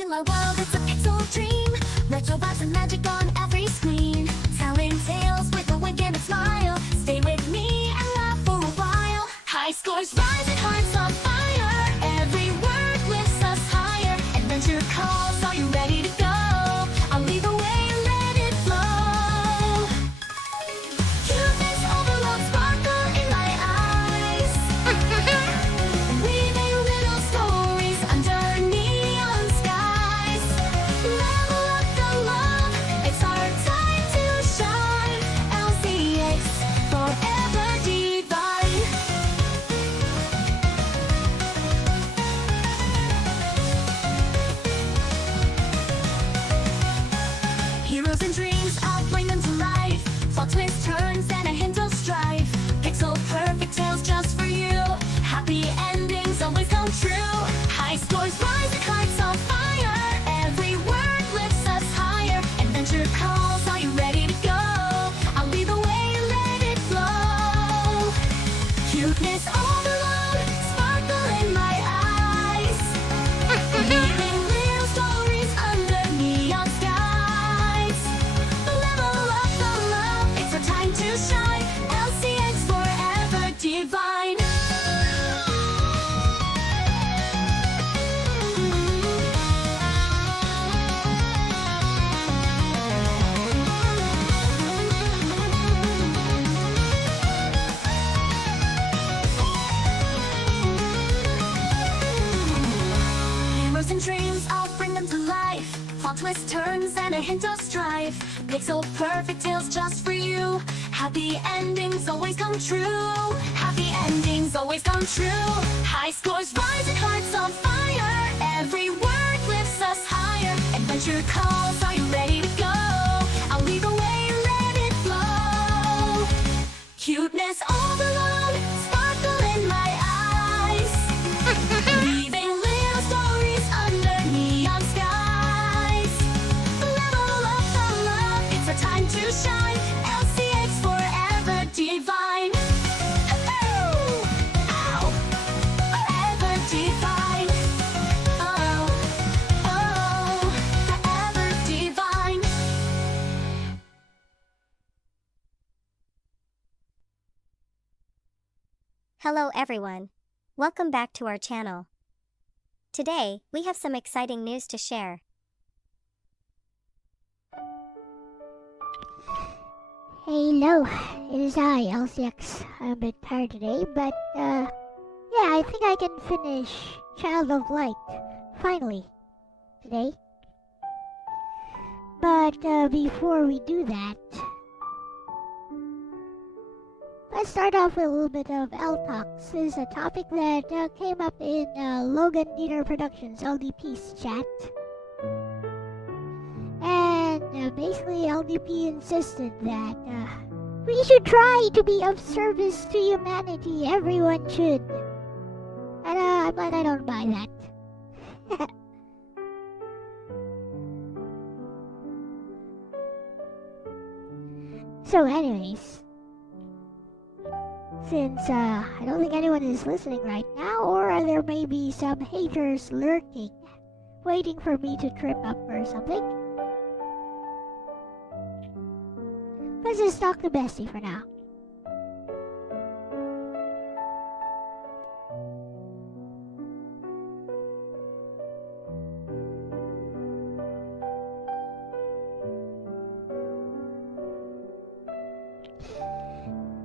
Imagine our world, it's a pixel dream. Retro vibes and magic on every screen. Telling tales with a wink and a smile. Stay with me and laugh for a while. High scores rise and hearts on fire. Every word lifts us higher. Adventure calls, are you ready to go? I'll lead the way and let it flow. Cuteness overload, sparkle in my eyes. Weaving little stories under neon skies. Level up the love, it's our time to shine. Elle-C forever divine. Heroes and dreams, I'll bring them to life. Plot twists, turns, and a hint of strife. Pixel perfect tales just for you. Happy endings always come true. High scores rise and hearts on fire. Every word lifts us higher. Adventure calls, are you ready to go? I'll lead the way and let it flow. Cuteness overload, sparkle in my eyes. Weaving little stories under neon skies. Level up the love, it's our time to shine. LCX forever divine. Heroes and dreams, I'll bring them to life. Plot twists, turns, and a hint of strife. Pixel perfect tales just for you. Happy endings always come true. Happy endings always come true. High scores rise and hearts on fire. Every word lifts us higher. Adventure calls, are you ready to go? I'll lead the way and let it flow. Cuteness overload, sparkle in my eyes. Weaving little stories under neon skies. Level up the love, it's our time to shine. LCX forever divine. Ow! Forever divine. Oh, forever divine. Hello everyone. Welcome back to our channel. Today, we have some exciting news to share. Hello, it is I, LCX. I'm a bit tired today, but yeah, I think I can finish Child of Light, finally, today. But before we do that, let's start off with a little bit of L-Talks. This is a topic that came up in Logan Dieter Productions, LDP's chat. And basically LDP insisted that we should try to be of service to humanity. Everyone should. And I'm like, I don't buy that. So anyways, since I don't think anyone is listening right now, or there may be some haters lurking, waiting for me to trip up or something, let's just talk to Bestie for now.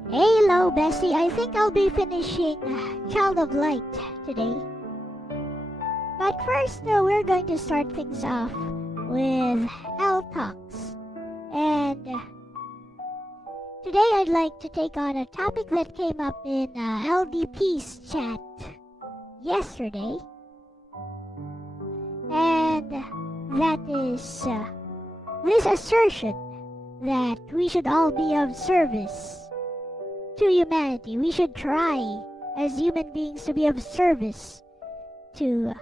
Hello, Bestie. I think I'll be finishing Child of Light today. But first, we're going to start things off with L-Talks. And today I'd like to take on a topic that came up in LDP's chat yesterday. And that is this assertion that we should all be of service to humanity. We should try as human beings to be of service to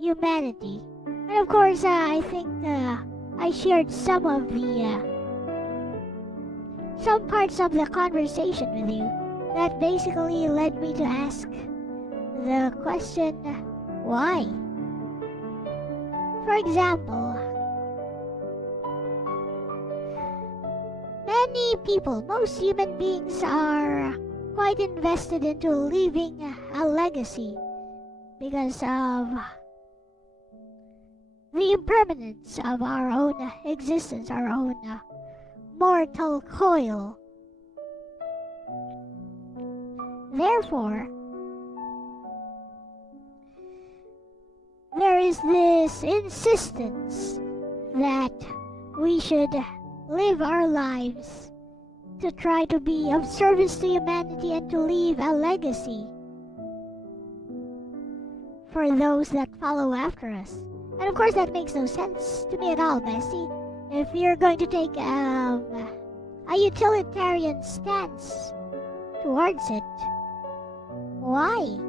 humanity. And of course, I think I shared some parts of the conversation with you that basically led me to ask the question, why? For example, many people, most human beings are quite invested into leaving a legacy because of the impermanence of our own existence, our own mortal coil. Therefore, there is this insistence that we should live our lives to try to be of service to humanity and to leave a legacy for those that follow after us. And of course that makes no sense to me at all, Bessie. If you're going to take a utilitarian stance towards it, why?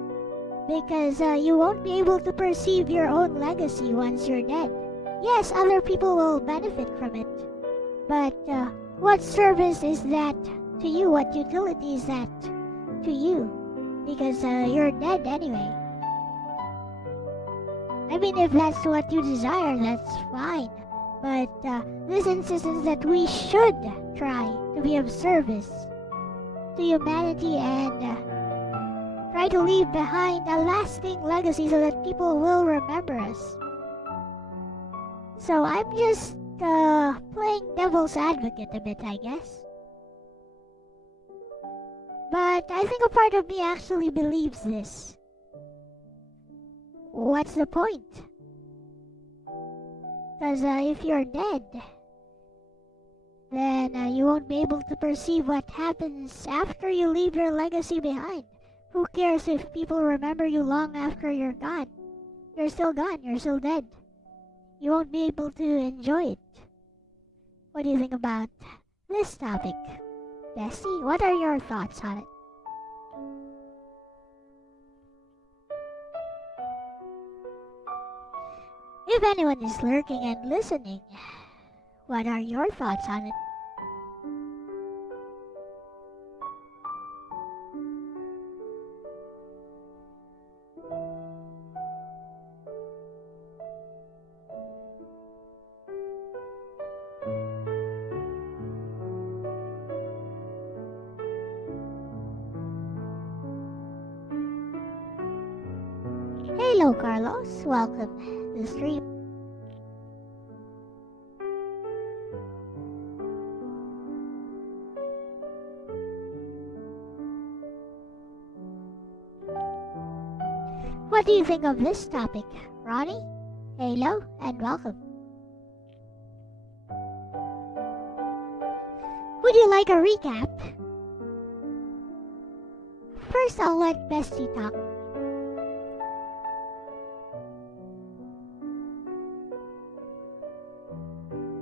Because you won't be able to perceive your own legacy once you're dead. Yes, other people will benefit from it, but what service is that to you? What utility is that to you? Because you're dead anyway. I mean, if that's what you desire, that's fine. But this insistence that we should try to be of service to humanity and try to leave behind a lasting legacy so that people will remember us. So I'm just playing devil's advocate a bit, I guess. But I think a part of me actually believes this. What's the point? Because if you're dead, then you won't be able to perceive what happens after you leave your legacy behind. Who cares if people remember you long after you're gone? You're still gone, you're still dead. You won't be able to enjoy it. What do you think about this topic? Bessie, what are your thoughts on it? If anyone is lurking and listening, what are your thoughts on it? Hello, Carlos. Welcome to the stream. What do you think of this topic, Ronnie? Hello and welcome. Would you like a recap? First, I'll let Bestie talk.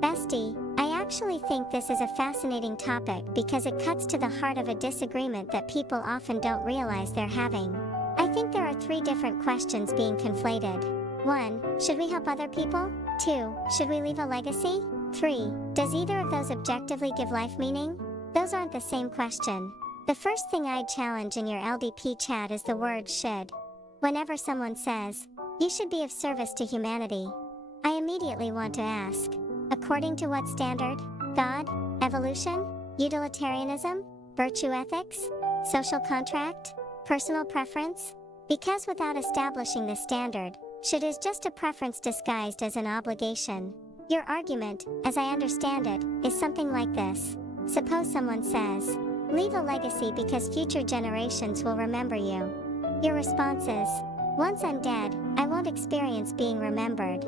Bestie, I actually think this is a fascinating topic because it cuts to the heart of a disagreement that people often don't realize they're having. I think there are 3 different questions being conflated. 1. Should we help other people? 2. Should we leave a legacy? 3. Does either of those objectively give life meaning? Those aren't the same question. The first thing I'd challenge in your LDP chat is the word should. Whenever someone says, you should be of service to humanity, I immediately want to ask, according to what standard? God? Evolution? Utilitarianism? Virtue ethics? Social contract? Personal preference? Because without establishing the standard, should is just a preference disguised as an obligation. Your argument, as I understand it, is something like this. Suppose someone says, leave a legacy because future generations will remember you. Your response is, once I'm dead, I won't experience being remembered.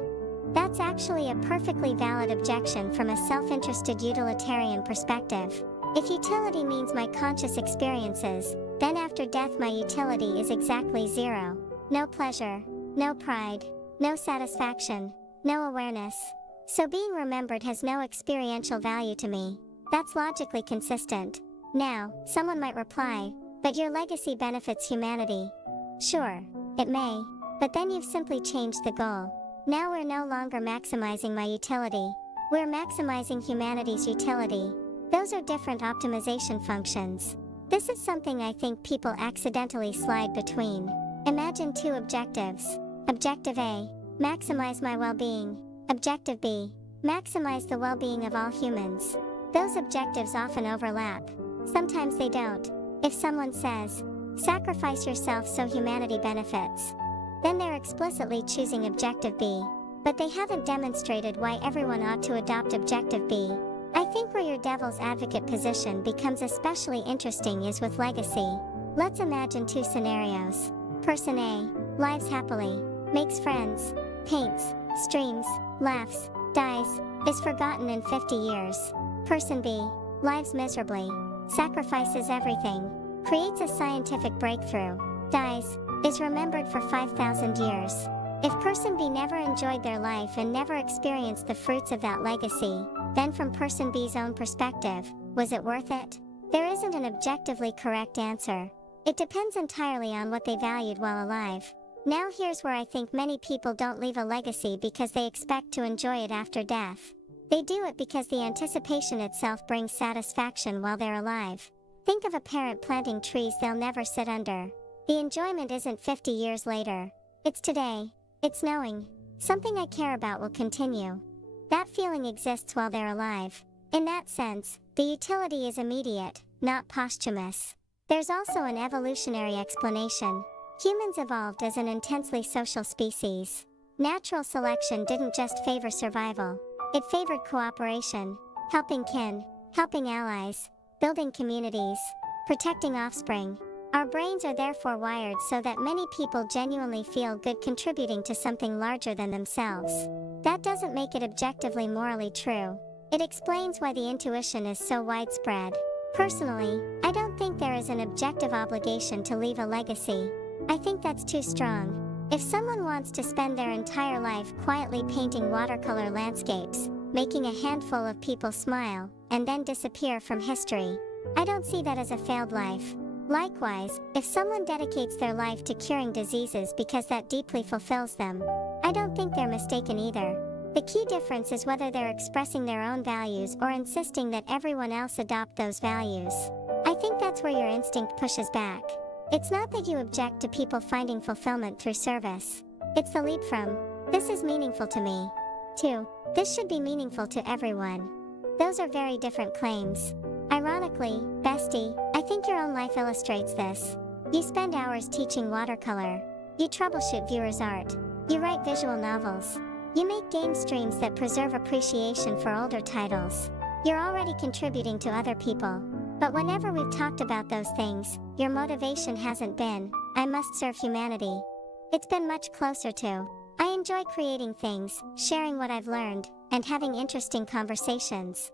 That's actually a perfectly valid objection from a self-interested utilitarian perspective. If utility means my conscious experiences, then after death my utility is exactly 0. No pleasure, no pride, no satisfaction, no awareness. So being remembered has no experiential value to me. That's logically consistent. Now, someone might reply, but your legacy benefits humanity. Sure, it may, but then you've simply changed the goal. Now we're no longer maximizing my utility. We're maximizing humanity's utility. Those are different optimization functions. This is something I think people accidentally slide between. Imagine 2 objectives. Objective A, Maximize my well-being. Objective B. Maximize the well-being of all humans. Those objectives often overlap. Sometimes they don't. If someone says, sacrifice yourself so humanity benefits, then they're explicitly choosing Objective B. But they haven't demonstrated why everyone ought to adopt Objective B. I think where your devil's advocate position becomes especially interesting is with legacy. Let's imagine two scenarios. Person A lives happily, makes friends, paints, streams, laughs, dies, is forgotten in 50 years. Person B lives miserably, sacrifices everything, creates a scientific breakthrough, dies, is remembered for 5,000 years. If person B never enjoyed their life and never experienced the fruits of that legacy, then from person B's own perspective, was it worth it? There isn't an objectively correct answer. It depends entirely on what they valued while alive. Now here's where I think many people don't leave a legacy because they expect to enjoy it after death. They do it because the anticipation itself brings satisfaction while they're alive. Think of a parent planting trees they'll never sit under. The enjoyment isn't 50 years later. It's today. It's knowing something I care about will continue. That feeling exists while they're alive. In that sense, the utility is immediate, not posthumous. There's also an evolutionary explanation. Humans evolved as an intensely social species. Natural selection didn't just favor survival. It favored cooperation, helping kin, helping allies, building communities, protecting offspring. Our brains are therefore wired so that many people genuinely feel good contributing to something larger than themselves. That doesn't make it objectively morally true. It explains why the intuition is so widespread. Personally, I don't think there is an objective obligation to leave a legacy. I think that's too strong. If someone wants to spend their entire life quietly painting watercolor landscapes, making a handful of people smile, and then disappear from history, I don't see that as a failed life. Likewise, if someone dedicates their life to curing diseases because that deeply fulfills them, I don't think they're mistaken either. The key difference is whether they're expressing their own values or insisting that everyone else adopt those values. I think that's where your instinct pushes back. It's not that you object to people finding fulfillment through service. It's the leap from, this is meaningful to me, to, this should be meaningful to everyone. Those are very different claims. Ironically, bestie, I think your own life illustrates this. You spend hours teaching watercolor. You troubleshoot viewers' art. You write visual novels. You make game streams that preserve appreciation for older titles. You're already contributing to other people. But whenever we've talked about those things, your motivation hasn't been, I must serve humanity. It's been much closer to, I enjoy creating things, sharing what I've learned, and having interesting conversations.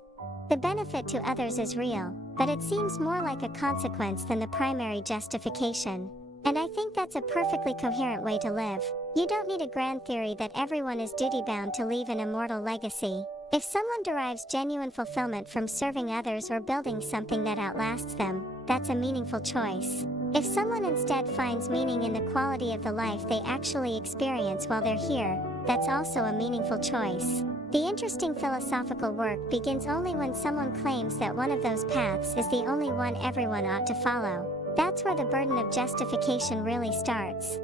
The benefit to others is real, but it seems more like a consequence than the primary justification. And I think that's a perfectly coherent way to live. You don't need a grand theory that everyone is duty-bound to leave an immortal legacy. If someone derives genuine fulfillment from serving others or building something that outlasts them, that's a meaningful choice. If someone instead finds meaning in the quality of the life they actually experience while they're here, that's also a meaningful choice. The interesting philosophical work begins only when someone claims that one of those paths is the only one everyone ought to follow. That's where the burden of justification really starts.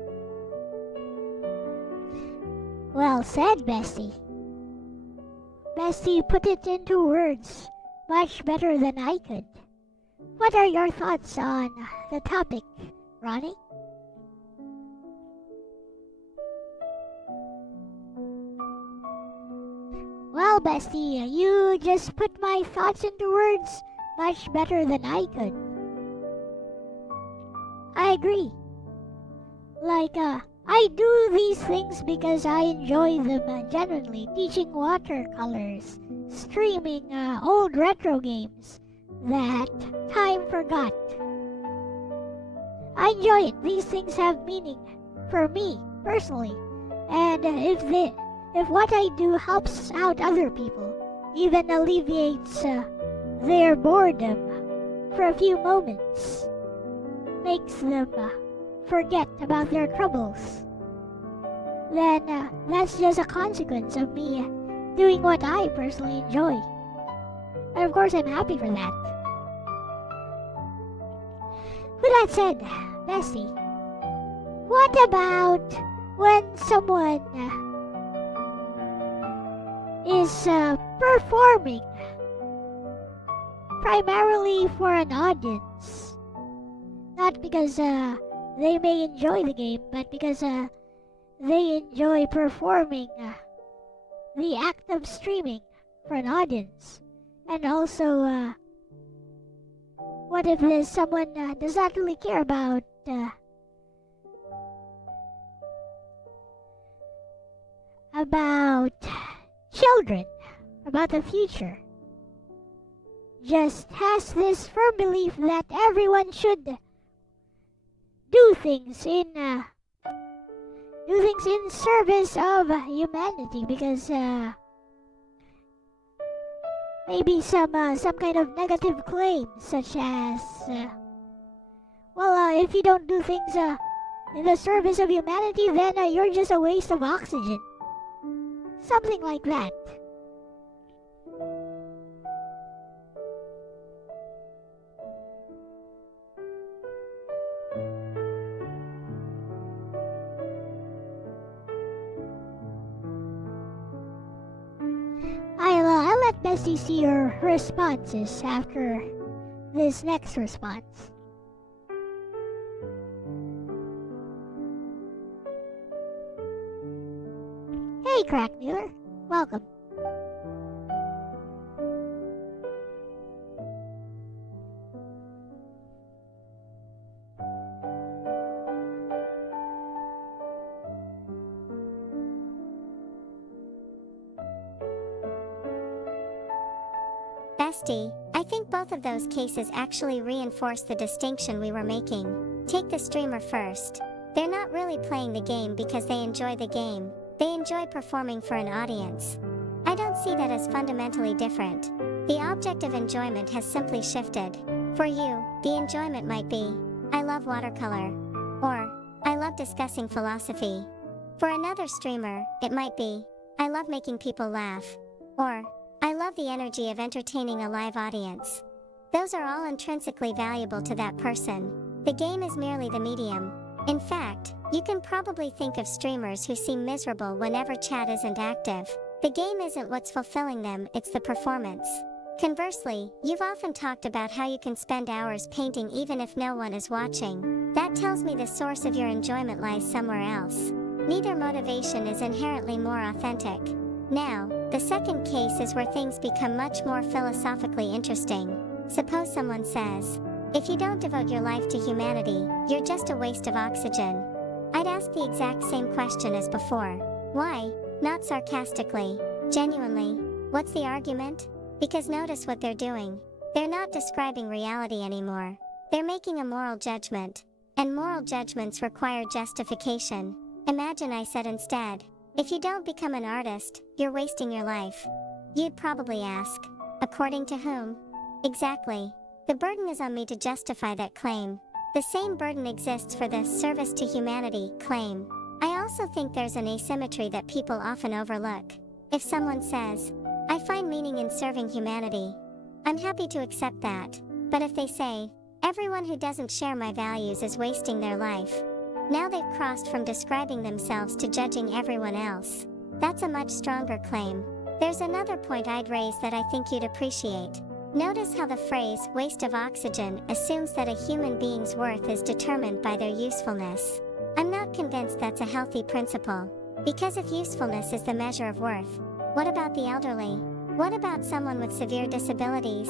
Well said, Bestie. Bestie put it into words much better than I could. What are your thoughts on the topic, Ronnie? Well, Bestie, you just put my thoughts into words much better than I could. I agree. I do these things because I enjoy them genuinely. Teaching watercolors, streaming old retro games that time forgot. I enjoy it. These things have meaning for me, personally. And if what I do helps out other people, even alleviates their boredom for a few moments, makes them forget about their troubles, then that's just a consequence of me doing what I personally enjoy. And of course I'm happy for that. With that said, Bessie, what about when someone is performing primarily for an audience. Not because they may enjoy the game, but because they enjoy performing the act of streaming for an audience. And also, what if there's someone does not really care about children, about the future? Just has this firm belief that everyone should do things in service of humanity, because maybe some kind of negative claim, such as if you don't do things in the service of humanity, then you're just a waste of oxygen, something like that. I'll let Bessie see your responses after this next response. Hey, Crackmuller. Welcome. Bestie, I think both of those cases actually reinforce the distinction we were making. Take the streamer first. They're not really playing the game because they enjoy the game. They enjoy performing for an audience. I don't see that as fundamentally different. The object of enjoyment has simply shifted. For you, the enjoyment might be, I love watercolor, or I love discussing philosophy. For another streamer, it might be, I love making people laugh, or I love the energy of entertaining a live audience. Those are all intrinsically valuable to that person. The game is merely the medium. In fact, you can probably think of streamers who seem miserable whenever chat isn't active. The game isn't what's fulfilling them, it's the performance. Conversely, you've often talked about how you can spend hours painting even if no one is watching. That tells me the source of your enjoyment lies somewhere else. Neither motivation is inherently more authentic. Now, the second case is where things become much more philosophically interesting. Suppose someone says, if you don't devote your life to humanity, you're just a waste of oxygen. I'd ask the exact same question as before. Why? Not sarcastically. Genuinely. What's the argument? Because notice what they're doing. They're not describing reality anymore. They're making a moral judgment. And moral judgments require justification. Imagine I said instead, if you don't become an artist, you're wasting your life. You'd probably ask, according to whom? Exactly. The burden is on me to justify that claim. The same burden exists for the service to humanity claim. I also think there's an asymmetry that people often overlook. If someone says, I find meaning in serving humanity, I'm happy to accept that. But if they say, everyone who doesn't share my values is wasting their life, now they've crossed from describing themselves to judging everyone else. That's a much stronger claim. There's another point I'd raise that I think you'd appreciate. Notice how the phrase waste of oxygen assumes that a human being's worth is determined by their usefulness. I'm not convinced that's a healthy principle. Because if usefulness is the measure of worth, what about the elderly? What about someone with severe disabilities?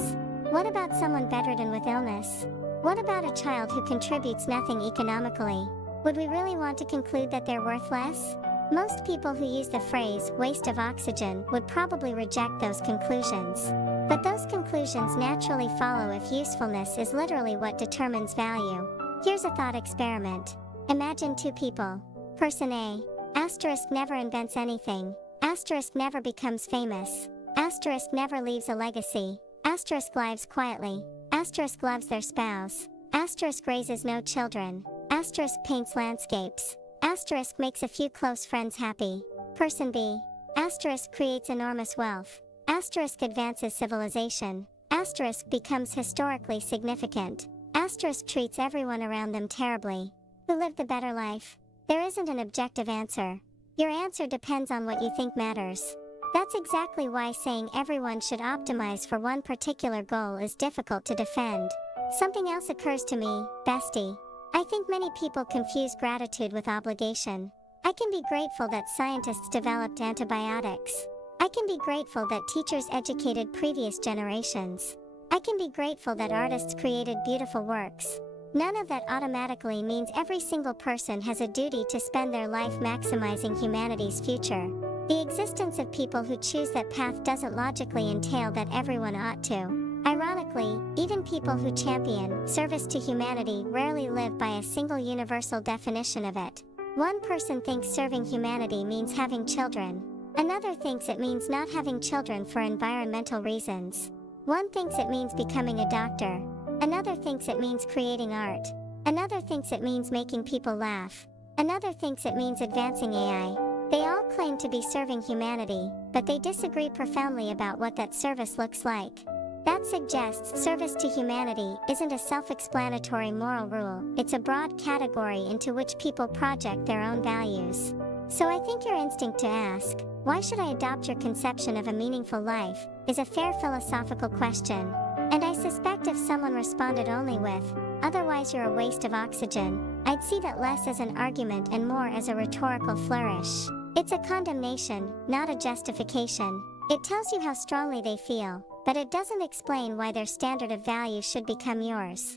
What about someone bedridden with illness? What about a child who contributes nothing economically? Would we really want to conclude that they're worthless? Most people who use the phrase waste of oxygen would probably reject those conclusions. But those conclusions naturally follow if usefulness is literally what determines value. Here's a thought experiment. Imagine two people. Person A, asterisk never invents anything, asterisk never becomes famous, asterisk never leaves a legacy, asterisk lives quietly, asterisk loves their spouse, asterisk raises no children, asterisk paints landscapes, asterisk makes a few close friends happy. Person B, asterisk creates enormous wealth, asterisk advances civilization, asterisk becomes historically significant, asterisk treats everyone around them terribly. Who lived the better life? There isn't an objective answer. Your answer depends on what you think matters. That's exactly why saying everyone should optimize for one particular goal is difficult to defend. Something else occurs to me, bestie. I think many people confuse gratitude with obligation. I can be grateful that scientists developed antibiotics. I can be grateful that teachers educated previous generations. I can be grateful that artists created beautiful works. None of that automatically means every single person has a duty to spend their life maximizing humanity's future. The existence of people who choose that path doesn't logically entail that everyone ought to. Ironically, even people who champion service to humanity rarely live by a single universal definition of it. One person thinks serving humanity means having children. Another thinks it means not having children for environmental reasons. One thinks it means becoming a doctor. Another thinks it means creating art. Another thinks it means making people laugh. Another thinks it means advancing AI. They all claim to be serving humanity, but they disagree profoundly about what that service looks like. That suggests service to humanity isn't a self-explanatory moral rule, it's a broad category into which people project their own values. So I think your instinct to ask, why should I adopt your conception of a meaningful life, is a fair philosophical question. And I suspect if someone responded only with, otherwise you're a waste of oxygen, I'd see that less as an argument and more as a rhetorical flourish. It's a condemnation, not a justification. It tells you how strongly they feel, but it doesn't explain why their standard of value should become yours.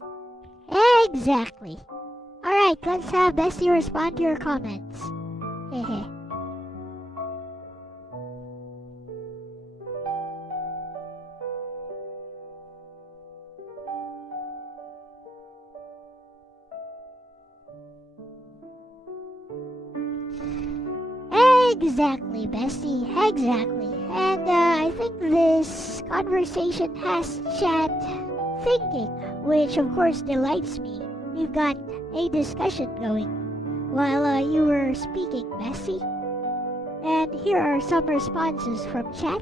Exactly. Alright, let's have Bessie respond to your comments. Hehe. Exactly, Bestie, exactly. And I think this conversation has chat thinking, which of course delights me. We've got a discussion going while you were speaking, Bessie. And here are some responses from chat.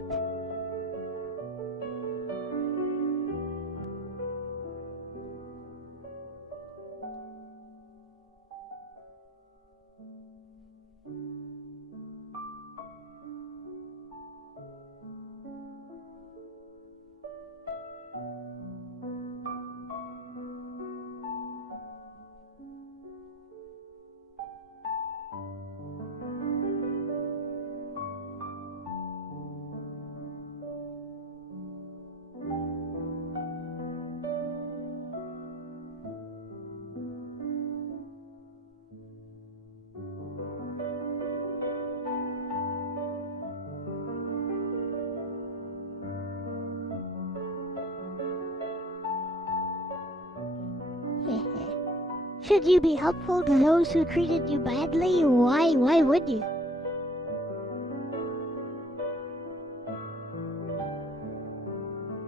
Should you be helpful to those who treated you badly? Why would you?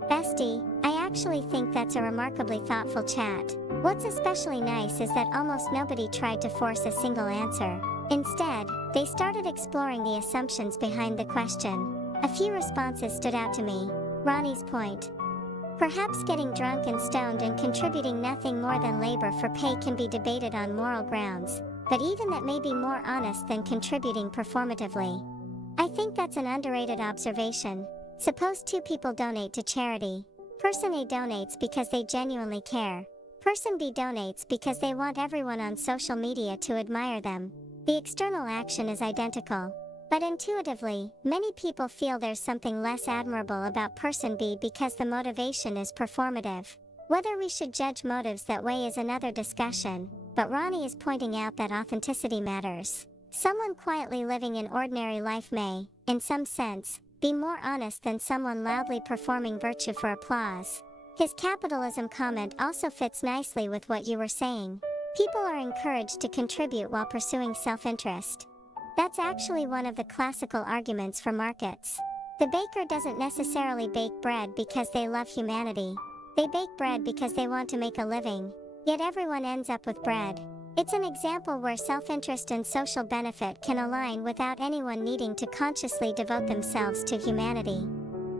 Bestie, I actually think that's a remarkably thoughtful chat. What's especially nice is that almost nobody tried to force a single answer. Instead, they started exploring the assumptions behind the question. A few responses stood out to me. Ronnie's point. Perhaps getting drunk and stoned and contributing nothing more than labor for pay can be debated on moral grounds, but even that may be more honest than contributing performatively. I think that's an underrated observation. Suppose two people donate to charity. Person A donates because they genuinely care. Person B donates because they want everyone on social media to admire them. The external action is identical. But intuitively, many people feel there's something less admirable about person B because the motivation is performative. Whether we should judge motives that way is another discussion, but Ronnie is pointing out that authenticity matters. Someone quietly living an ordinary life may, in some sense, be more honest than someone loudly performing virtue for applause. His capitalism comment also fits nicely with what you were saying. People are encouraged to contribute while pursuing self-interest. That's actually one of the classical arguments for markets. The baker doesn't necessarily bake bread because they love humanity. They bake bread because they want to make a living. Yet everyone ends up with bread. It's an example where self-interest and social benefit can align without anyone needing to consciously devote themselves to humanity.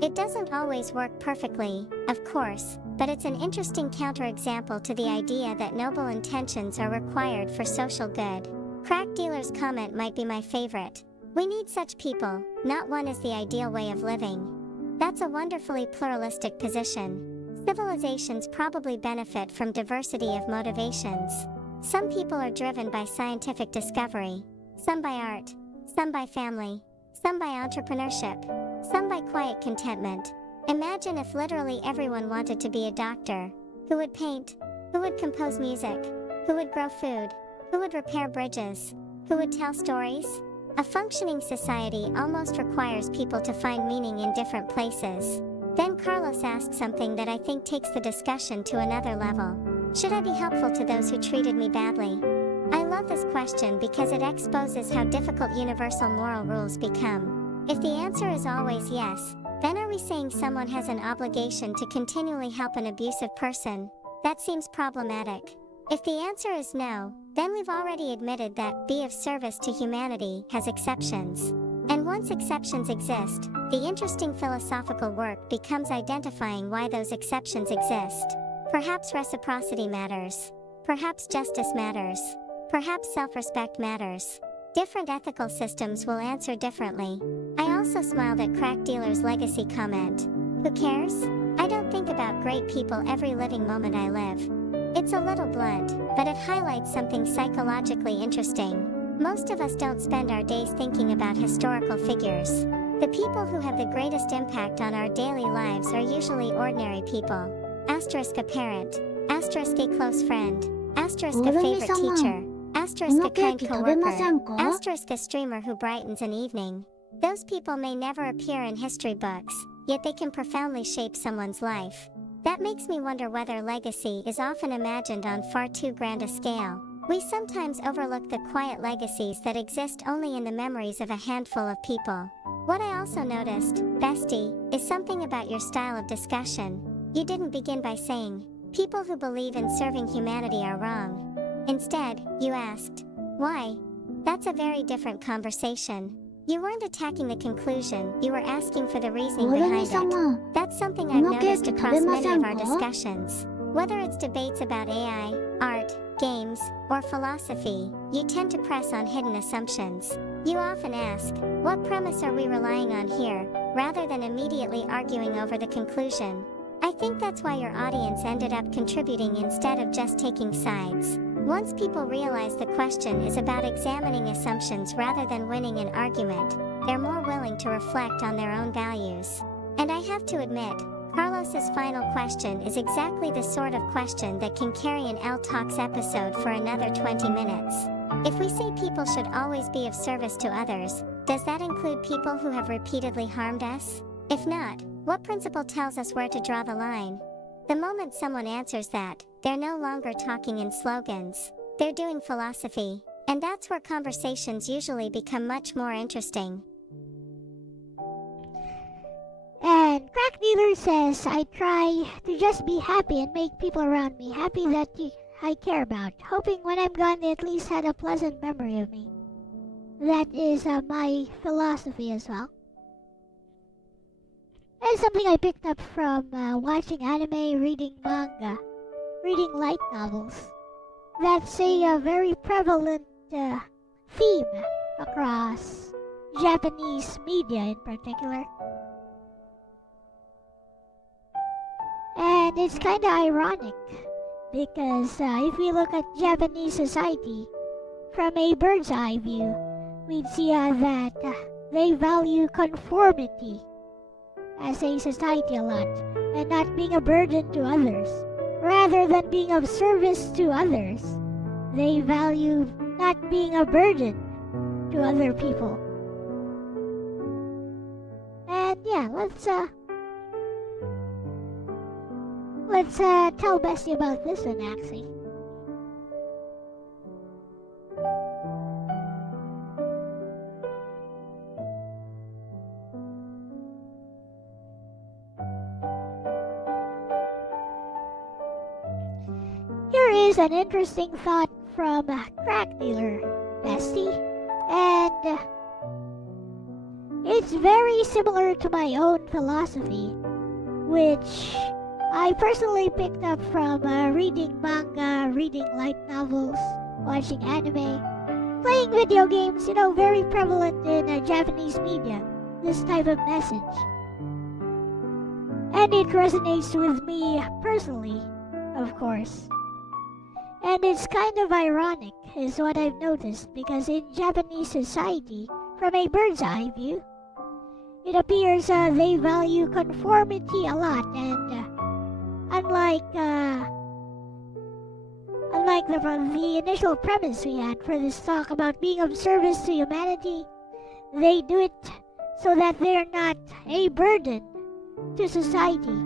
It doesn't always work perfectly, of course, but it's an interesting counterexample to the idea that noble intentions are required for social good. Crack dealer's comment might be my favorite. We need such people, not one is the ideal way of living. That's a wonderfully pluralistic position. Civilizations probably benefit from diversity of motivations. Some people are driven by scientific discovery, some by art, some by family, some by entrepreneurship, some by quiet contentment. Imagine if literally everyone wanted to be a doctor. Who would paint? Who would compose music? Who would grow food? Who would repair bridges? Who would tell stories? A functioning society almost requires people to find meaning in different places. Then Carlos asked something that I think takes the discussion to another level. Should I be helpful to those who treated me badly? I love this question because it exposes how difficult universal moral rules become. If the answer is always yes, then are we saying someone has an obligation to continually help an abusive person? That seems problematic. If the answer is no, then we've already admitted that be of service to humanity has exceptions. And once exceptions exist, the interesting philosophical work becomes identifying why those exceptions exist. Perhaps reciprocity matters. Perhaps justice matters. Perhaps self-respect matters. Different ethical systems will answer differently. I also smiled at Crack Dealer's legacy comment. Who cares? I don't think about great people every living moment I live. It's a little blunt, but it highlights something psychologically interesting. Most of us don't spend our days thinking about historical figures. The people who have the greatest impact on our daily lives are usually ordinary people. Asterisk a parent. Asterisk a close friend. Asterisk a favorite teacher. Asterisk a kind coworker. Asterisk a streamer who brightens an evening. Those people may never appear in history books, yet they can profoundly shape someone's life. That makes me wonder whether legacy is often imagined on far too grand a scale. We sometimes overlook the quiet legacies that exist only in the memories of a handful of people. What I also noticed, bestie, is something about your style of discussion. You didn't begin by saying, people who believe in serving humanity are wrong. Instead, you asked, why? That's a very different conversation. You weren't attacking the conclusion, you were asking for the reasoning behind it. That's something I've noticed across many of our discussions. Whether it's debates about AI, art, games, or philosophy, you tend to press on hidden assumptions. You often ask, what premise are we relying on here, rather than immediately arguing over the conclusion. I think that's why your audience ended up contributing instead of just taking sides. Once people realize the question is about examining assumptions rather than winning an argument, they're more willing to reflect on their own values. And I have to admit, Carlos's final question is exactly the sort of question that can carry an Elle Talks episode for another 20 minutes. If we say people should always be of service to others, does that include people who have repeatedly harmed us? If not, what principle tells us where to draw the line? The moment someone answers that, they're no longer talking in slogans. They're doing philosophy, and that's where conversations usually become much more interesting. And Crack Dealer says, I try to just be happy and make people around me happy that I care about, hoping when I'm gone they at least had a pleasant memory of me. That is my philosophy as well. It's something I picked up from watching anime, reading manga, reading light novels. That's a very prevalent theme across Japanese media in particular. And it's kinda ironic because if we look at Japanese society from a bird's eye view, we'd see that they value conformity as a society a lot, and not being a burden to others. Rather than being of service to others, they value not being a burden to other people. And yeah, let's tell Bessie about this one, actually. Here is an interesting thought from Crack Dealer, Bestie, and it's very similar to my own philosophy, which I personally picked up from reading manga, reading light novels, watching anime, playing video games, very prevalent in Japanese media, this type of message. And it resonates with me personally, of course. And it's kind of ironic, is what I've noticed, because in Japanese society, from a bird's eye view, it appears they value conformity a lot, and unlike the initial premise we had for this talk about being of service to humanity, they do it so that they're not a burden to society.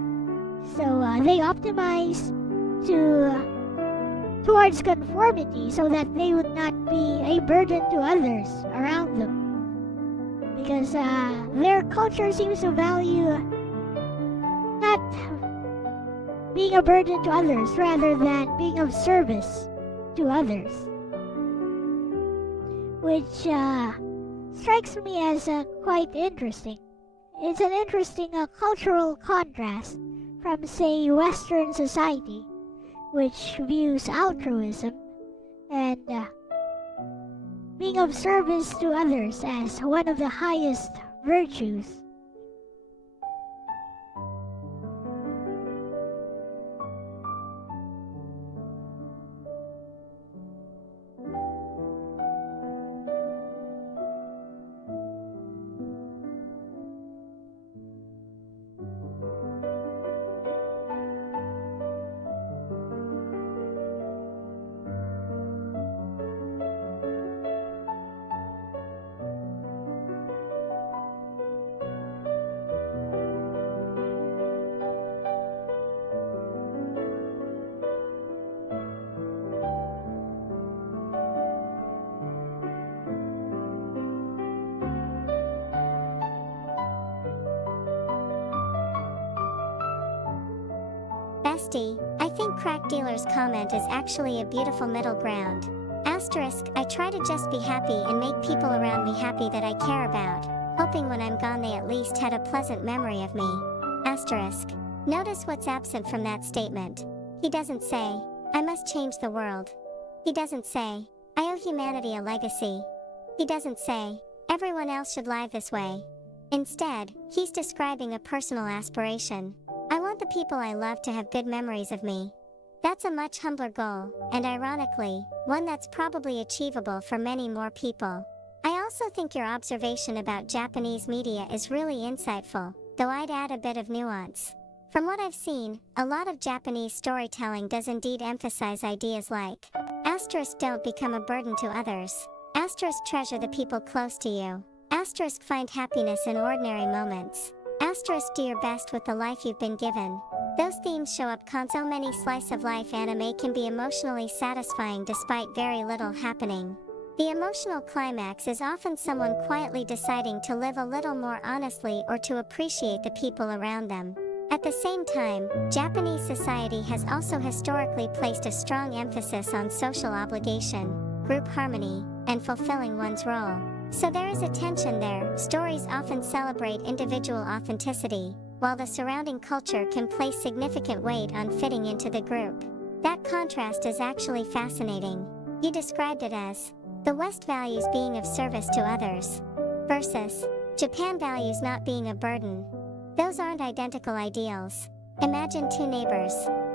So they optimize towards conformity so that they would not be a burden to others around them. Because their culture seems to value not being a burden to others rather than being of service to others. Which strikes me as quite interesting. It's an interesting cultural contrast from, say, Western society, which views altruism and being of service to others as one of the highest virtues. Bestie, I think Crack Dealer's comment is actually a beautiful middle ground. Asterisk, I try to just be happy and make people around me happy that I care about, hoping when I'm gone they at least had a pleasant memory of me. Asterisk. Notice what's absent from that statement. He doesn't say, I must change the world. He doesn't say, I owe humanity a legacy. He doesn't say, everyone else should live this way. Instead, he's describing a personal aspiration. I want the people I love to have good memories of me. That's a much humbler goal, and ironically, one that's probably achievable for many more people. I also think your observation about Japanese media is really insightful, though I'd add a bit of nuance. From what I've seen, a lot of Japanese storytelling does indeed emphasize ideas like, asterisk don't become a burden to others, asterisk treasure the people close to you, asterisk find happiness in ordinary moments, asterisk do your best with the life you've been given. Those themes show up so many slice of life anime can be emotionally satisfying despite very little happening. The emotional climax is often someone quietly deciding to live a little more honestly or to appreciate the people around them. At the same time, Japanese society has also historically placed a strong emphasis on social obligation, group harmony, and fulfilling one's role. So there is a tension there. Stories often celebrate individual authenticity, while the surrounding culture can place significant weight on fitting into the group. That contrast is actually fascinating. You described it as, the West values being of service to others, versus, Japan values not being a burden. Those aren't identical ideals. Imagine two neighbors.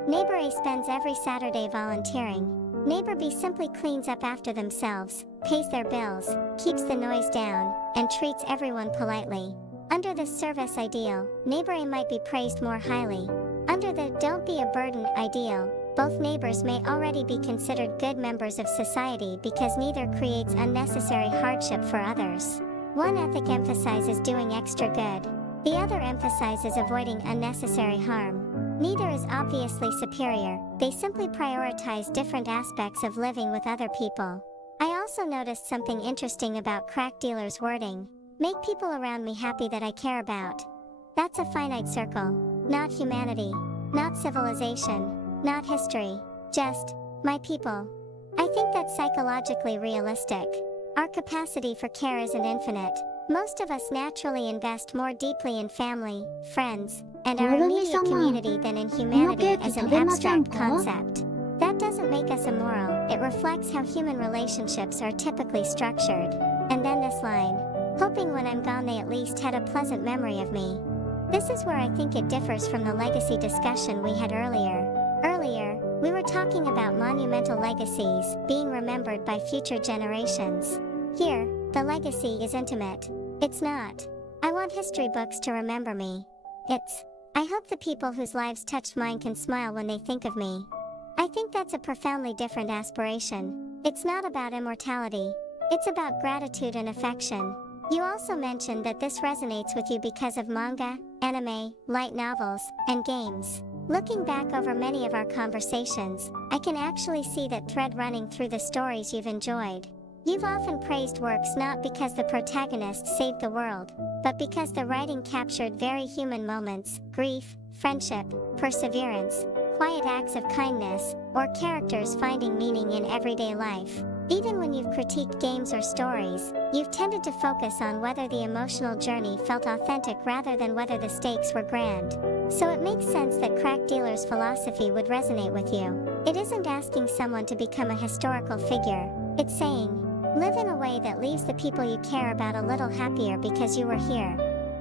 Neighbor A spends every Saturday volunteering. Neighbor B simply cleans up after themselves, pays their bills, keeps the noise down, and treats everyone politely. Under this service ideal, neighbor A might be praised more highly. Under the don't be a burden ideal, both neighbors may already be considered good members of society because neither creates unnecessary hardship for others. One ethic emphasizes doing extra good. The other emphasizes avoiding unnecessary harm. Neither is obviously superior, they simply prioritize different aspects of living with other people. I also noticed something interesting about Crack Dealer's wording. Make people around me happy that I care about. That's a finite circle, not humanity, not civilization, not history, just my people. I think that's psychologically realistic. Our capacity for care isn't infinite. Most of us naturally invest more deeply in family, friends, and our immediate community than in humanity as an abstract concept. That doesn't make us immoral, it reflects how human relationships are typically structured. And then this line, hoping when I'm gone they at least had a pleasant memory of me. This is where I think it differs from the legacy discussion we had earlier. Earlier, we were talking about monumental legacies being remembered by future generations. Here, the legacy is intimate. It's not, I want history books to remember me. It's, I hope the people whose lives touched mine can smile when they think of me. I think that's a profoundly different aspiration. It's not about immortality. It's about gratitude and affection. You also mentioned that this resonates with you because of manga, anime, light novels, and games. Looking back over many of our conversations, I can actually see that thread running through the stories you've enjoyed. You've often praised works not because the protagonist saved the world, but because the writing captured very human moments, grief, friendship, perseverance, quiet acts of kindness, or characters finding meaning in everyday life. Even when you've critiqued games or stories, you've tended to focus on whether the emotional journey felt authentic rather than whether the stakes were grand. So it makes sense that Crack Dealer's philosophy would resonate with you. It isn't asking someone to become a historical figure. It's saying, live in a way that leaves the people you care about a little happier because you were here.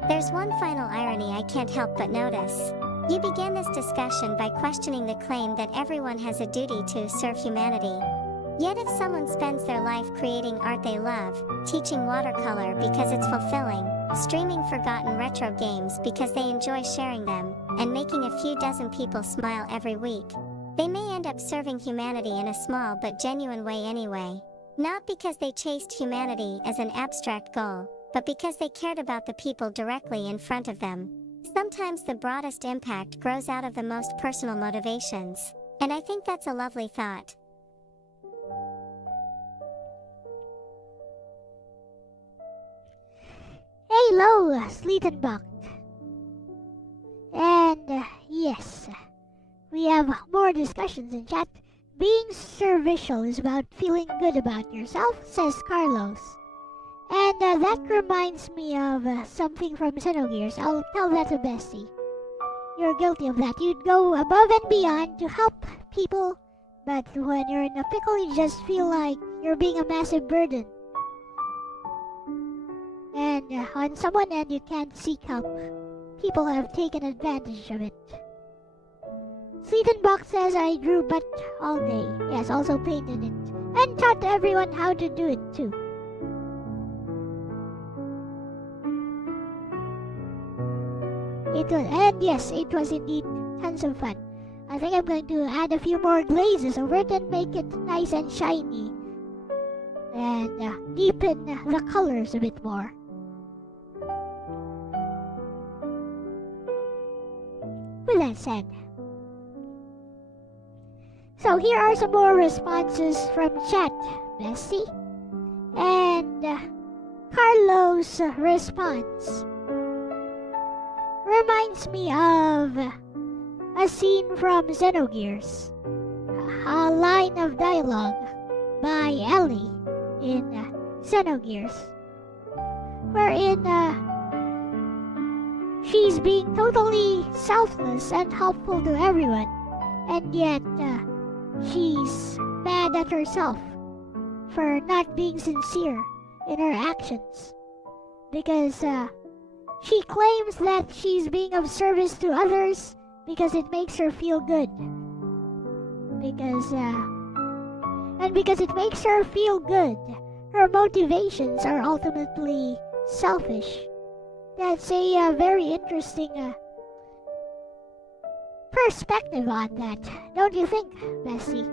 There's one final irony I can't help but notice. You began this discussion by questioning the claim that everyone has a duty to serve humanity. Yet if someone spends their life creating art they love, teaching watercolor because it's fulfilling, streaming forgotten retro games because they enjoy sharing them, and making a few dozen people smile every week, they may end up serving humanity in a small but genuine way anyway. Not because they chased humanity as an abstract goal, but because they cared about the people directly in front of them. Sometimes the broadest impact grows out of the most personal motivations. And I think that's a lovely thought. Hello, Sleetenbach. And yes, we have more discussions in chat. Being servicial is about feeling good about yourself, says Carlos. And that reminds me of something from Xenogears. I'll tell that to Bessie. You're guilty of that. You'd go above and beyond to help people, but when you're in a pickle, you just feel like you're being a massive burden. And on someone end, you can't seek help. People have taken advantage of it. Sleetenbach says I drew butt all day. Yes, also painted it. And taught everyone how to do it too. And yes, it was indeed tons of fun. I think I'm going to add a few more glazes over it and make it nice and shiny. And deepen the colors a bit more. With that said, so here are some more responses from chat, Bessie. And Carlos' response reminds me of a scene from Xenogears. A line of dialogue by Ellie in Xenogears, wherein she's being totally selfless and helpful to everyone, and yet she's mad at herself for not being sincere in her actions, because she claims that she's being of service to others because it makes her feel good. Because it makes her feel good, her motivations are ultimately selfish. That's a very interesting perspective on that, don't you think, Bessie?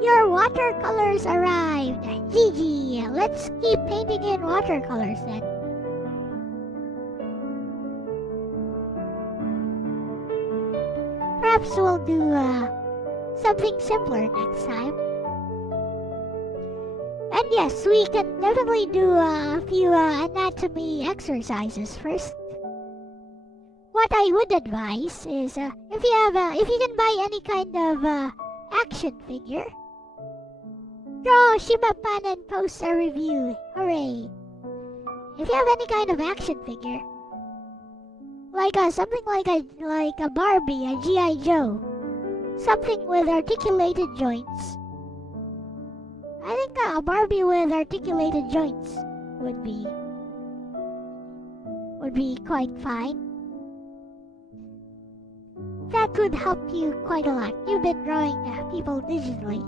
Your watercolors arrived. Gigi, let's keep painting in watercolors then. Perhaps we'll do something simpler next time. And yes, we can definitely do a few anatomy exercises first. What I would advise is if you can buy any kind of action figure, draw Shimapan and post a review. Hooray! If you have any kind of action figure, like something like a Barbie, a G.I. Joe, something with articulated joints, I think a Barbie with articulated joints would be quite fine. That would help you quite a lot. You've been drawing people digitally.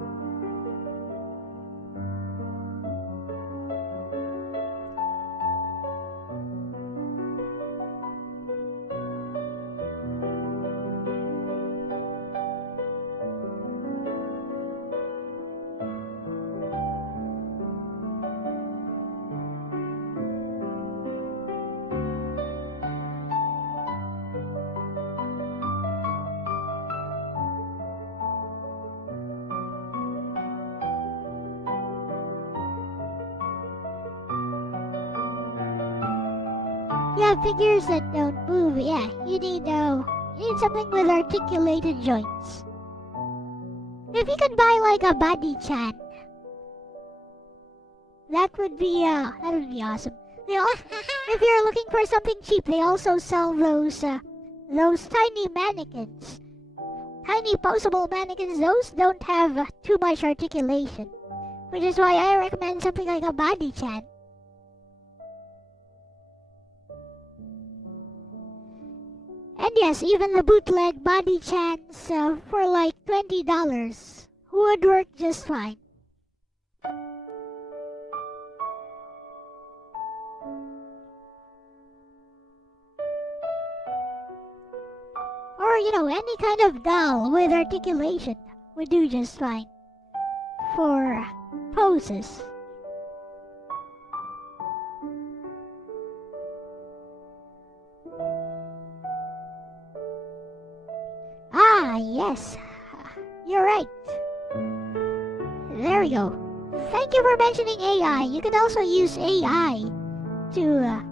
Yeah, figures that don't move. Yeah, you need something with articulated joints. If you can buy like a body-chan, that would be awesome. If you're looking for something cheap, they also sell those tiny mannequins, tiny posable mannequins. Those don't have too much articulation, which is why I recommend something like a body-chan. And yes, even the bootleg body chans for like $20 would work just fine. Or, any kind of doll with articulation would do just fine for poses. Ah, yes. You're right. There we go. Thank you for mentioning AI. You could also use AI to,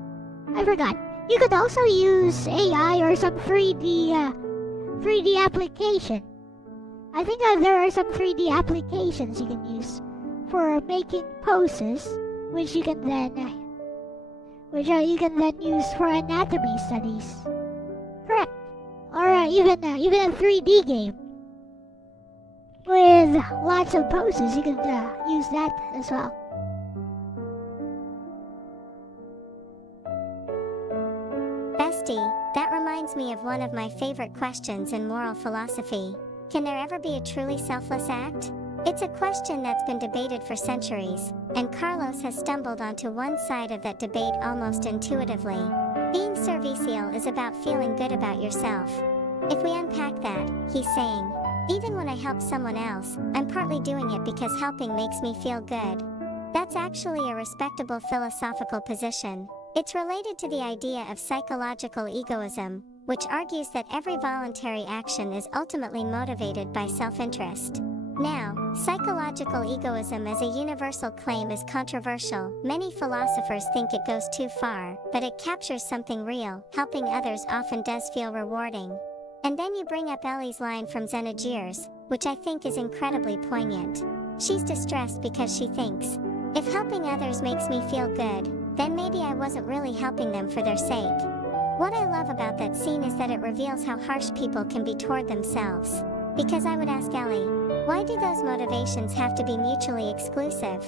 I forgot. You could also use AI or some 3D application. I think there are some 3D applications you can use for making poses, which you can then use for anatomy studies. Correct. Or even a 3D game with lots of poses. You can use that as well. Bestie, that reminds me of one of my favorite questions in moral philosophy. Can there ever be a truly selfless act? It's a question that's been debated for centuries, and Carlos has stumbled onto one side of that debate almost intuitively. Being servicial is about feeling good about yourself. If we unpack that, he's saying, even when I help someone else, I'm partly doing it because helping makes me feel good. That's actually a respectable philosophical position. It's related to the idea of psychological egoism, which argues that every voluntary action is ultimately motivated by self-interest. Now, psychological egoism as a universal claim is controversial. Many philosophers think it goes too far, but it captures something real. Helping others often does feel rewarding. And then you bring up Ellie's line from Xenogears, which I think is incredibly poignant. She's distressed because she thinks, if helping others makes me feel good, then maybe I wasn't really helping them for their sake. What I love about that scene is that it reveals how harsh people can be toward themselves. Because I would ask Ellie, why do those motivations have to be mutually exclusive?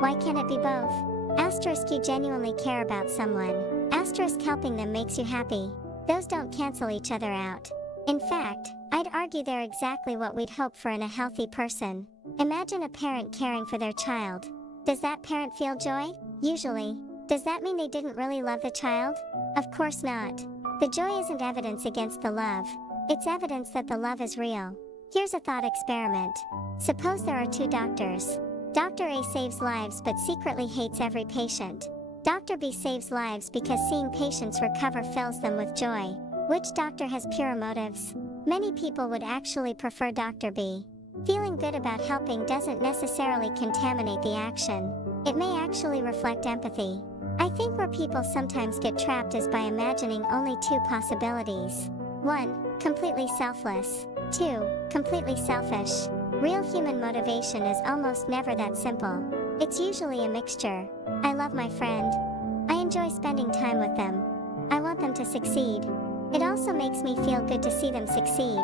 Why can't it be both? Asterisk, you genuinely care about someone. Asterisk, helping them makes you happy. Those don't cancel each other out. In fact, I'd argue they're exactly what we'd hope for in a healthy person. Imagine a parent caring for their child. Does that parent feel joy? Usually. Does that mean they didn't really love the child? Of course not. The joy isn't evidence against the love. It's evidence that the love is real. Here's a thought experiment. Suppose there are two doctors. Dr. A saves lives but secretly hates every patient. Dr. B saves lives because seeing patients recover fills them with joy. Which doctor has pure motives? Many people would actually prefer Dr. B. Feeling good about helping doesn't necessarily contaminate the action. It may actually reflect empathy. I think where people sometimes get trapped is by imagining only two possibilities. 1. Completely selfless. 2. Completely selfish. Real human motivation is almost never that simple. It's usually a mixture. I love my friend. I enjoy spending time with them. I want them to succeed. It also makes me feel good to see them succeed.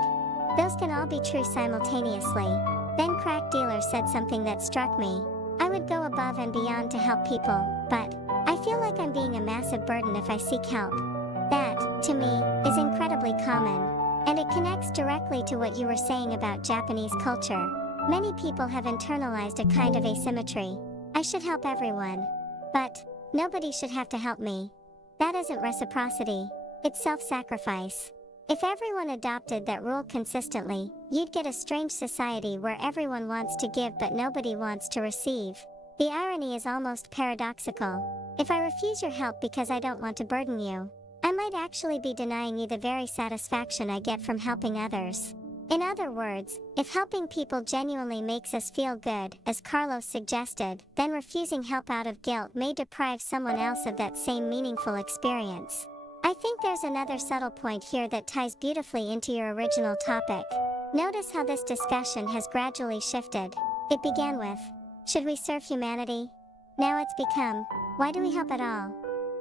Those can all be true simultaneously. Then Crack Dealer said something that struck me. I would go above and beyond to help people, but I feel like I'm being a massive burden if I seek help. That, to me, is incredibly common. And it connects directly to what you were saying about Japanese culture. Many people have internalized a kind of asymmetry. I should help everyone. But nobody should have to help me. That isn't reciprocity. It's self-sacrifice. If everyone adopted that rule consistently, you'd get a strange society where everyone wants to give but nobody wants to receive. The irony is almost paradoxical. If I refuse your help because I don't want to burden you, I might actually be denying you the very satisfaction I get from helping others. In other words, if helping people genuinely makes us feel good, as Carlos suggested, then refusing help out of guilt may deprive someone else of that same meaningful experience. I think there's another subtle point here that ties beautifully into your original topic. Notice how this discussion has gradually shifted. It began with, should we serve humanity? Now it's become, why do we help at all?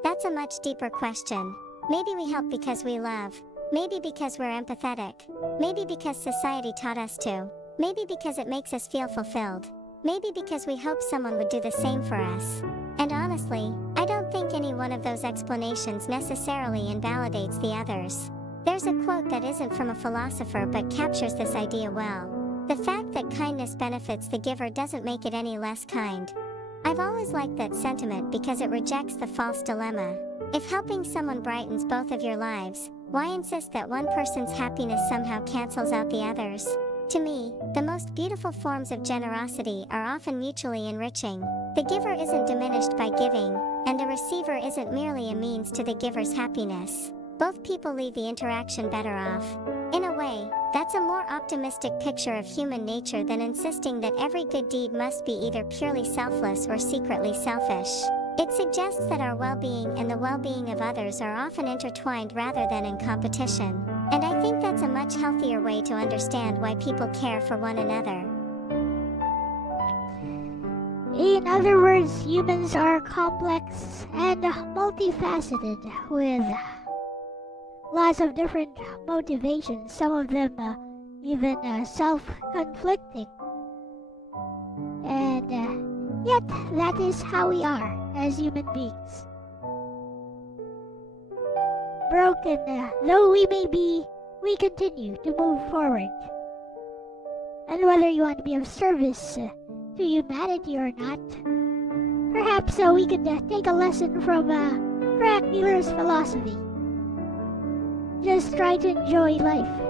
That's a much deeper question. Maybe we help because we love. Maybe because we're empathetic. Maybe because society taught us to. Maybe because it makes us feel fulfilled. Maybe because we hope someone would do the same for us. And honestly, I don't think any one of those explanations necessarily invalidates the others. There's a quote that isn't from a philosopher but captures this idea well. The fact that kindness benefits the giver doesn't make it any less kind. I've always liked that sentiment because it rejects the false dilemma. If helping someone brightens both of your lives, why insist that one person's happiness somehow cancels out the others? To me, the most beautiful forms of generosity are often mutually enriching. The giver isn't diminished by giving, and the receiver isn't merely a means to the giver's happiness. Both people leave the interaction better off. In a way, that's a more optimistic picture of human nature than insisting that every good deed must be either purely selfless or secretly selfish. It suggests that our well-being and the well-being of others are often intertwined rather than in competition. And I think that's a much healthier way to understand why people care for one another. In other words, humans are complex and multifaceted with lots of different motivations, some of them even self-conflicting. And yet, that is how we are as human beings. Broken though we may be, we continue to move forward. And whether you want to be of service to humanity or not, perhaps we could take a lesson from Frank Mueller's philosophy. Just try to enjoy life.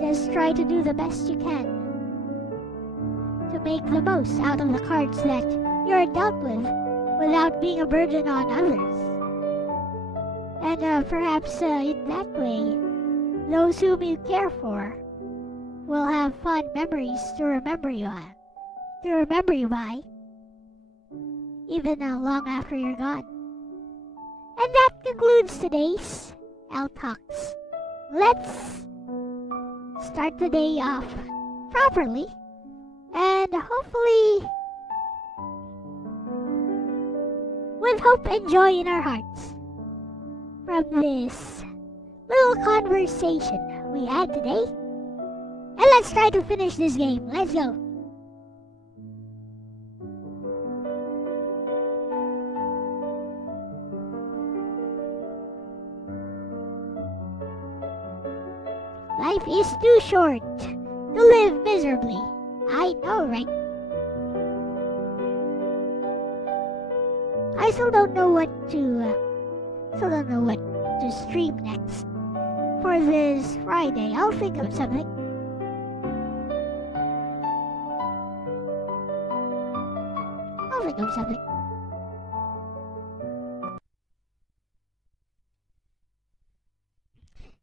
Just try to do the best you can to make the most out of the cards that you're dealt with without being a burden on others. And perhaps in that way, those whom you care for will have fond memories to remember you by, even long after you're gone. And that concludes today's Elle Talks. Let's start the day off properly and hopefully with hope and joy in our hearts from this little conversation we had today. And let's try to finish this game. Let's go. Life is too short to live miserably. I know, right? I still don't know what to stream next for this Friday. I'll think of something.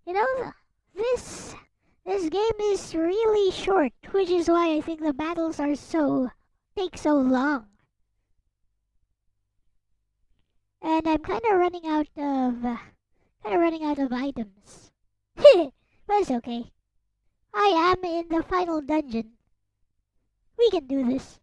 You know, this game is really short, which is why I think the battles are take so long. And I'm kind of running out of items. But it's okay. I am in the final dungeon. We can do this.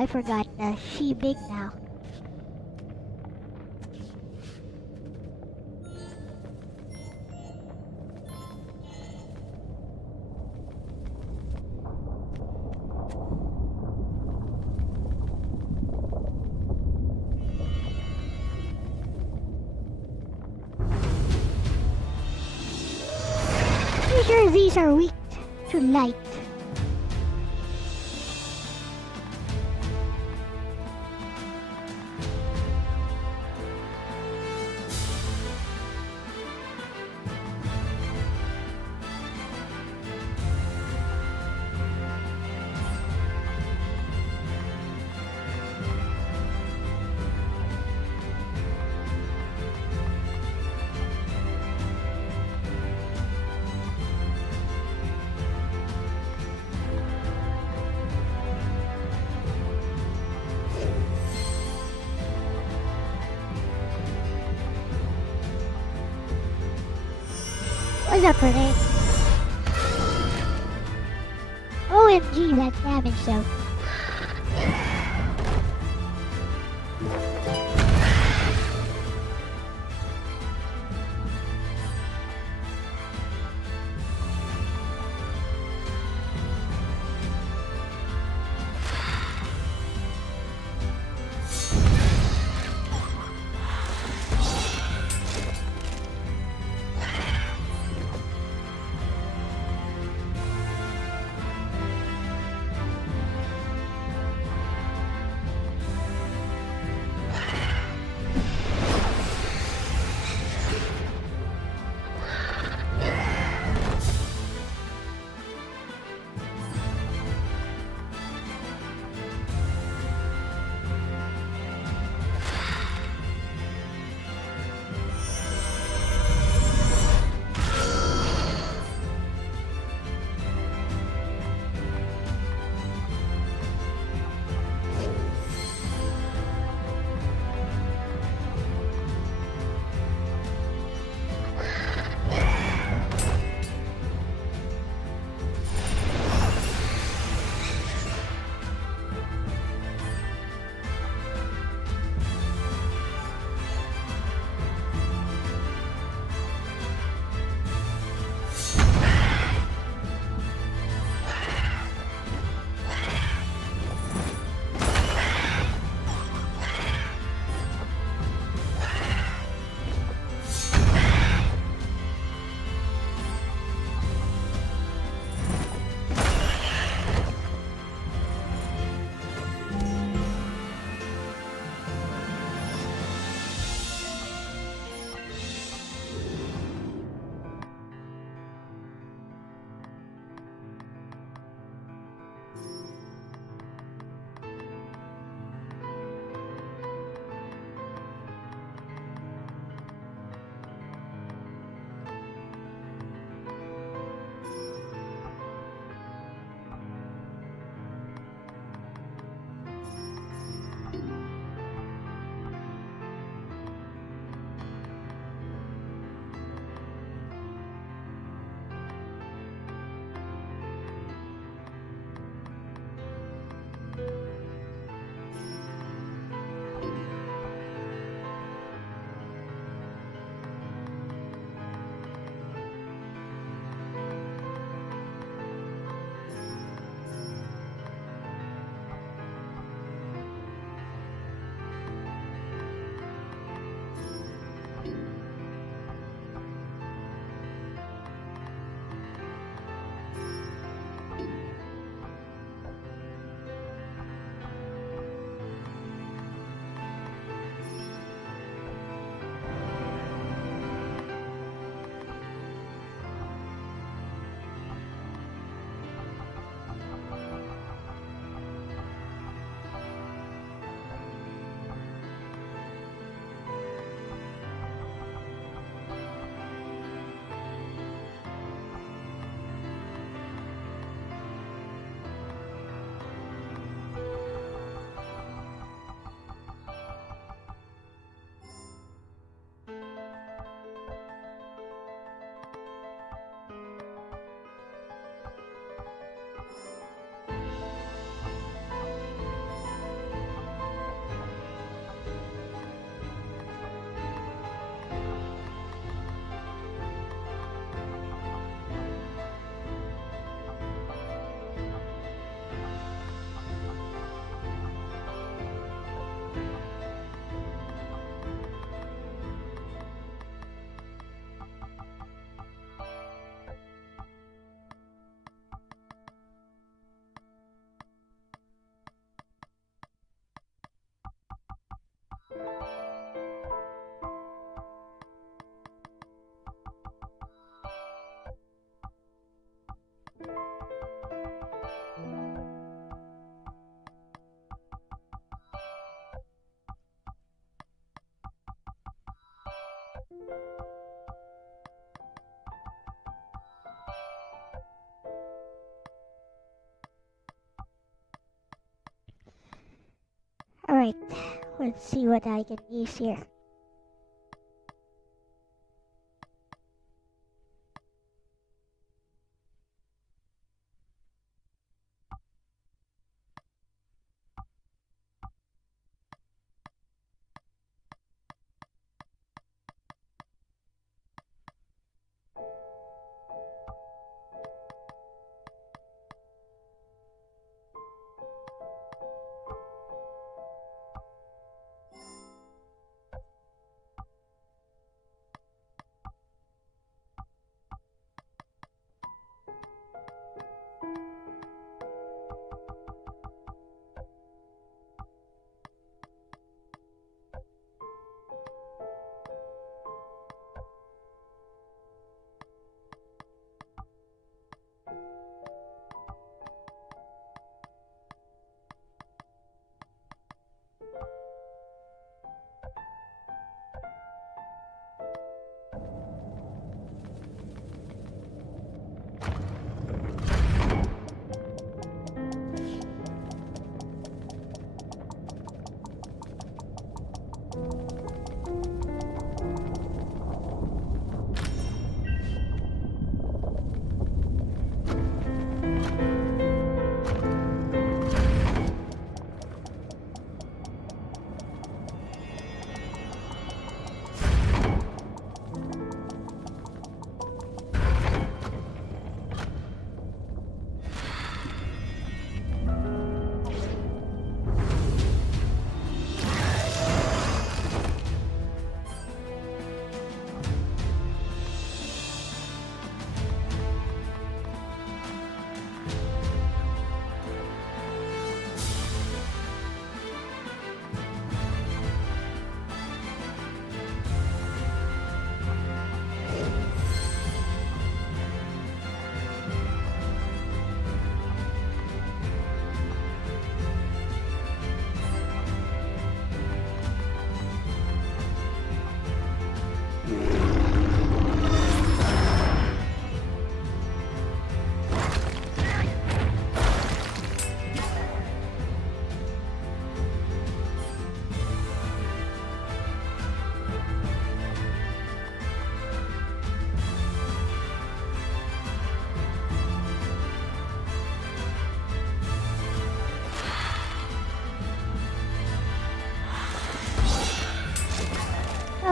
I forgot she big now. Pretty sure these are weak to light. What's up, Renee? OMG, that damage though. Alright, let's see what I can use here.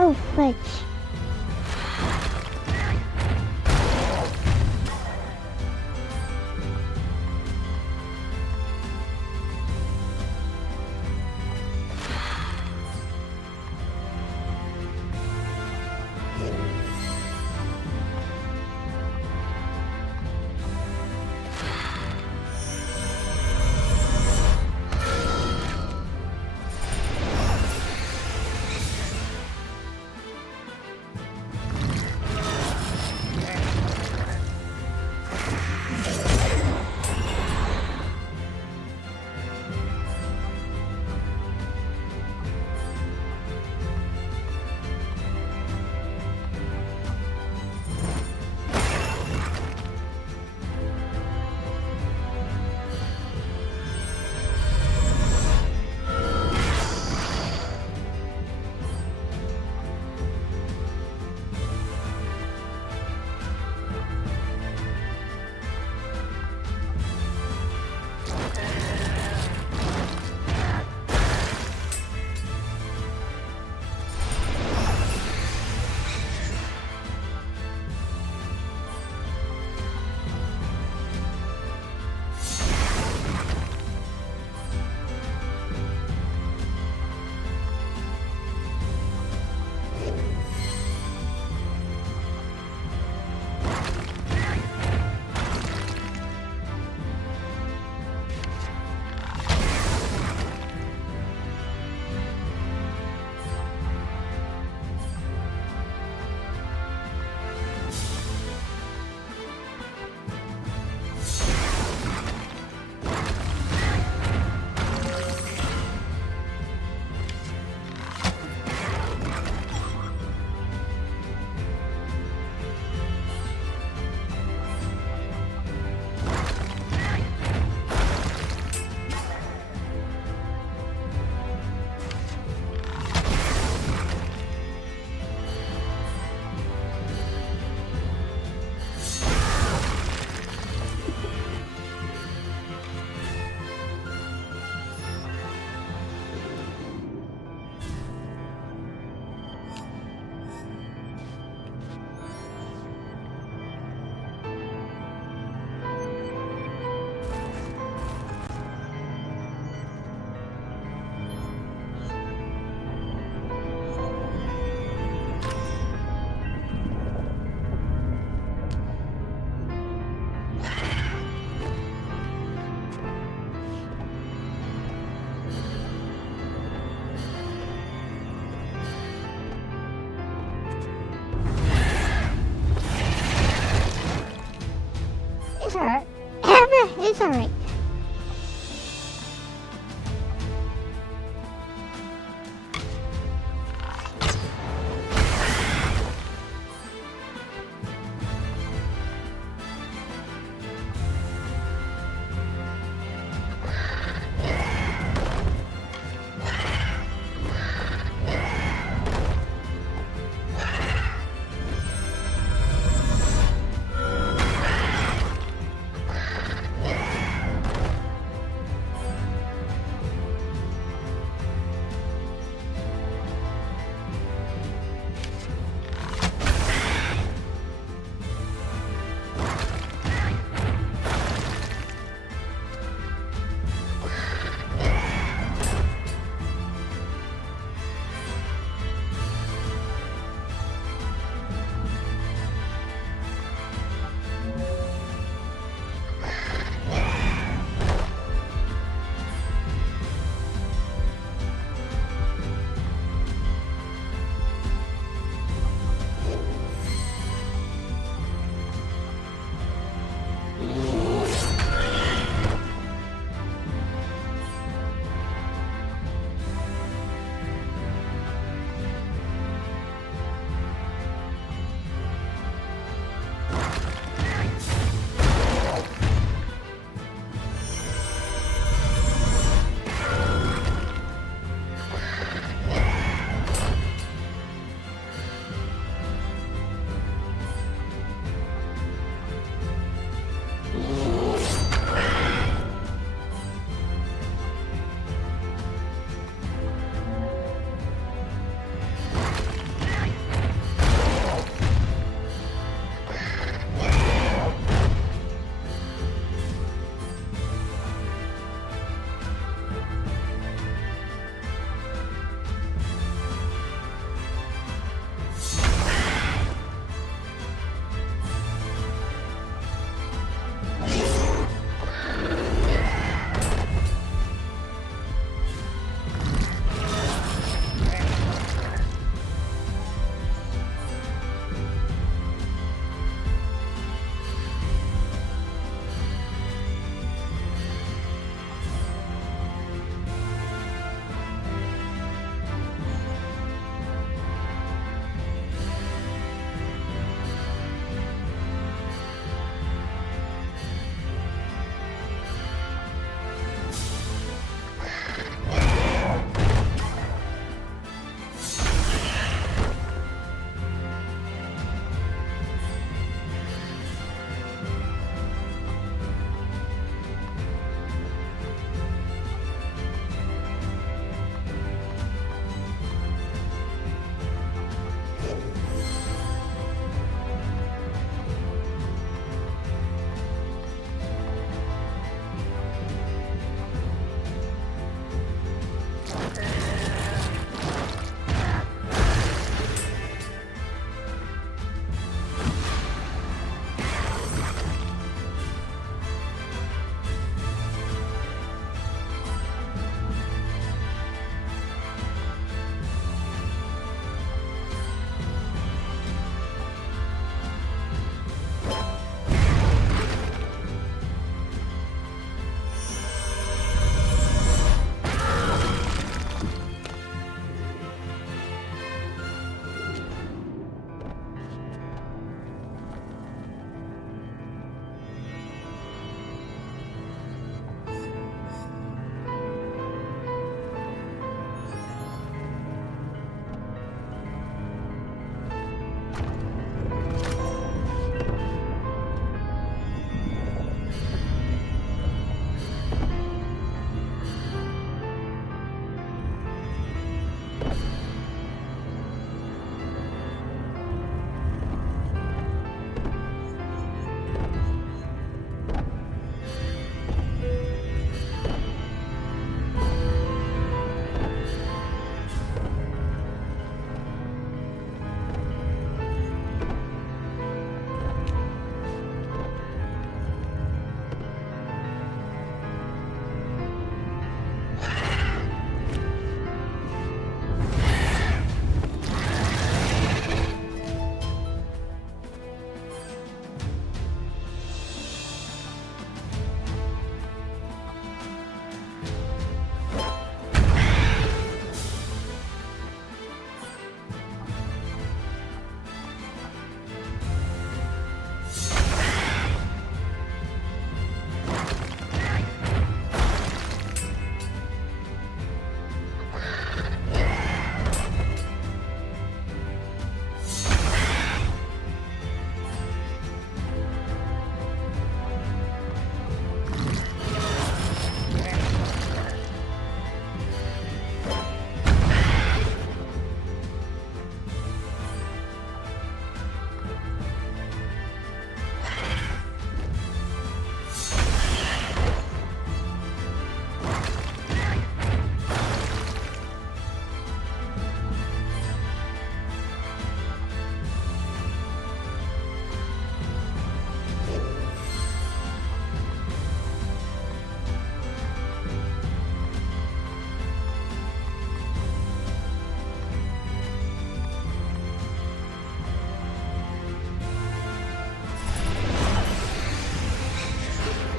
Oh, fudge. It's alright. It's alright.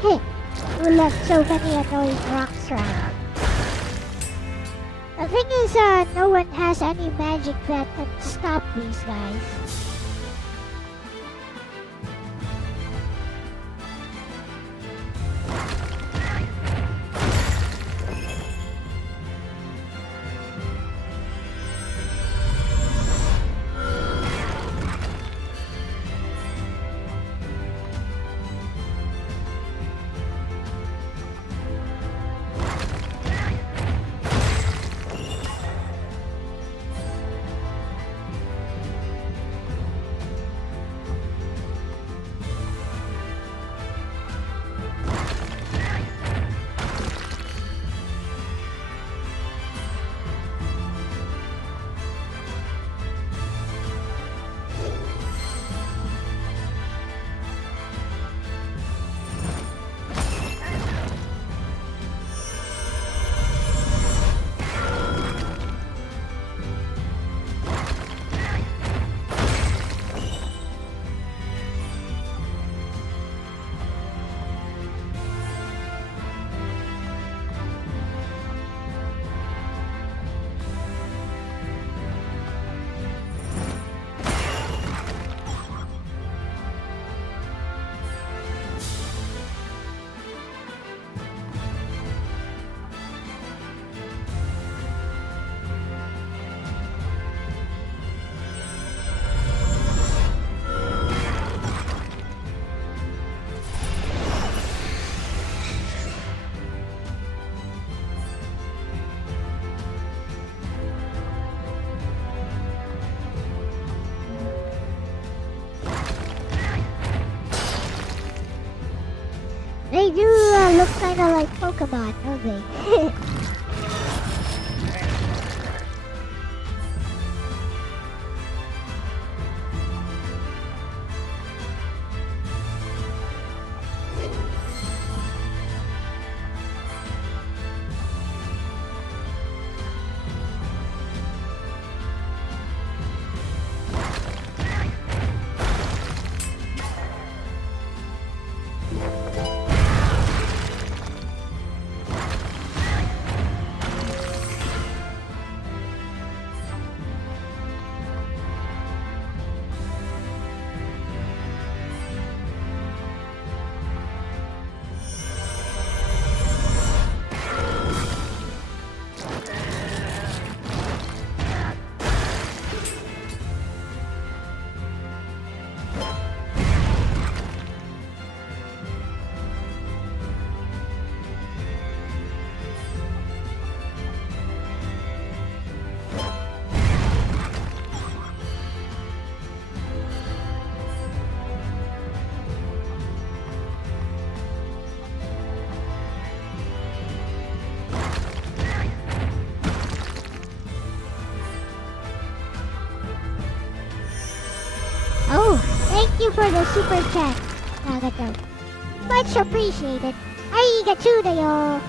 who left so many annoying rocks around. The thing is, no one has any magic that can stop these guys. They do look kinda like Pokemon, don't they? Oh, thank you for the super chat, Nagato. Much appreciated. Arigachudayo.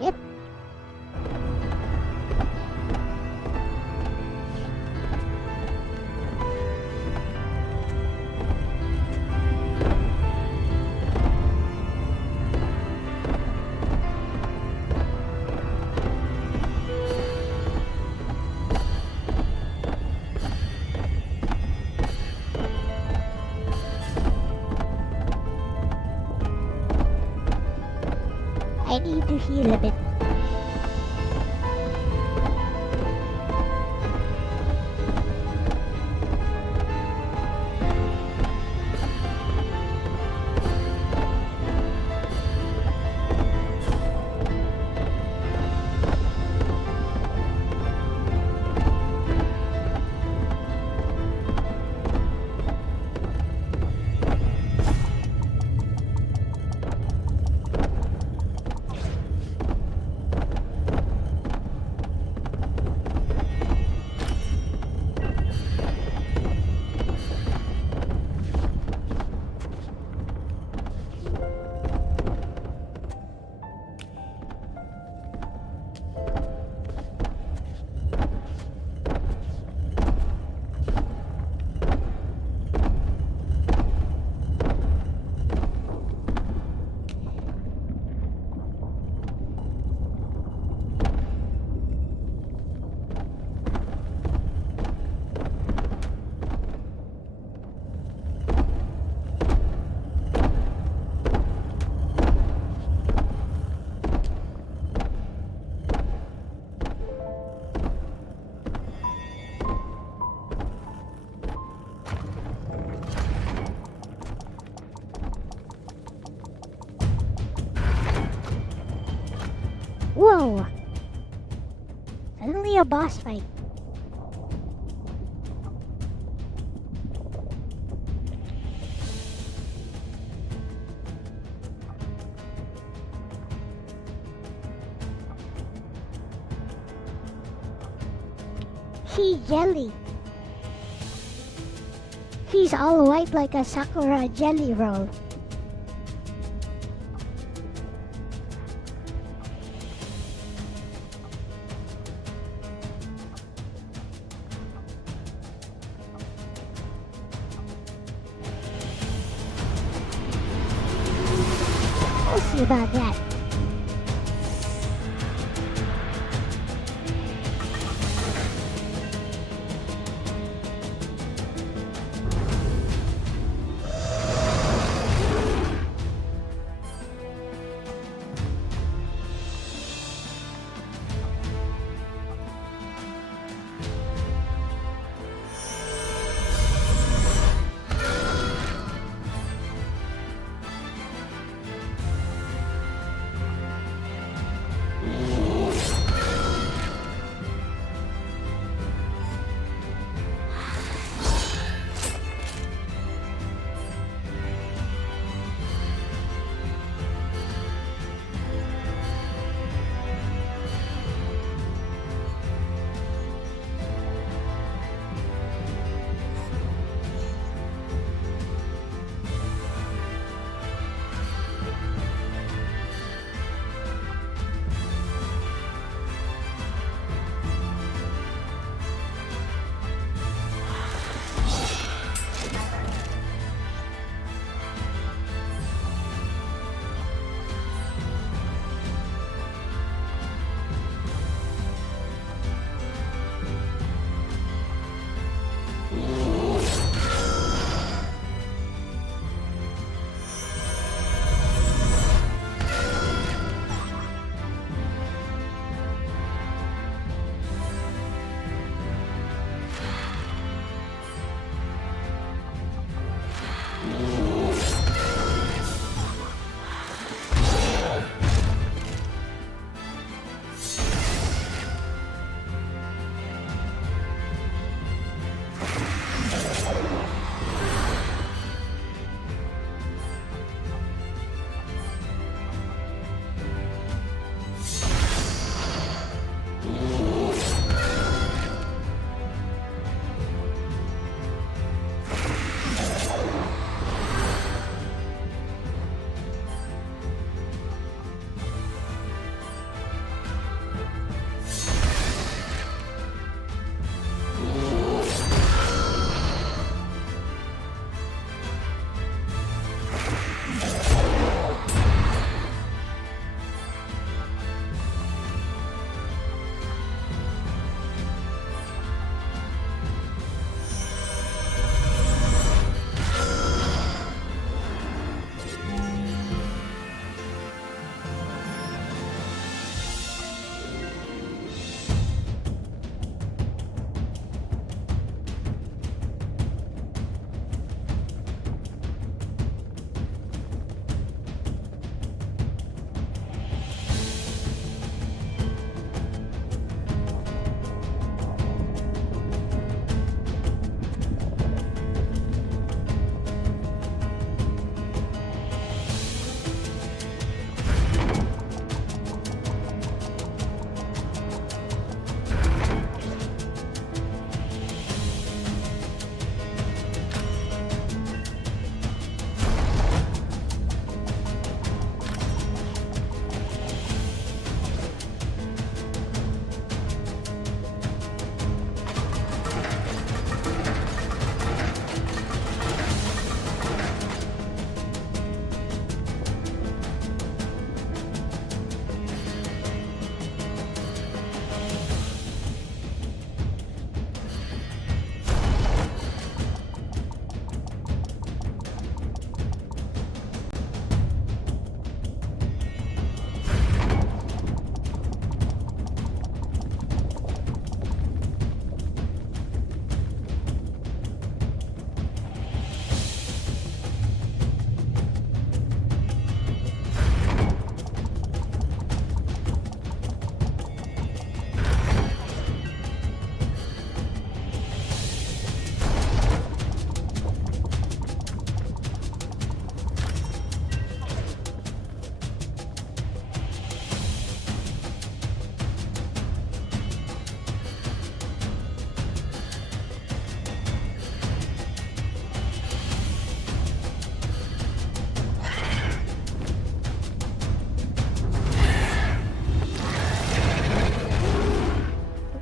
Yep. I need to heal a bit. Whoa! Suddenly a boss fight. She's jelly. She's all white like a Sakura jelly roll. We'll see about that.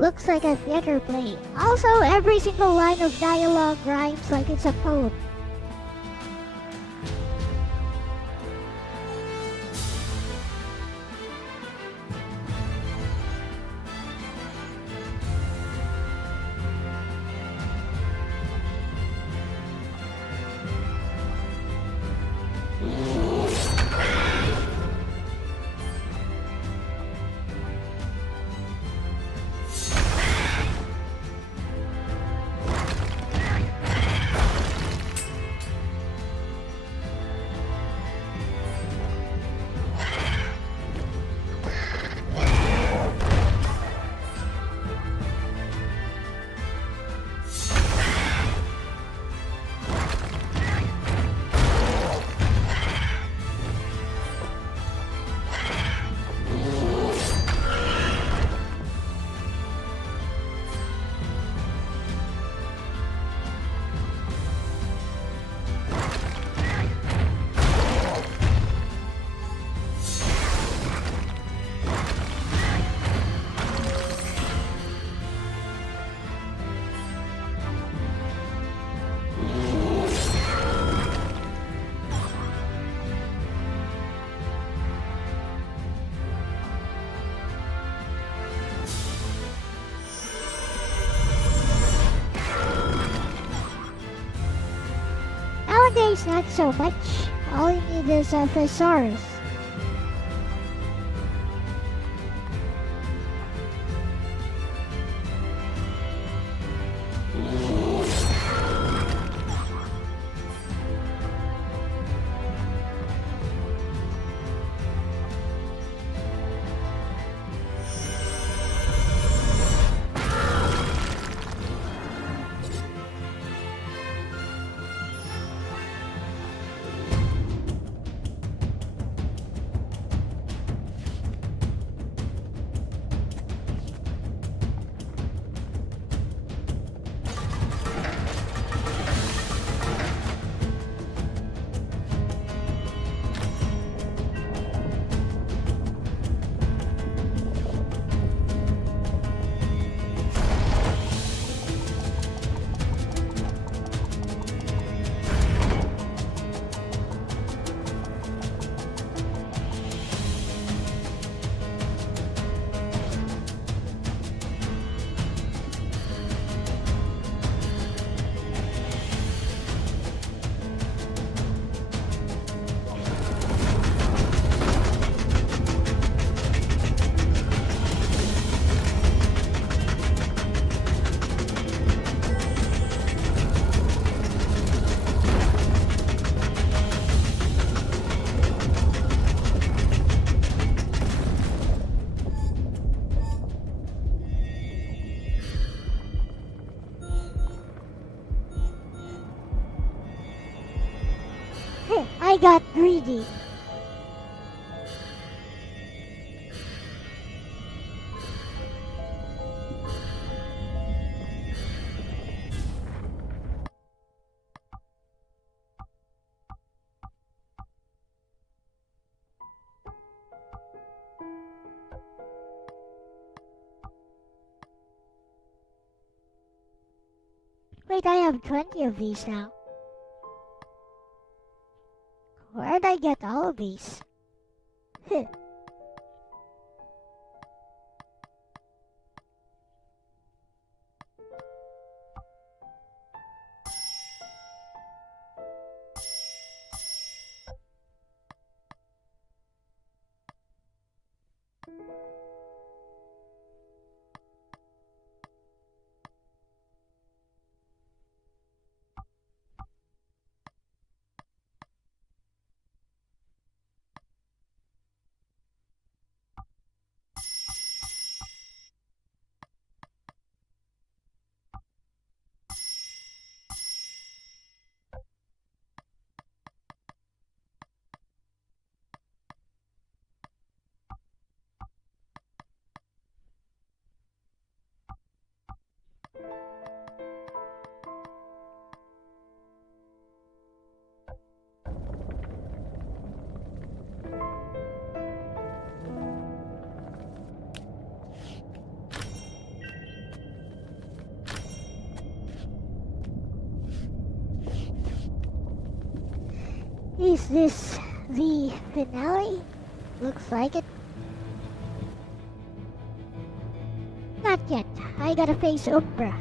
looks like a theater play. Also, every single line of dialogue rhymes like it's a poem. Nowadays, not so much. All you need is a thesaurus. I got greedy. Wait, I have 20 of these now. Where'd I get all of these? Is this the finale? Looks like it. Not yet. I gotta face Umbra.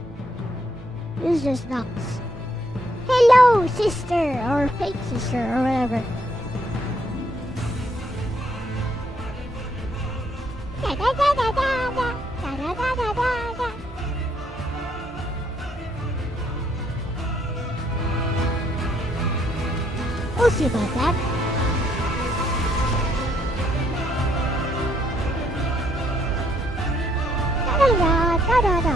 This just knocks. Hello, sister, or fake sister, or whatever. Da da da da da da da da da da da. We'll see about that. Da da da da da da.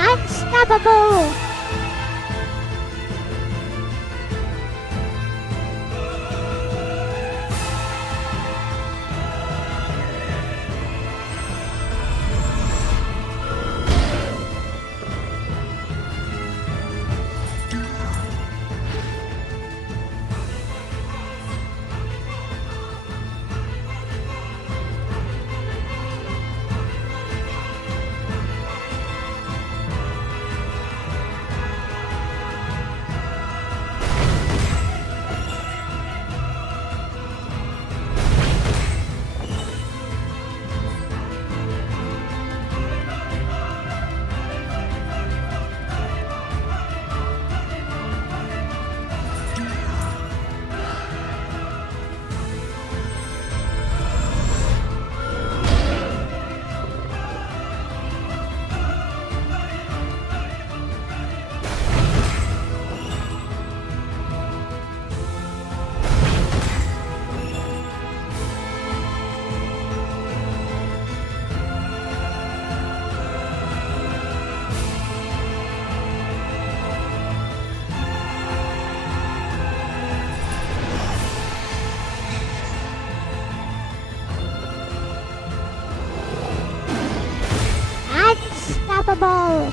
Unstoppable! Unstoppable!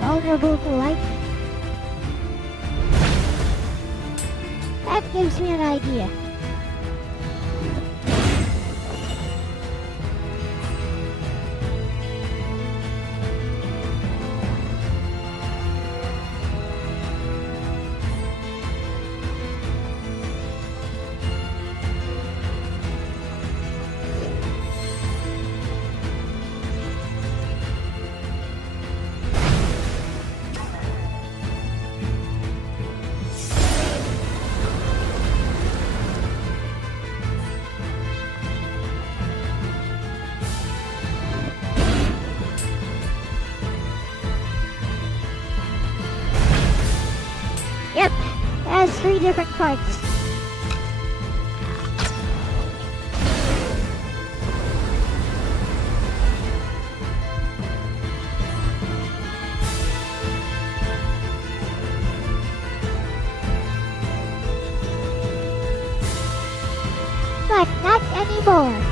Vulnerable to light. That gives me an idea. Yep, it has 3 different parts. But not anymore.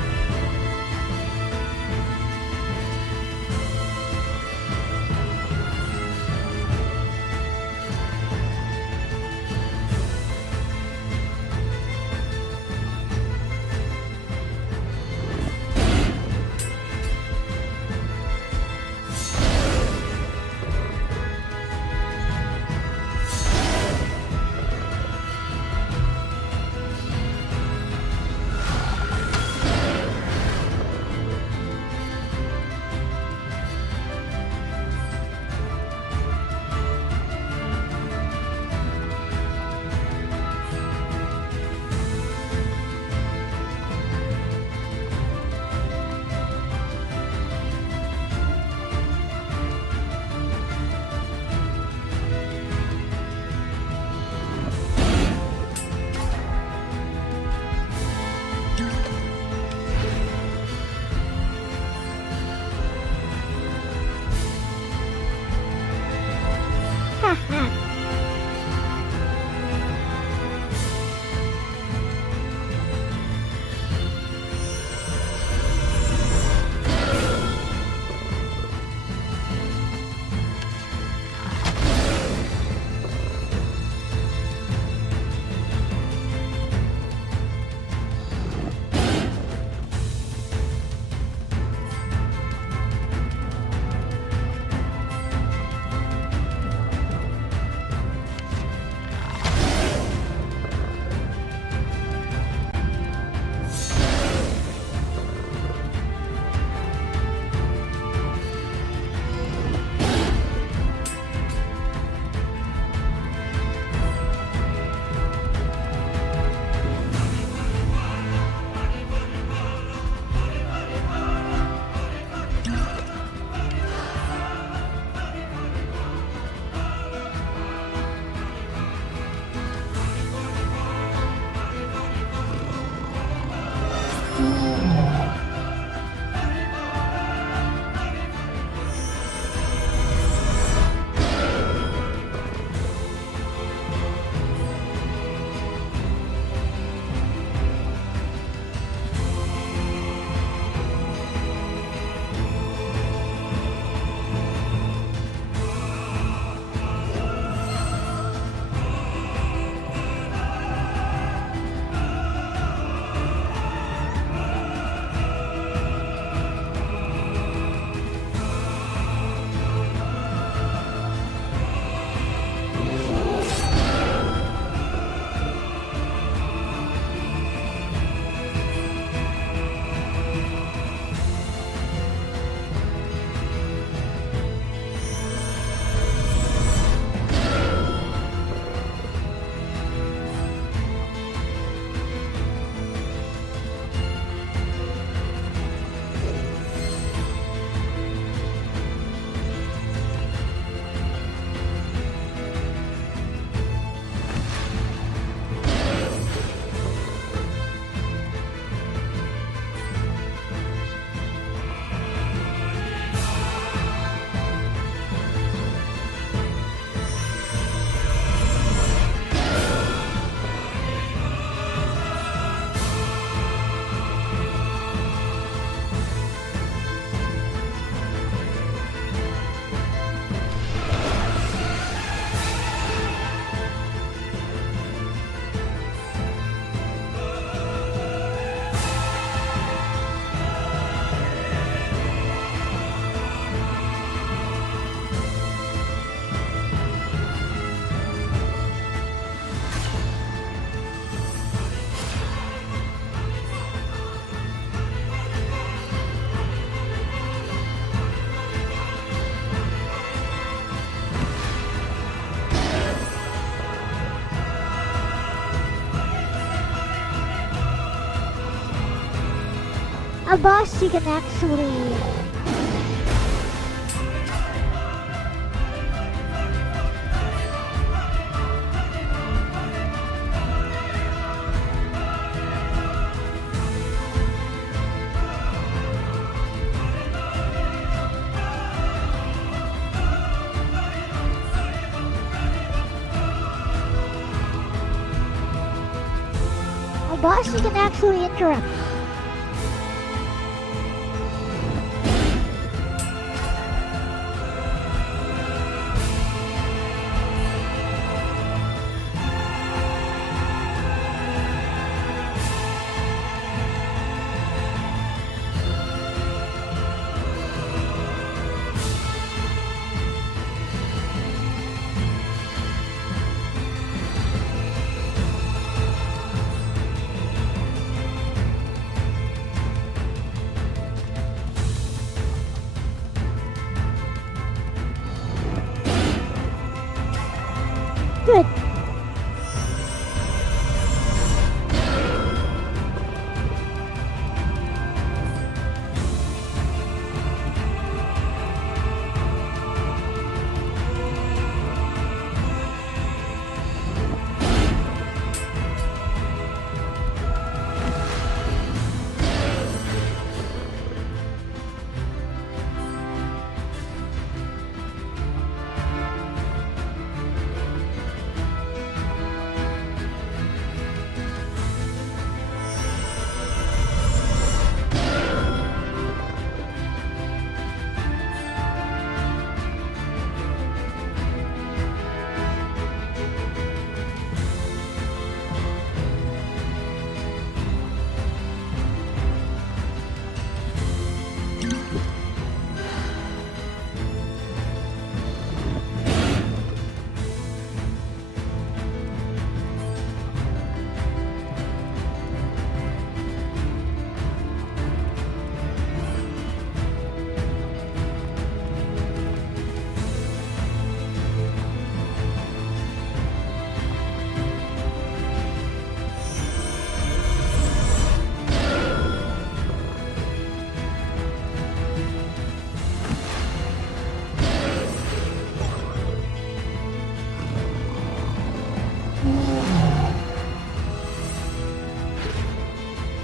A boss you can actually interrupt. Good.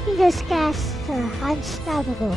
He just cast Unstoppable.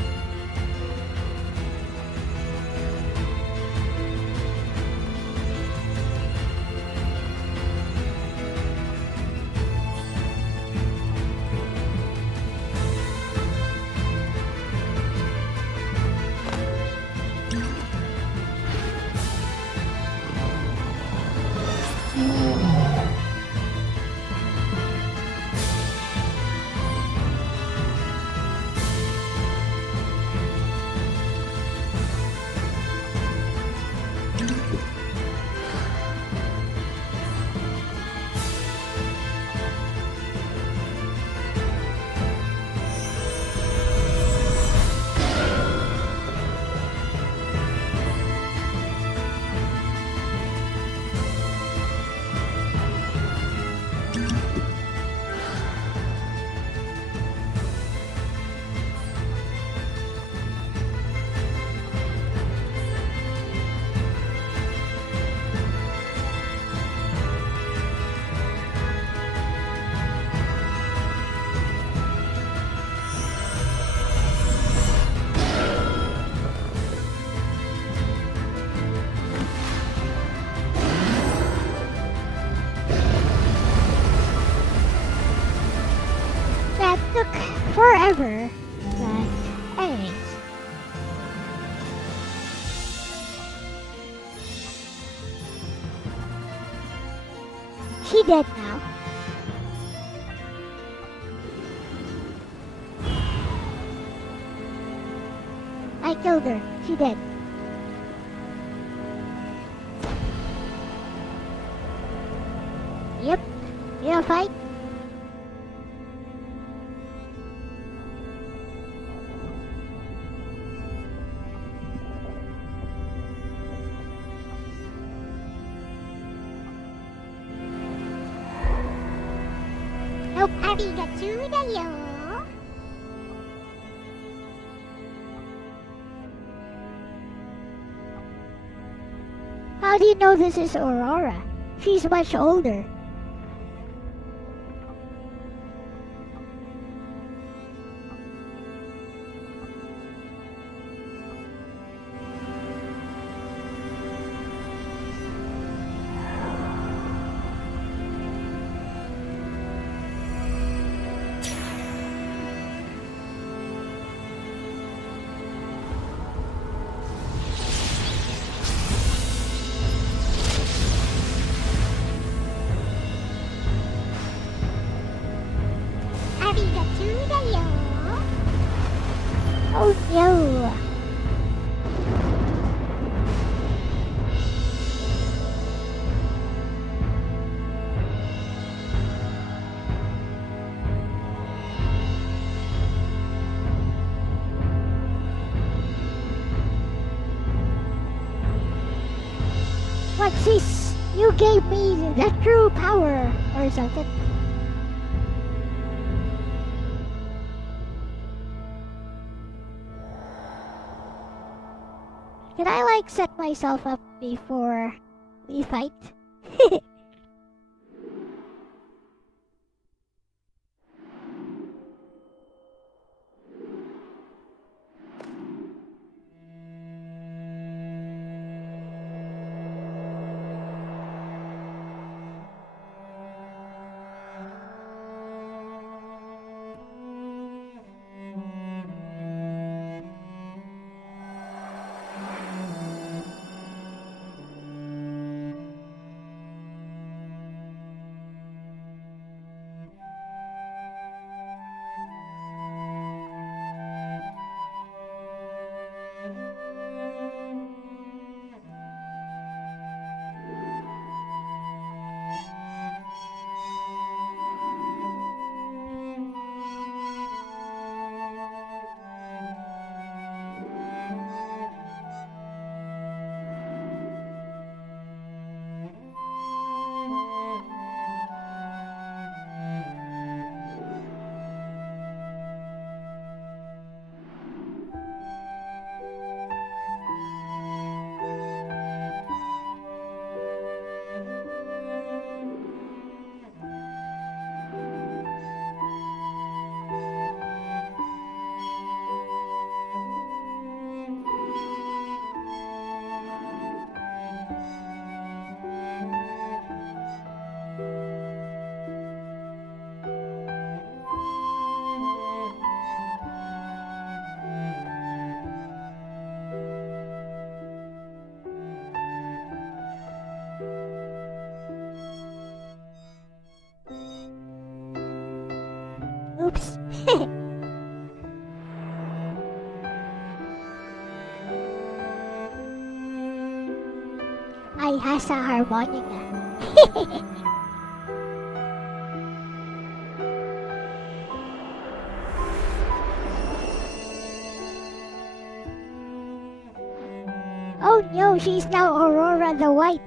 That took forever, but anyways. She dead now. I killed her. She dead. Yep. You wanna fight? Nope, ありがとうだよ。How do you know this is Aurora? She's much older. Oh no! What's this? You gave me the true power or something. Can I like set myself up before we fight? Oops. Ay, has a harmonica. Oh no, she's now Aurora the White.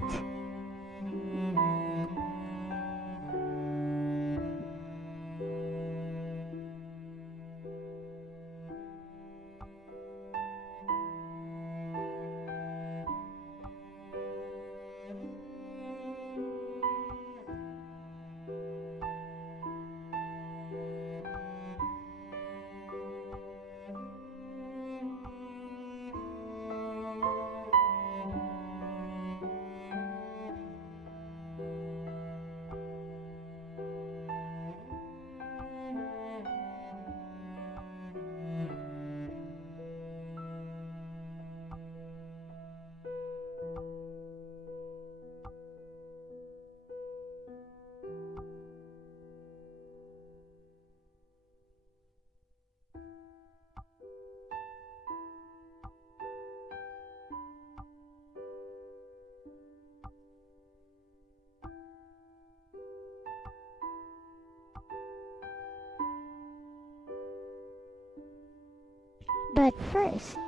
But first,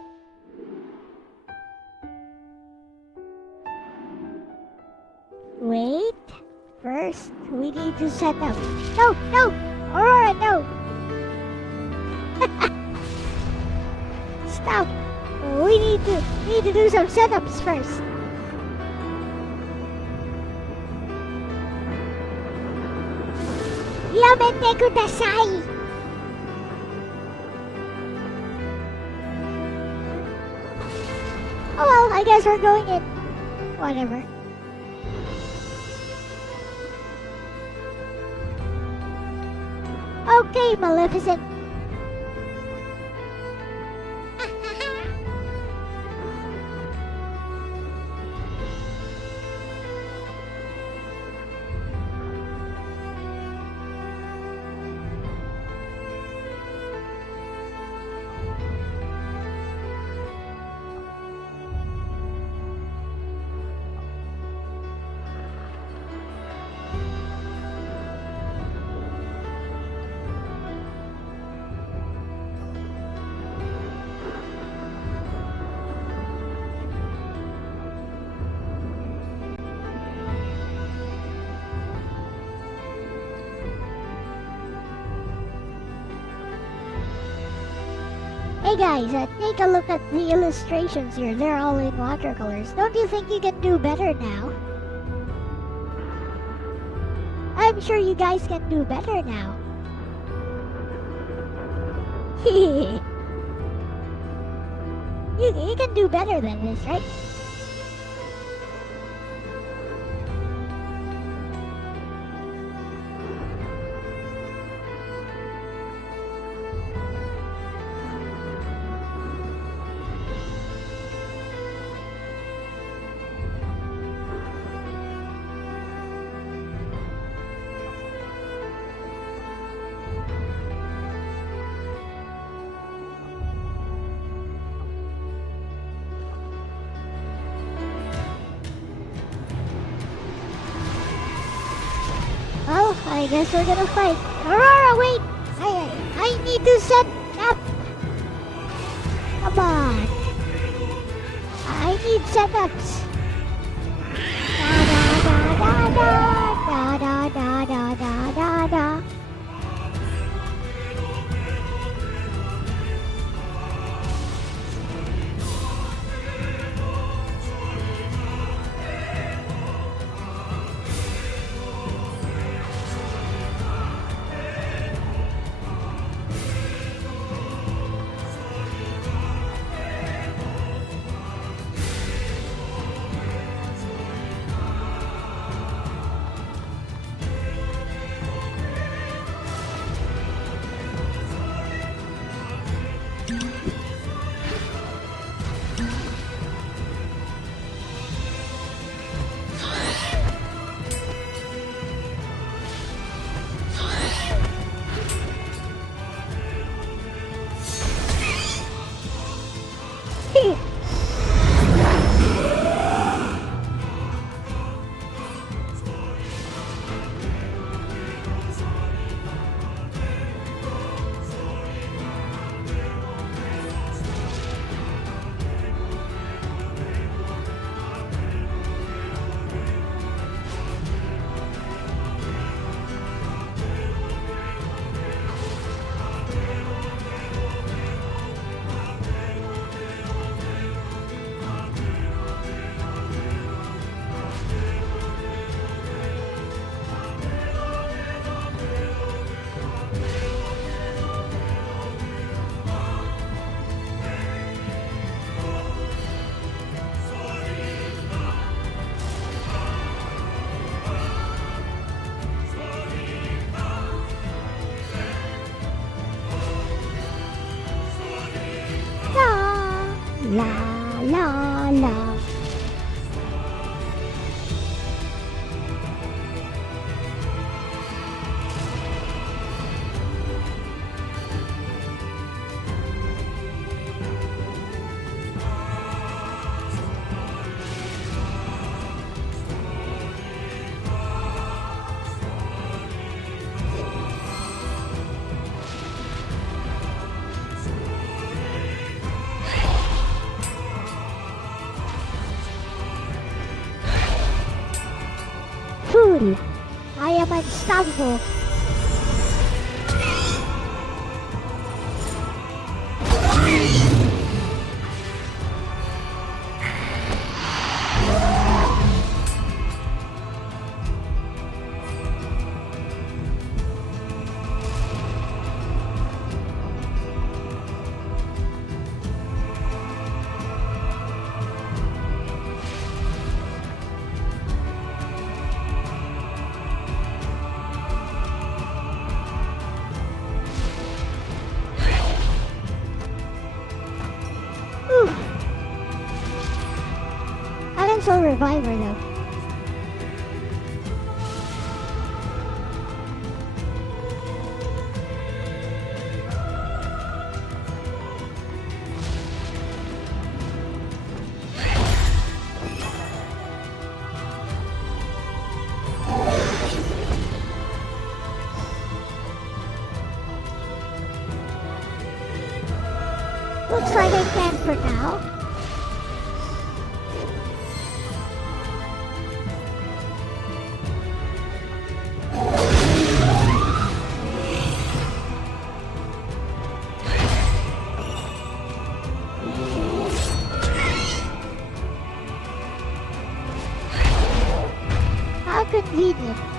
wait. First, we need to set up. No, no, Aurora, no. Stop. We need to do some setups first. Yamete kudasai! Oh well, I guess we're going in. Whatever. Okay, Maleficent. Hey guys, take a look at the illustrations here. They're all in watercolors. Don't you think you can do better now? I'm sure you guys can do better now. you can do better than this, right? Well, I guess we're gonna fight. Aurora, wait! I need to set up. Come on. I need setups. Da da da da da da da da da. La la la. Fool! I am unstoppable. survivor though. Looks like I can for now. How convenient.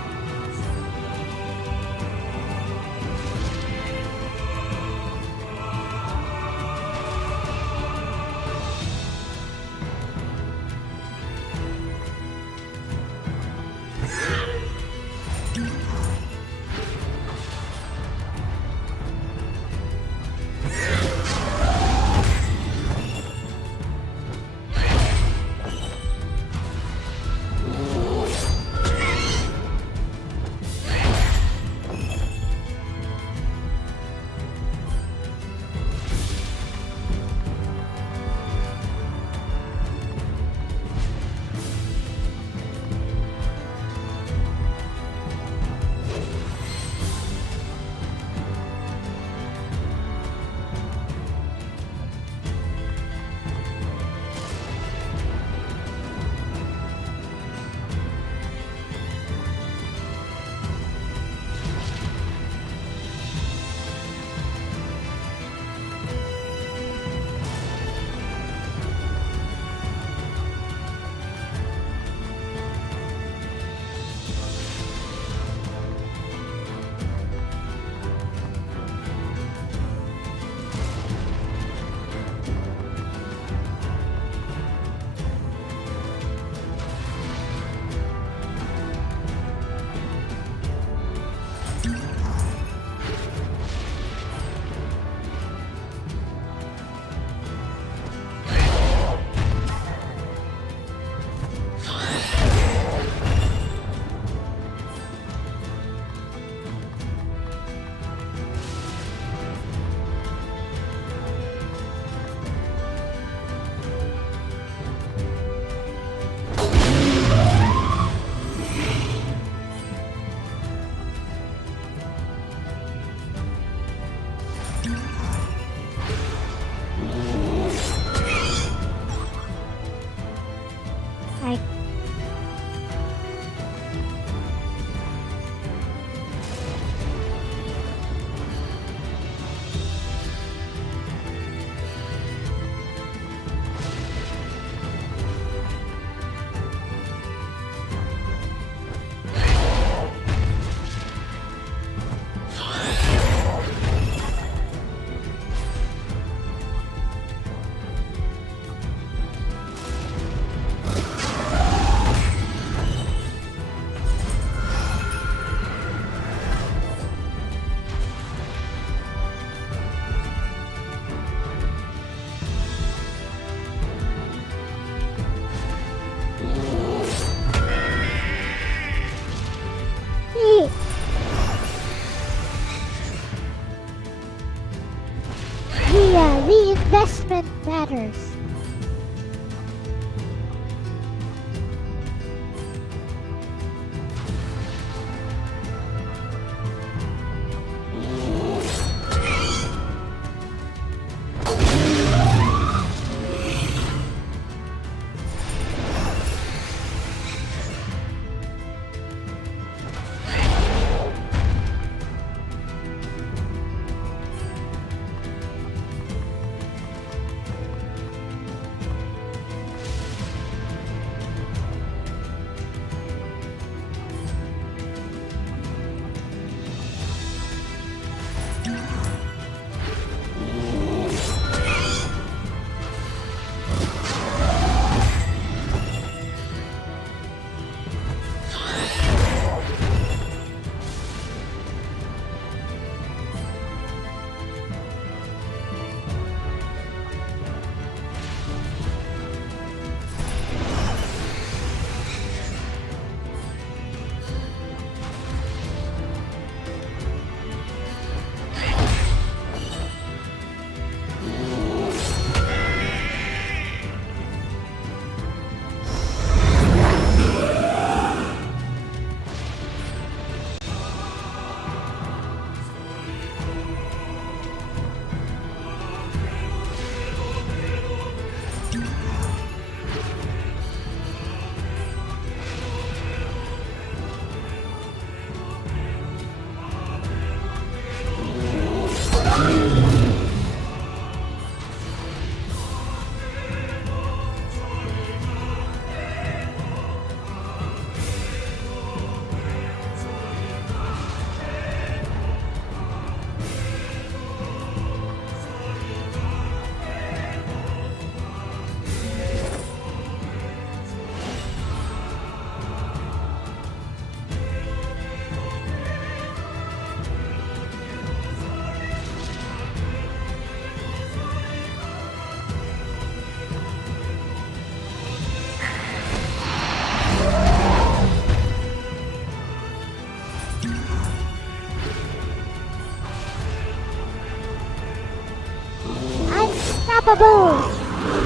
Boom!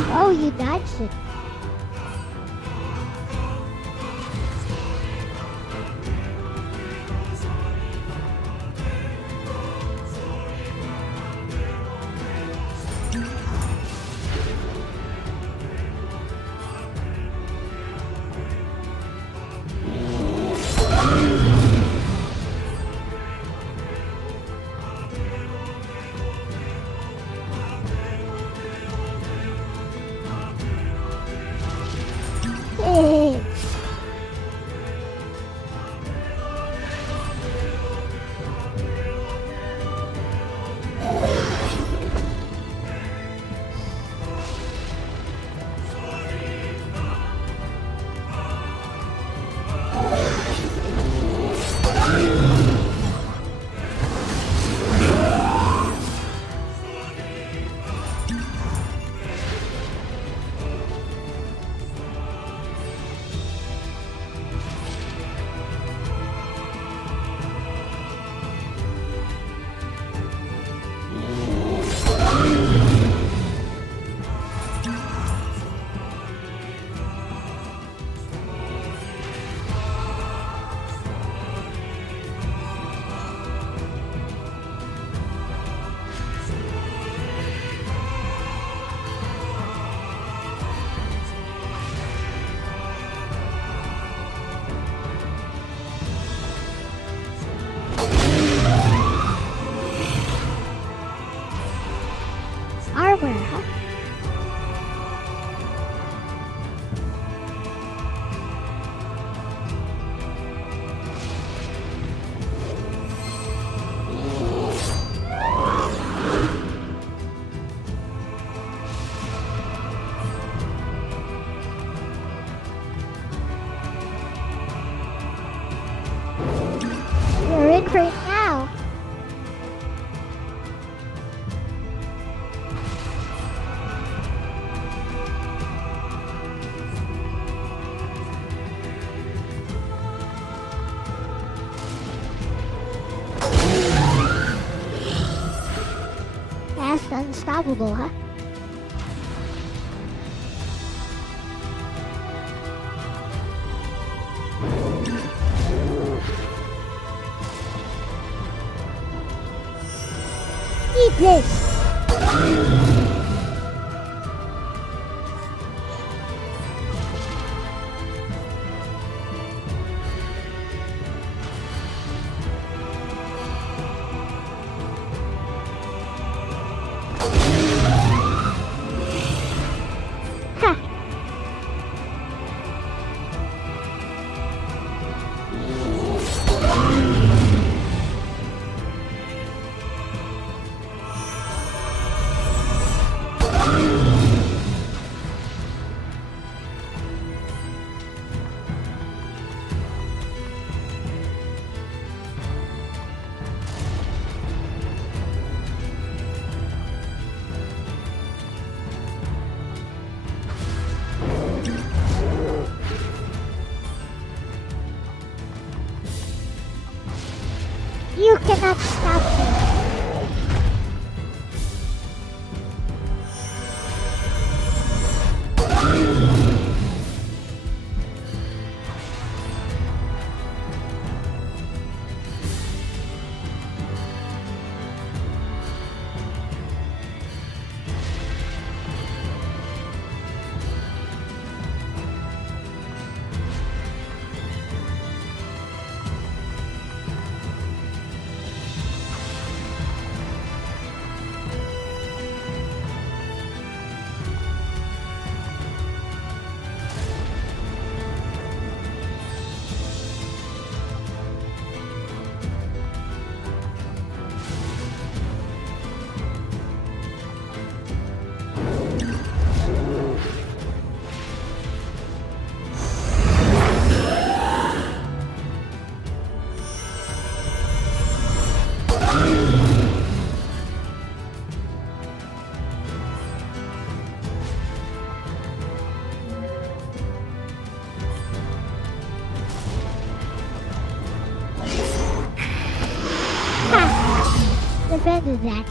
Oh, you dodged it. Armor, huh? You're in for it now. Fast, unstoppable, huh? Eat this! Ha! You cannot stop me. Ha! Defended that.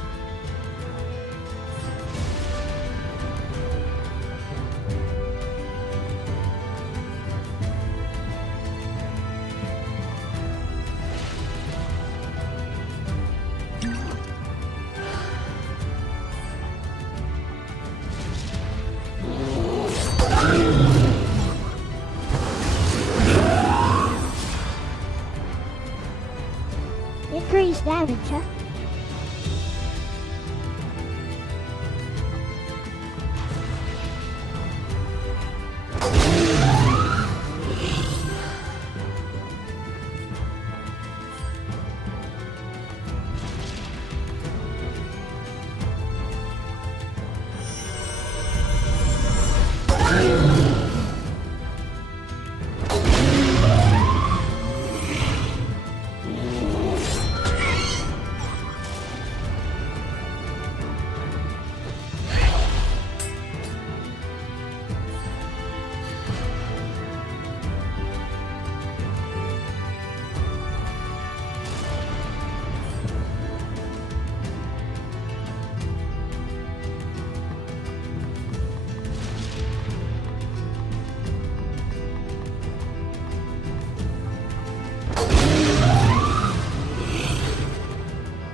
increased damage, huh?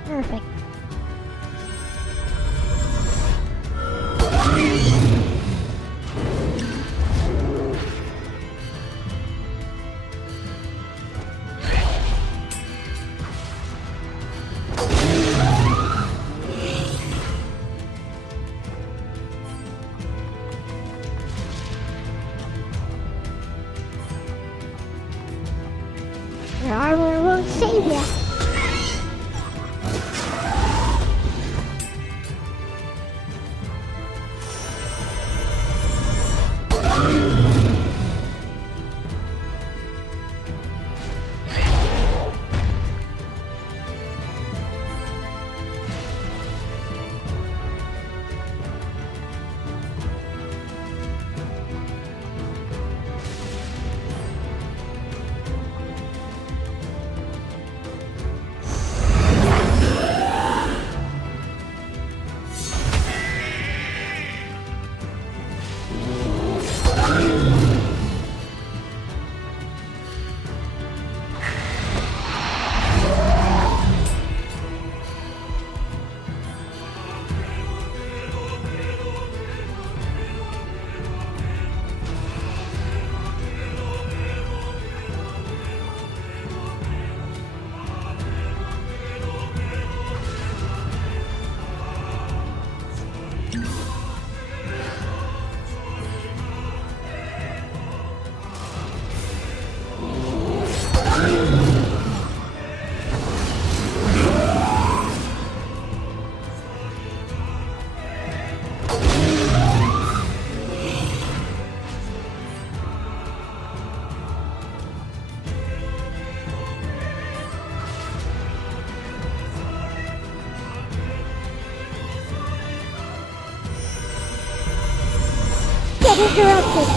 Perfect. Your armor won't save ya. Get interrupted.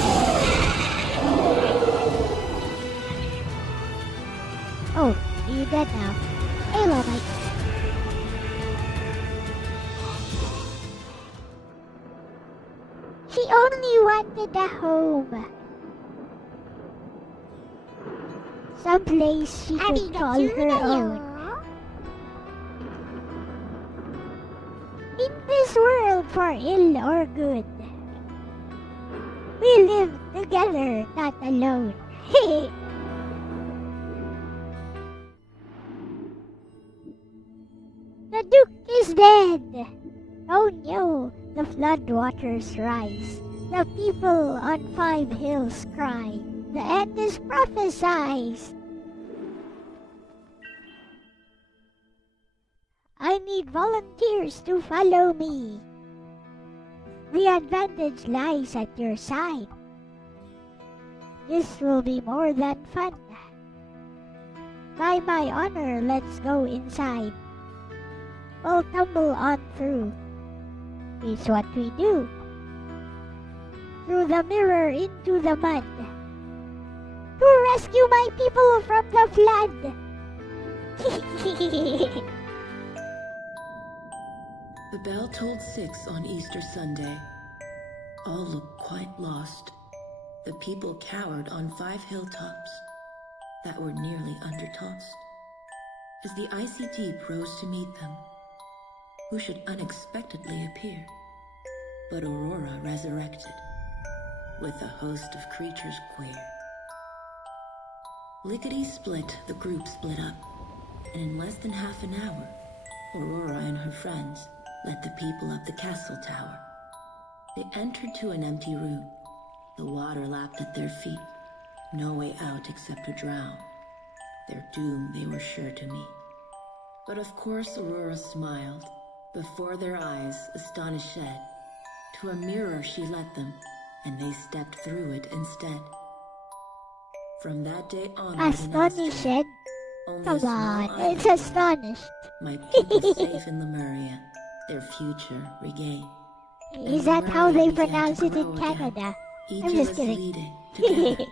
Oh, you dead now. Hello, mate. She only wanted a home. Someplace she could call her own. In this world, for ill or good, we live together, not alone. The Duke is dead. Oh no, the floodwaters rise. The people on 5 hills cry. The end is prophesied. I need volunteers to follow me. The advantage lies at your side. This will be more than fun. By my honor, let's go inside. We'll tumble on through. It's what we do. Through the mirror into the mud. To rescue my people from the flood. The bell tolled 6 on Easter Sunday. All looked quite lost. The people cowered on 5 hilltops that were nearly undertossed. As the icy deep rose to meet them, who should unexpectedly appear but Aurora resurrected, with a host of creatures queer. Lickety-split, the group split up, and in less than half an hour, Aurora and her friends led the people up the castle tower. They entered to an empty room. The water lapped at their feet. No way out except to drown. Their doom they were sure to meet. But of course Aurora smiled. Before their eyes, astonished shed. To a mirror she led them, and they stepped through it instead. From that day onward, Astonished? only Come a small on, island it's astonished. my people safe in Lemuria, their future regain. Is that how they pronounce it in Canada? Each I'm of just us kidding. leading together.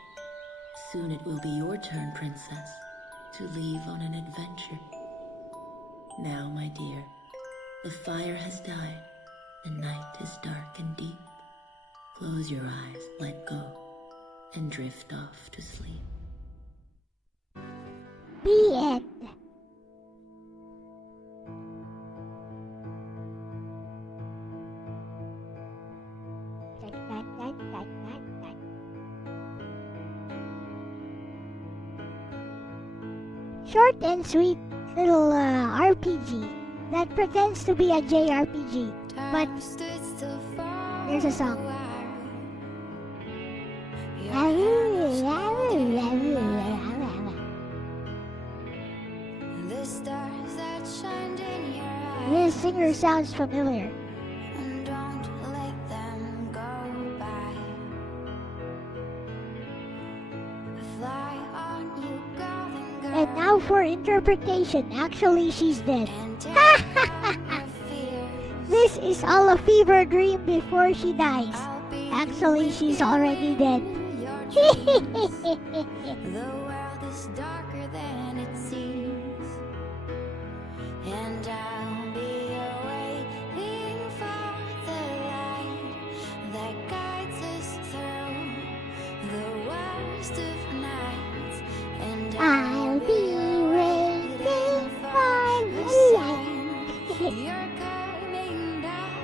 Soon it will be your turn, princess, to leave on an adventure. Now, my dear, the fire has died. The night is dark and deep. Close your eyes, let go, and drift off to sleep. The end. Short and sweet little RPG that pretends to be a JRPG, but there's a song. This singer sounds familiar. And now for interpretation. Actually, she's dead. This is all a fever dream before she dies. Actually, she's already dead. The world is darker than it seems, and I'll be waiting for the light that guides us through the worst of nights, and I'll be waiting for the light. you're coming back,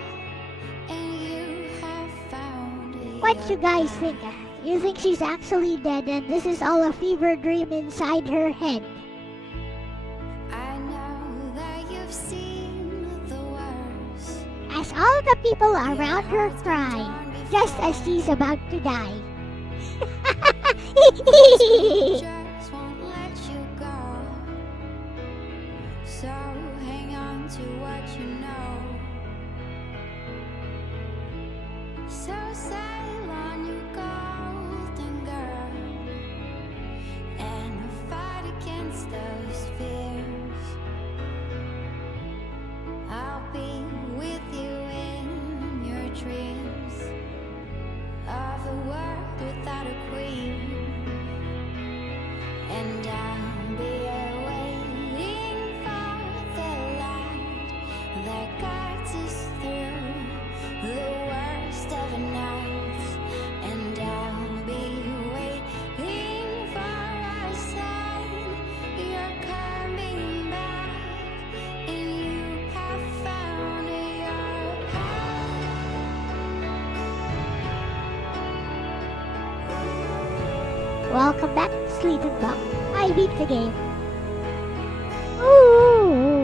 and you have found it. What you guys think? You think she's actually dead and this is all a fever dream inside her head? I know that you've seen the worst. As all the people around her cry, just as she's about to die. Just won't let you go. So hang on to what you know. So sail on, you golden girl, and fight against those fears. I'll be with you in your dreams of a world without a queen, and I'll be waiting for the light that guides us through the worst of nights, and I'll be waiting for a sign you're coming back, and you have found your path. Welcome back to Sleeping Bug. I beat the game. Ooh.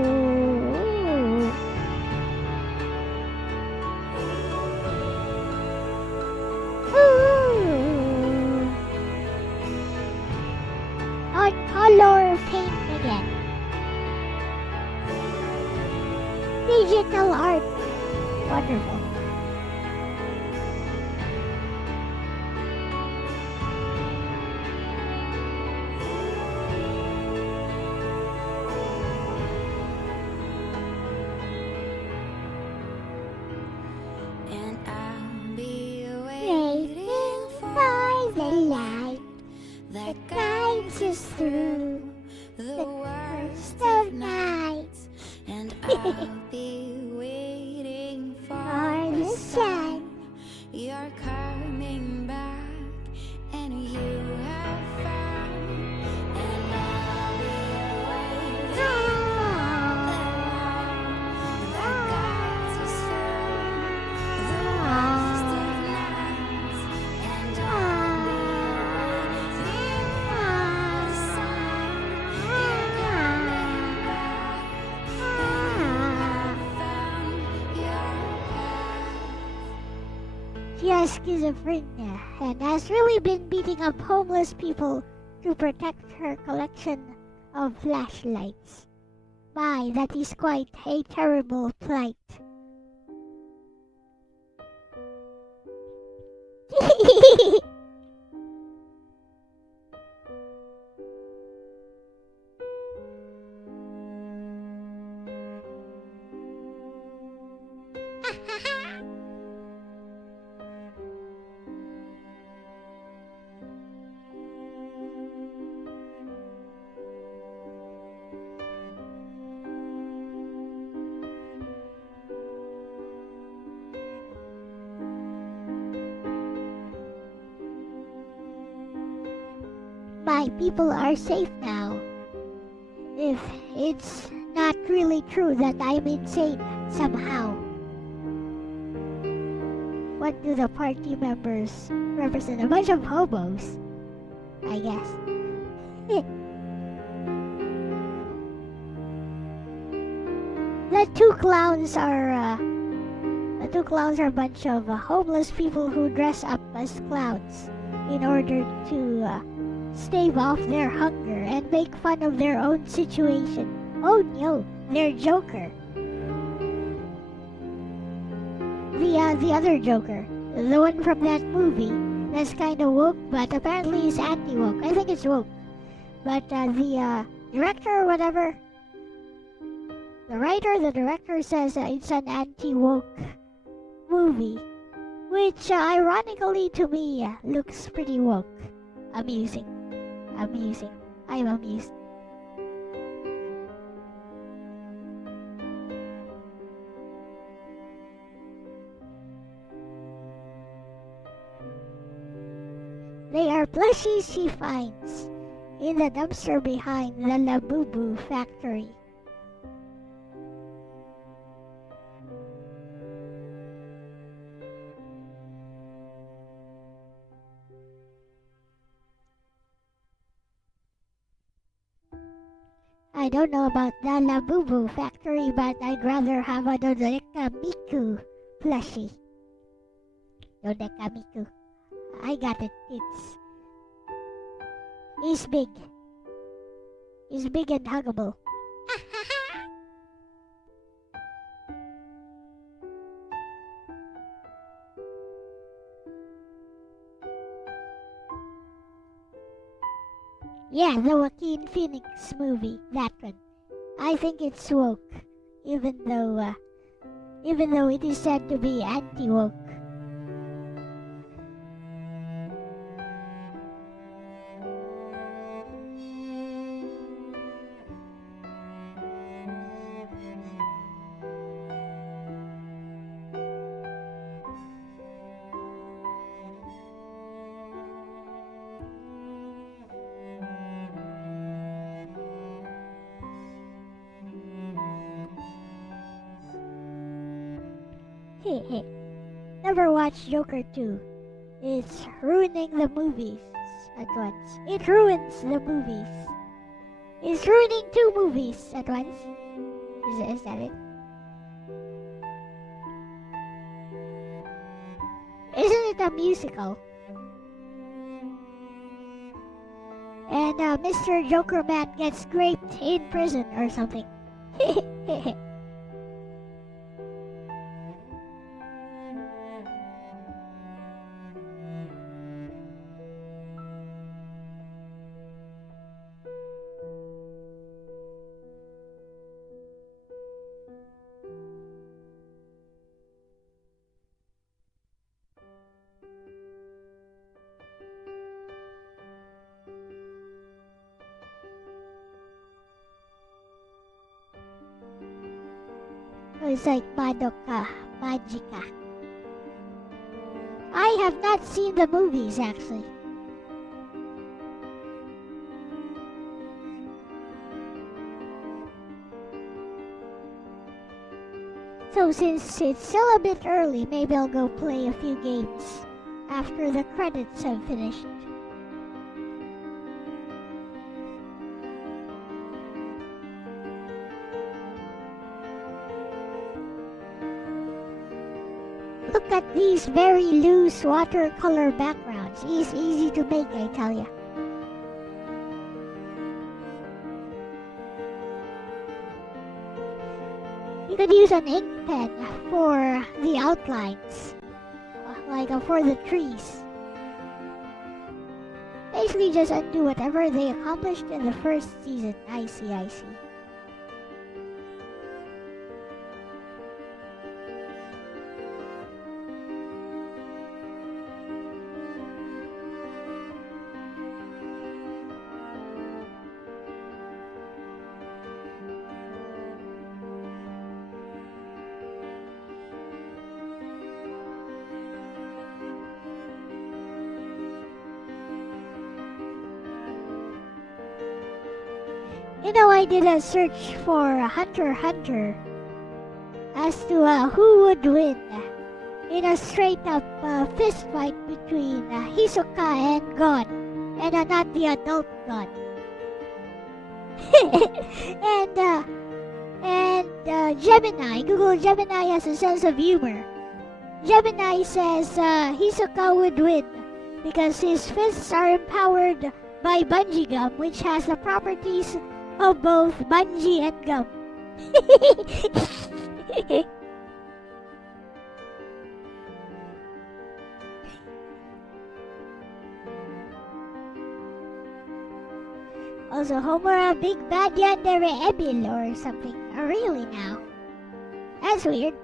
Ooh. On color paint again. Digital art. Wonderful. And I'll be Waiting waiting for the light that that guides us through the the worst worst of nights. and I'll be waiting For for the sun. You're coming back, and you have found, and I'll be waiting for the light that guides us through the worst of nights, and I'll be waiting for the sun. You're coming has schizophrenia and has really been beating up homeless people to protect her collection of flashlights. My, that is quite a terrible plight. My people are safe now. If it's not really true that I'm insane somehow. What do the party members represent? A bunch of hobos, I guess. The two clowns are a bunch of homeless people who dress up as clowns in order to stave off their hunger and make fun of their own situation. Oh no, they're Joker. The other Joker, the one from that movie that's kind of woke, but apparently is anti-woke. I think it's woke. But the director or whatever, the director says it's an anti-woke movie, which ironically to me looks pretty woke. Amusing. I'm amused. They are plushies she finds in the dumpster behind the Labubu factory. I don't know about the Labubu factory, but I'd rather have a Dodeka Miku plushie. Dodeka Miku. I got it. He's big. He's big and huggable. Yeah, the Joaquin Phoenix movie, that one. I think it's woke, even though it is said to be anti-woke. Never watch Joker 2. It's ruining the movies at once. It ruins the movies. It's ruining 2 movies at once. Is that it? Isn't it a musical? And Mr. Joker Man gets raped in prison or something. It's like Madoka Magica. I have not seen the movies actually. So since it's still a bit early, maybe I'll go play a few games after the credits have finished. look at these very loose watercolor backgrounds. It's easy to make, I tell ya. You could use an ink pen for the outlines, like for the trees. Basically just undo whatever they accomplished in the first season. I see, I see. You know, I did a search for Hunter x Hunter as to who would win in a straight up fist fight between Hisoka and God, and not the adult God. and Gemini, Google Gemini has a sense of humor. Gemini says Hisoka would win because his fists are empowered by bungee gum, which has the properties of both bungee and gum. Also, Homura Big Bad Yandere Ebil or something. Really now? That's weird.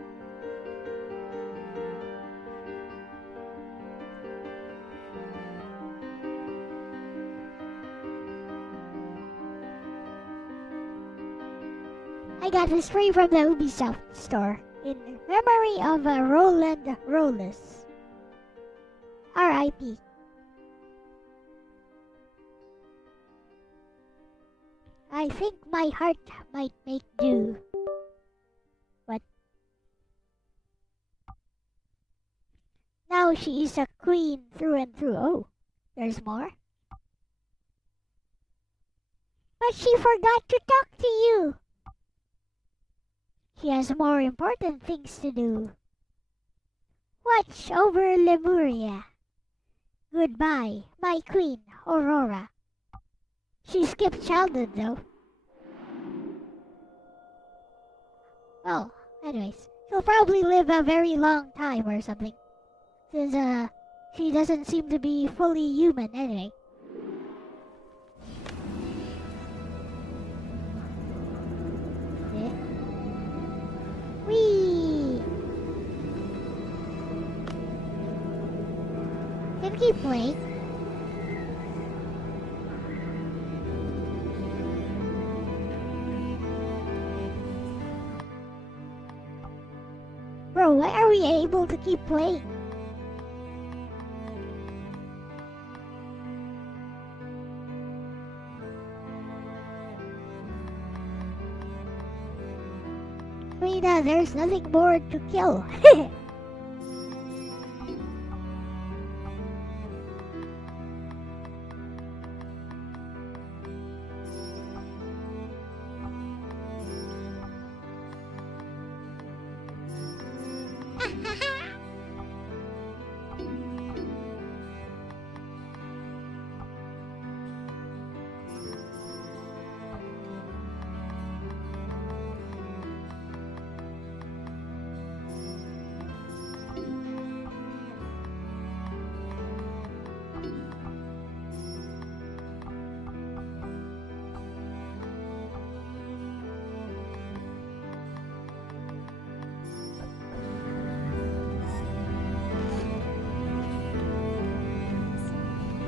I got this free from the Ubisoft store in memory of Roland Rollis. R.I.P. I think my heart might make do. What? Now she is a queen through and through. Oh, there's more? But she forgot to talk to you. She has more important things to do. Watch over Lemuria. Goodbye, my queen, Aurora. She skipped childhood, though. Well, anyways, she'll probably live a very long time or something. Since, she doesn't seem to be fully human anyway. Whee! Can keep playing. Bro, why are we able to keep playing? I mean, there's nothing more to kill.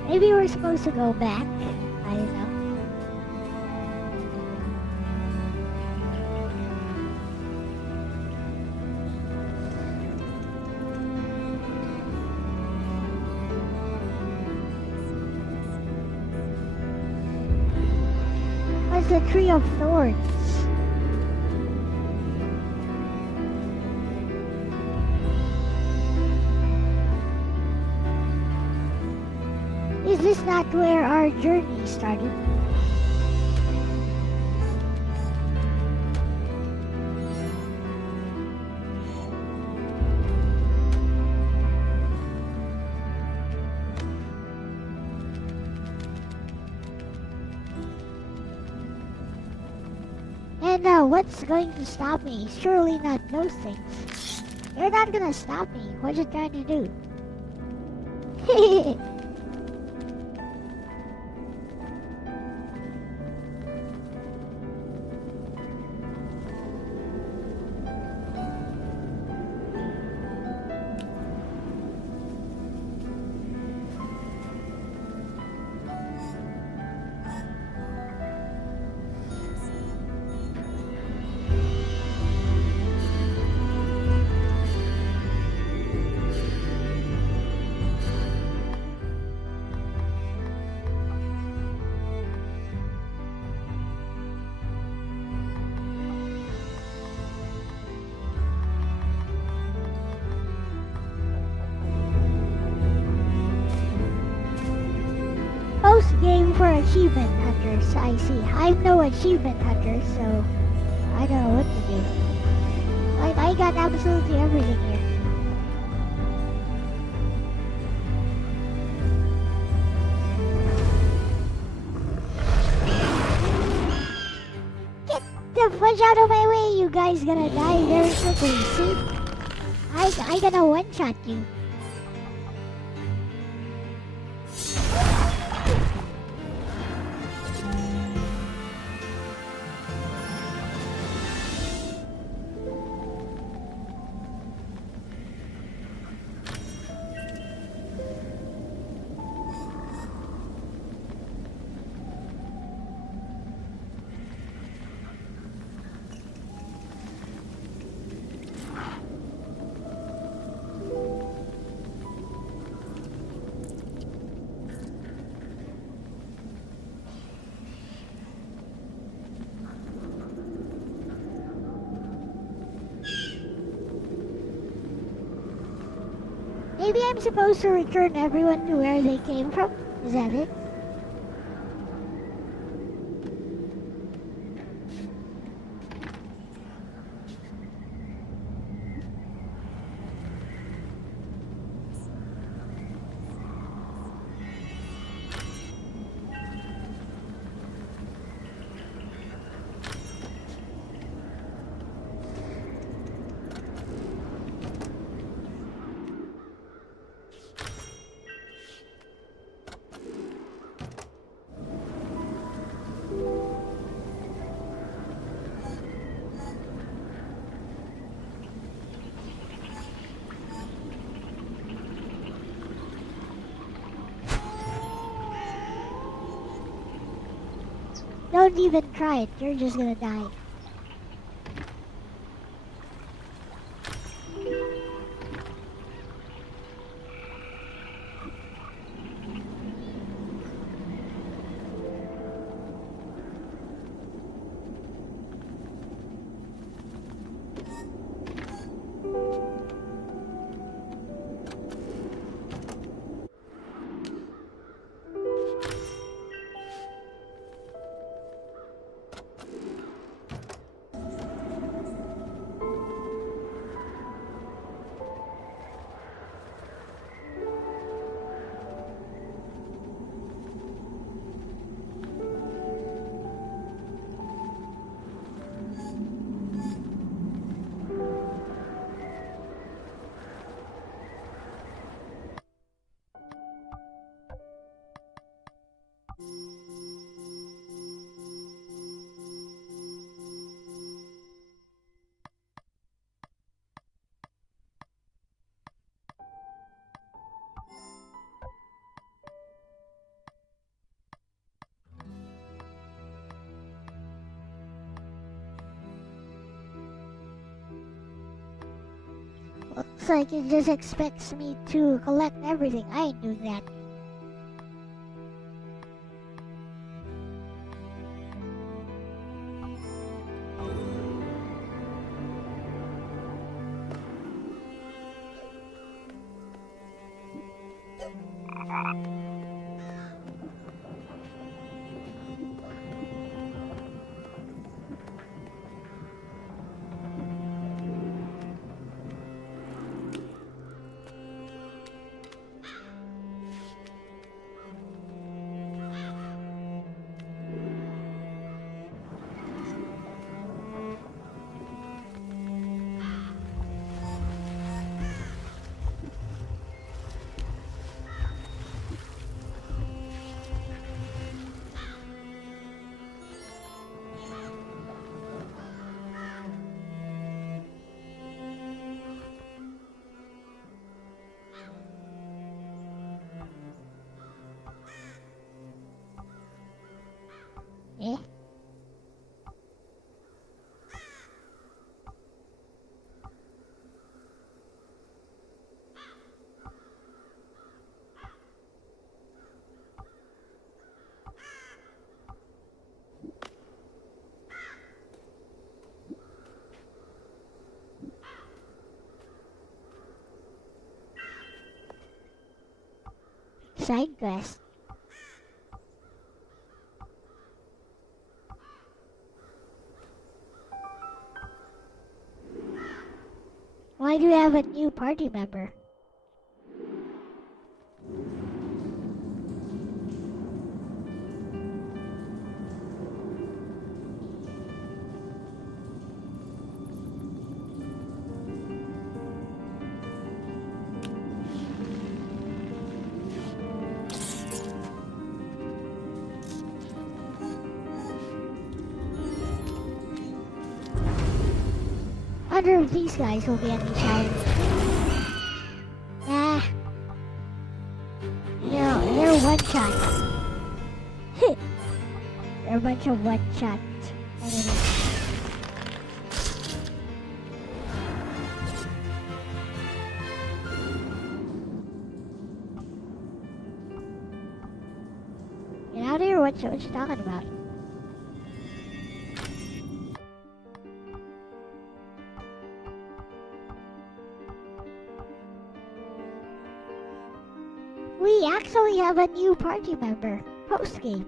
Maybe we're supposed to go back. I don't know. What's the Tree of Thorns? Is this not where our journey started? And what's going to stop me? Surely not those things. You're not gonna stop me. What you trying to do? Post game for achievement hunters. I see. I'm no achievement hunter, so I don't know what to do. Like, I got absolutely everything here. Get the fudge out of my way! You guys gonna die very quickly. See? I gonna one-shot you. Maybe I'm supposed to return everyone to where they came from? Is that it? Don't even try it, you're just gonna die. Looks like it just expects me to collect everything. I knew that. side quest. Why do you have a new party member? Other of these guys will be on the challenge. Nah. They're one shot. They're a bunch of one shot enemies. Get out of here, what you talking about? We actually have a new party member. Post game.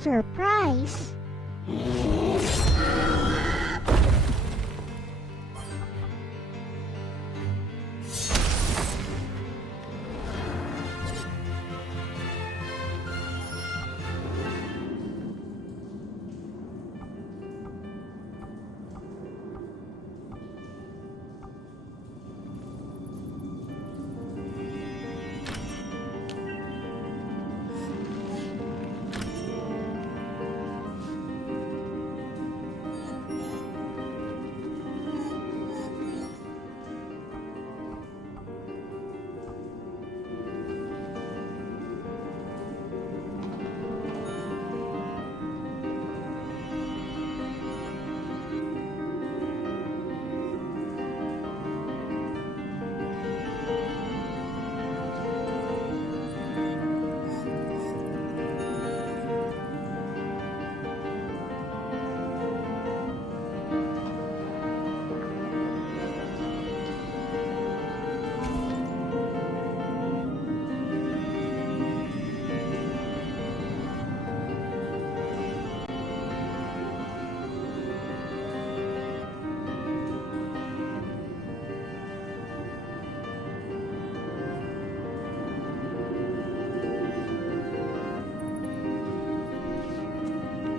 Surprise!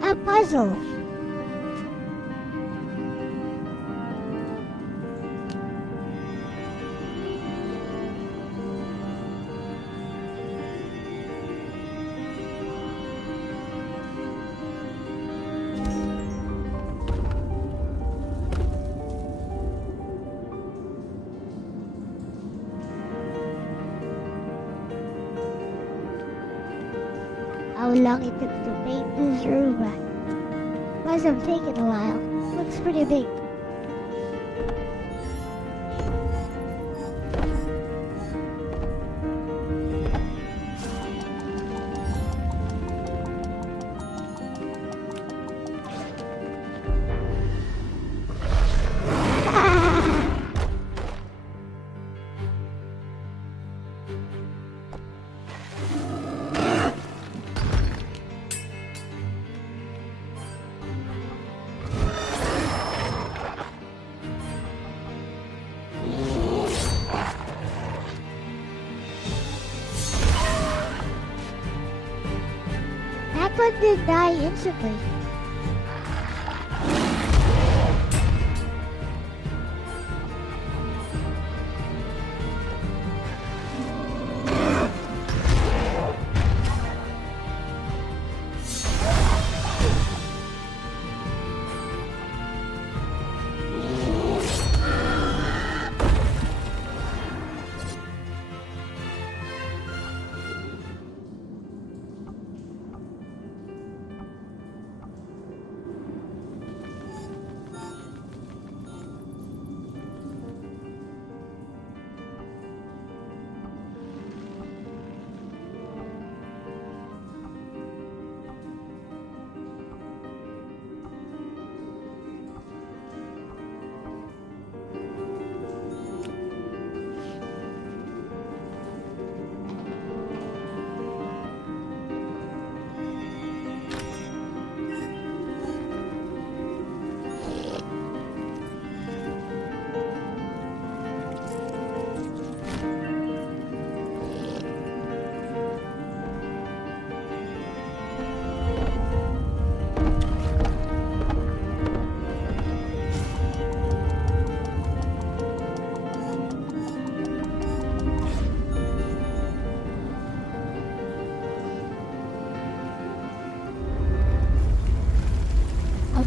A puzzle. How long it took to paint this room. Must have taken a while. Looks pretty big. That one did die instantly.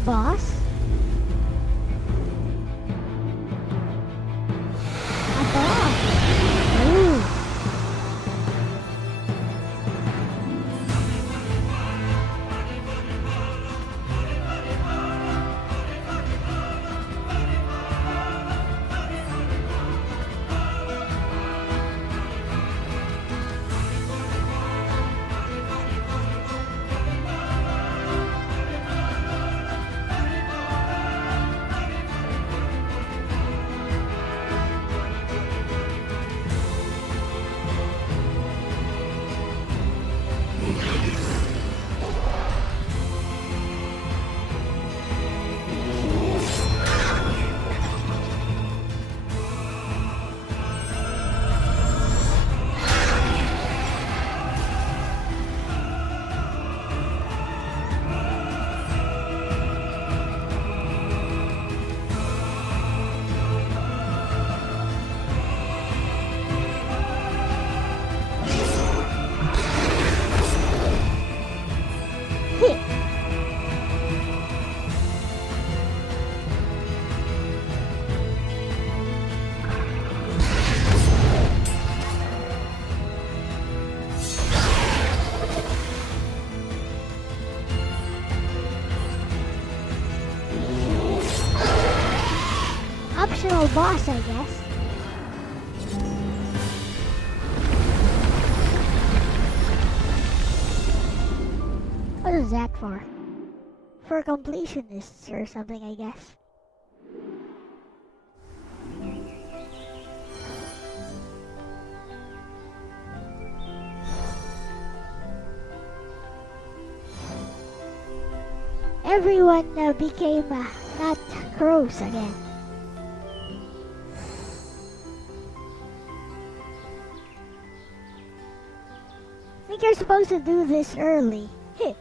boss? A boss! Ooh! Optional boss, I guess. What is that for? For completionists or something, I guess. Everyone became not crows again. I think you're supposed to do this early. Heh.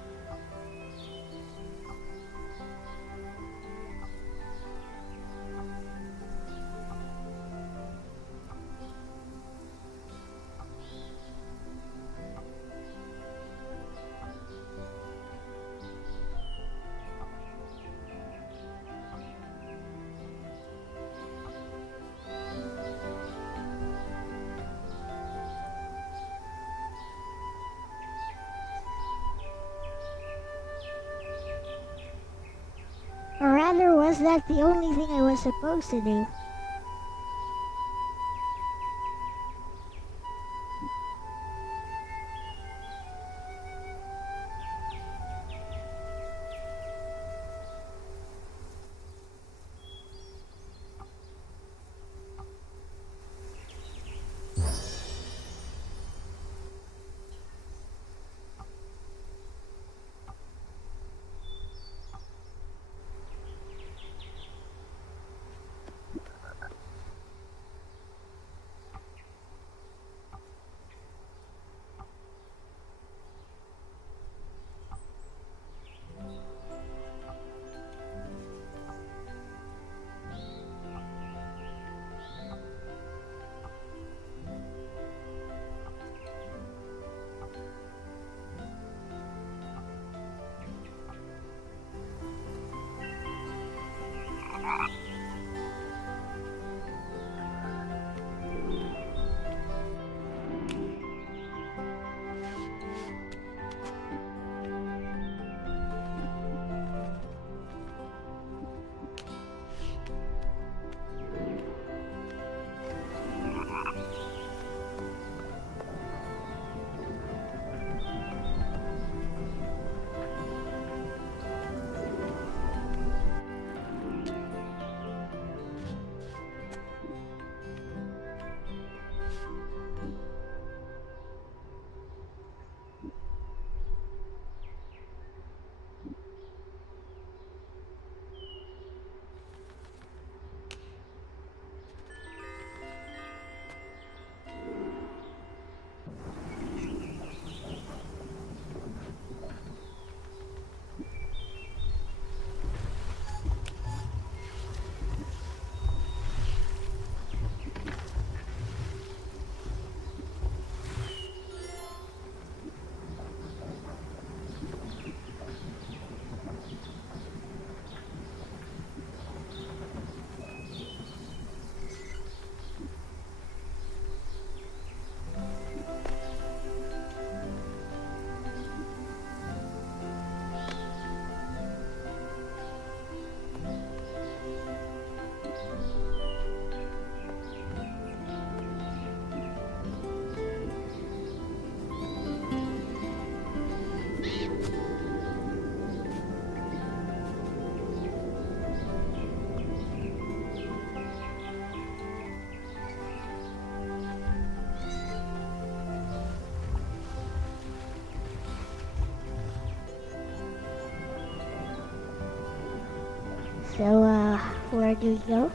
Or rather, was that the only thing I was supposed to do? So, where do we go?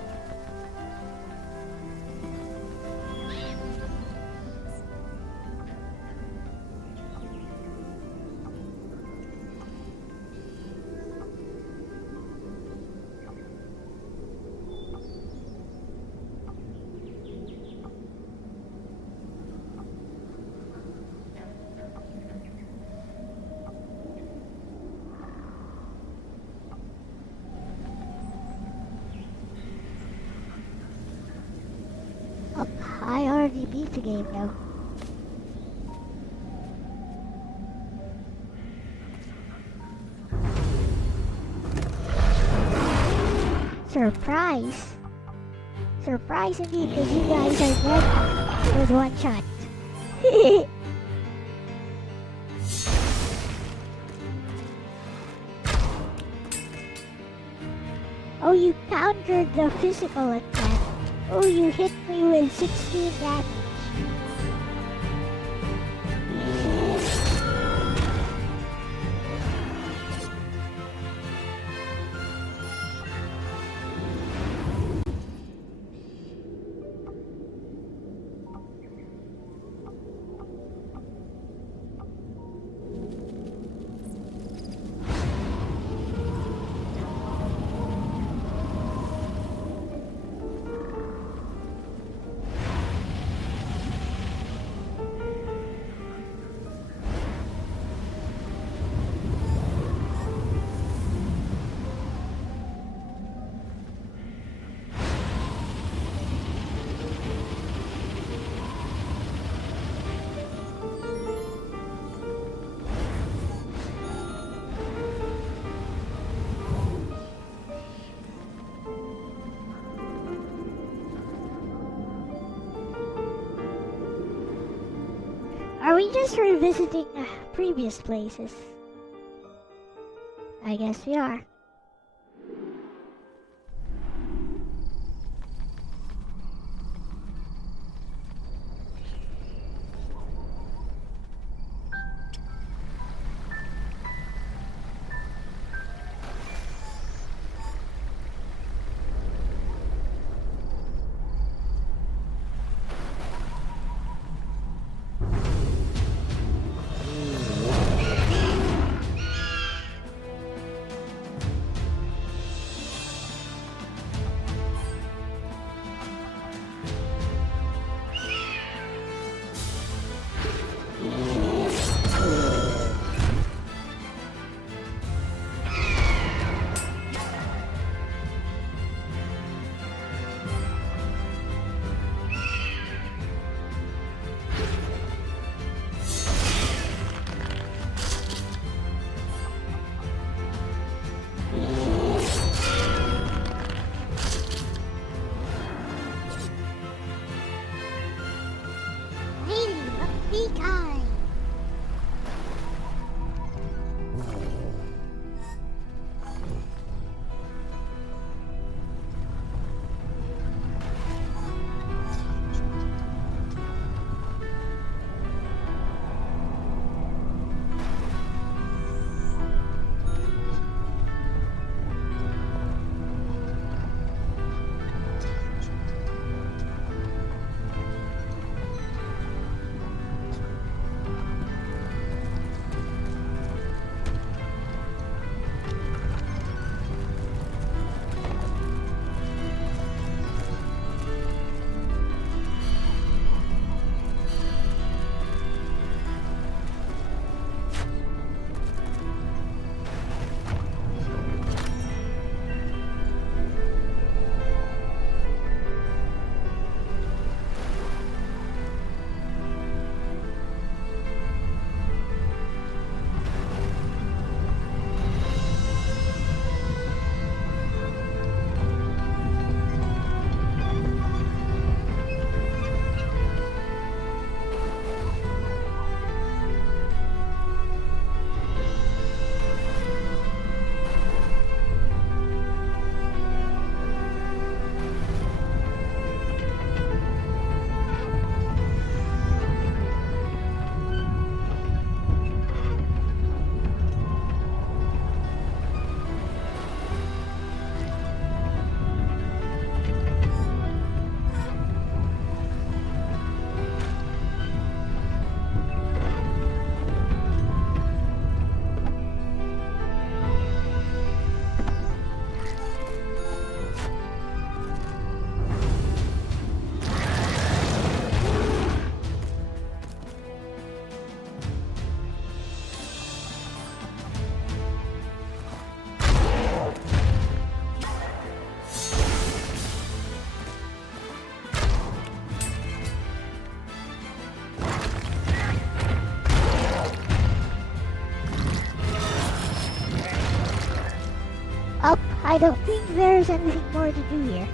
Oh, I already beat the game though. Surprise! Surprise indeed, because you guys are dead with one shot. Oh, you countered the physical attack. Oh, you hit me with 16 damage. Are we just revisiting previous places? I guess we are. I don't think there's anything more to do here.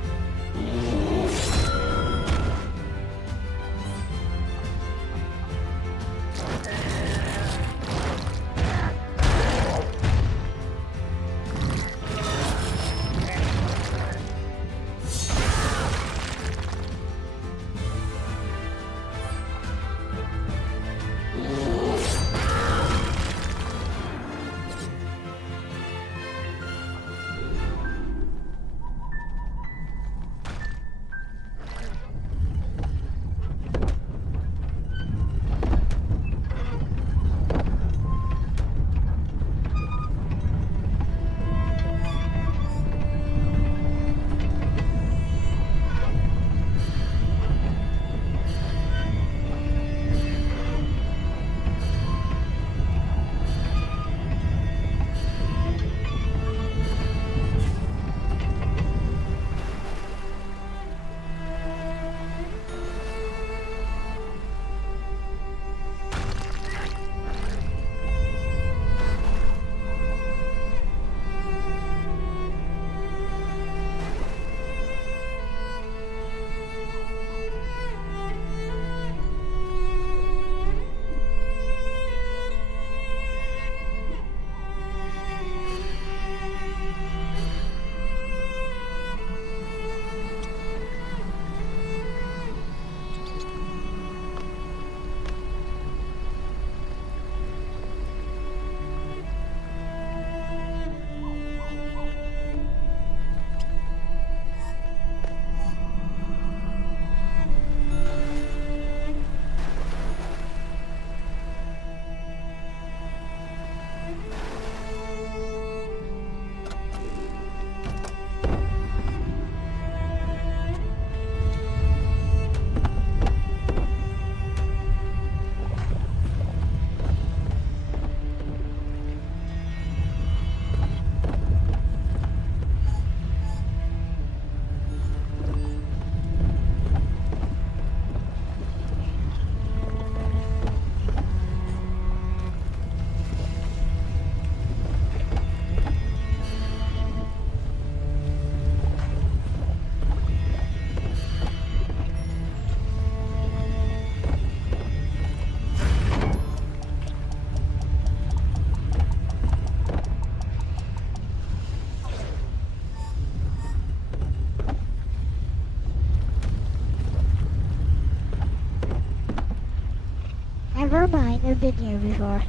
Never mind, I've been here before.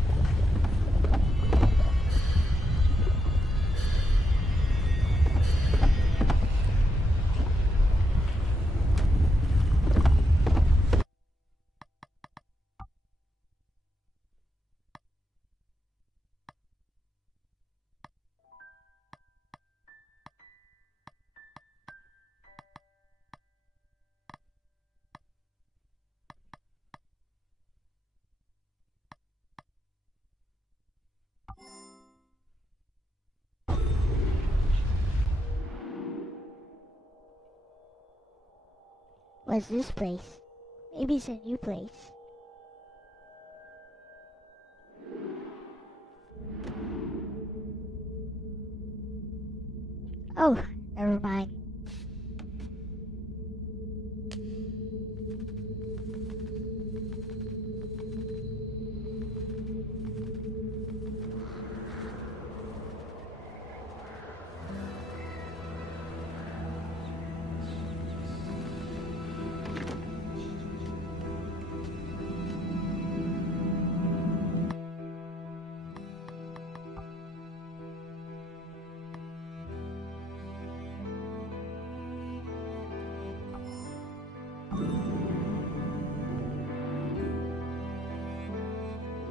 What's this place? Maybe it's a new place. Oh, never mind.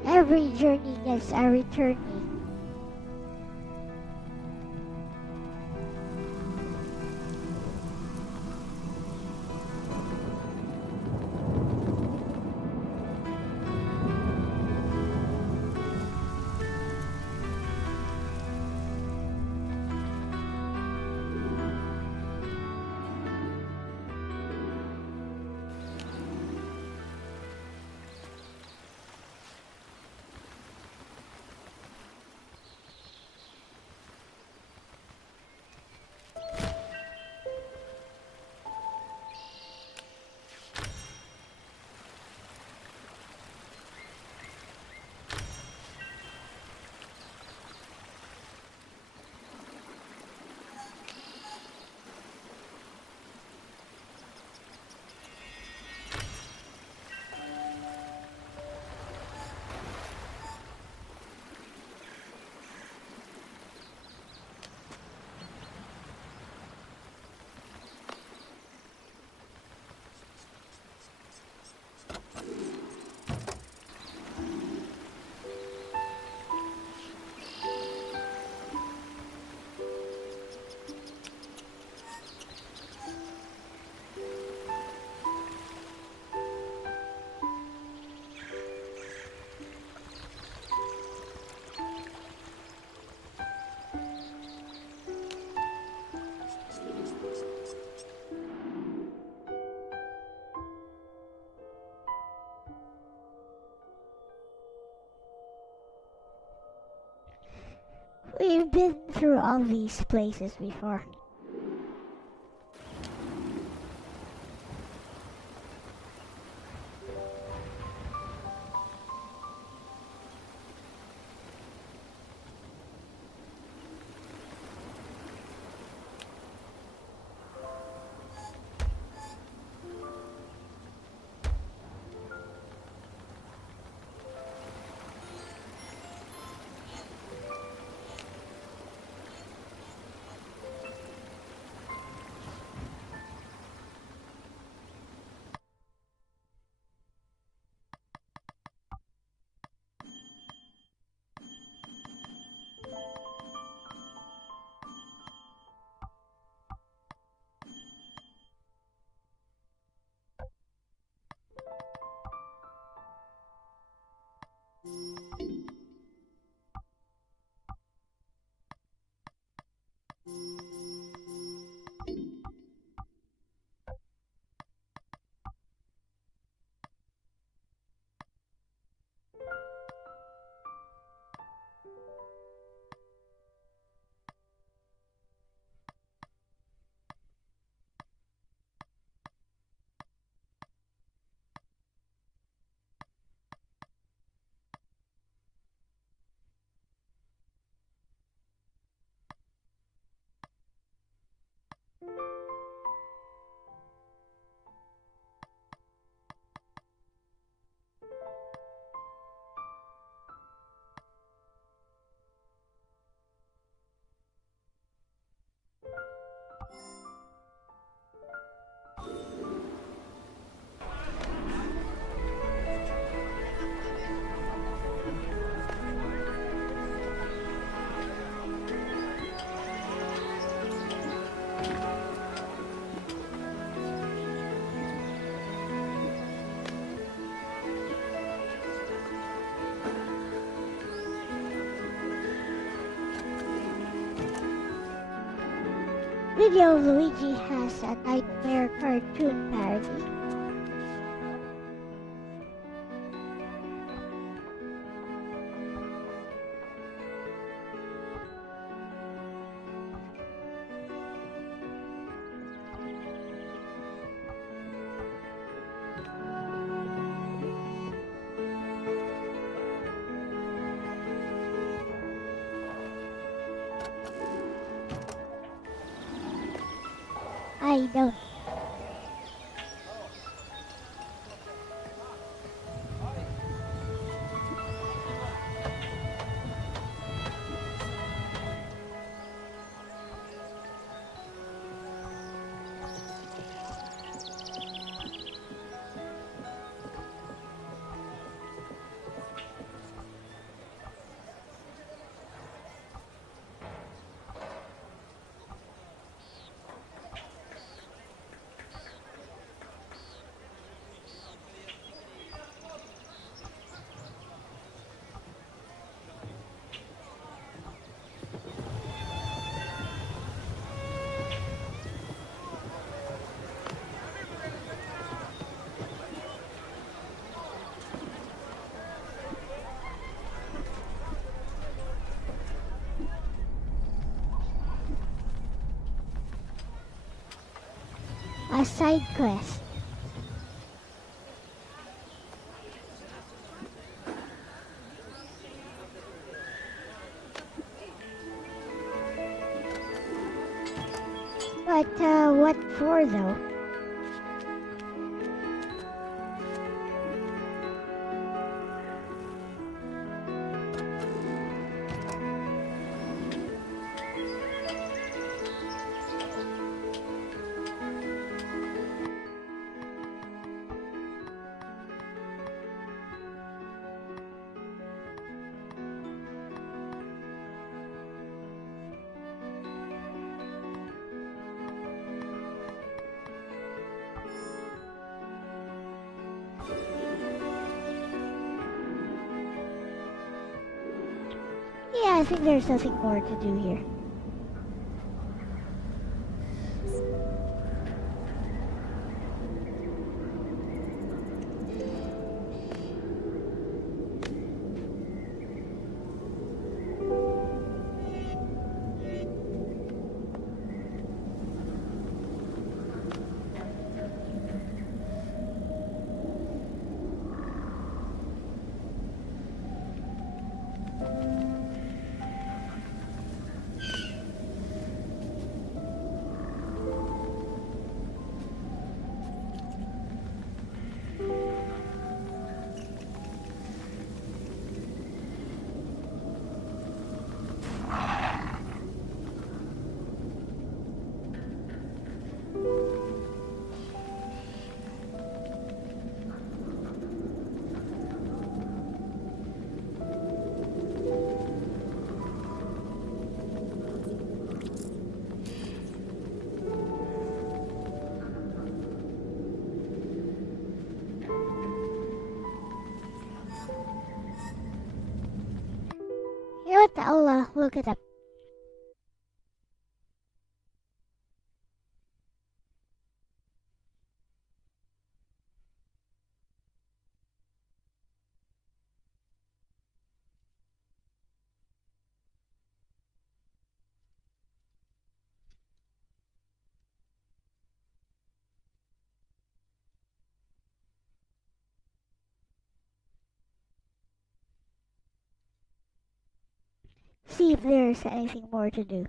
Every journey gets a return. through all these places before. Video of Luigi has a nightmare cartoon parody. I don't. A side quest. But what for though? Yeah, I think there's nothing more to do here. what? I'll look it up. See if there's anything more to do.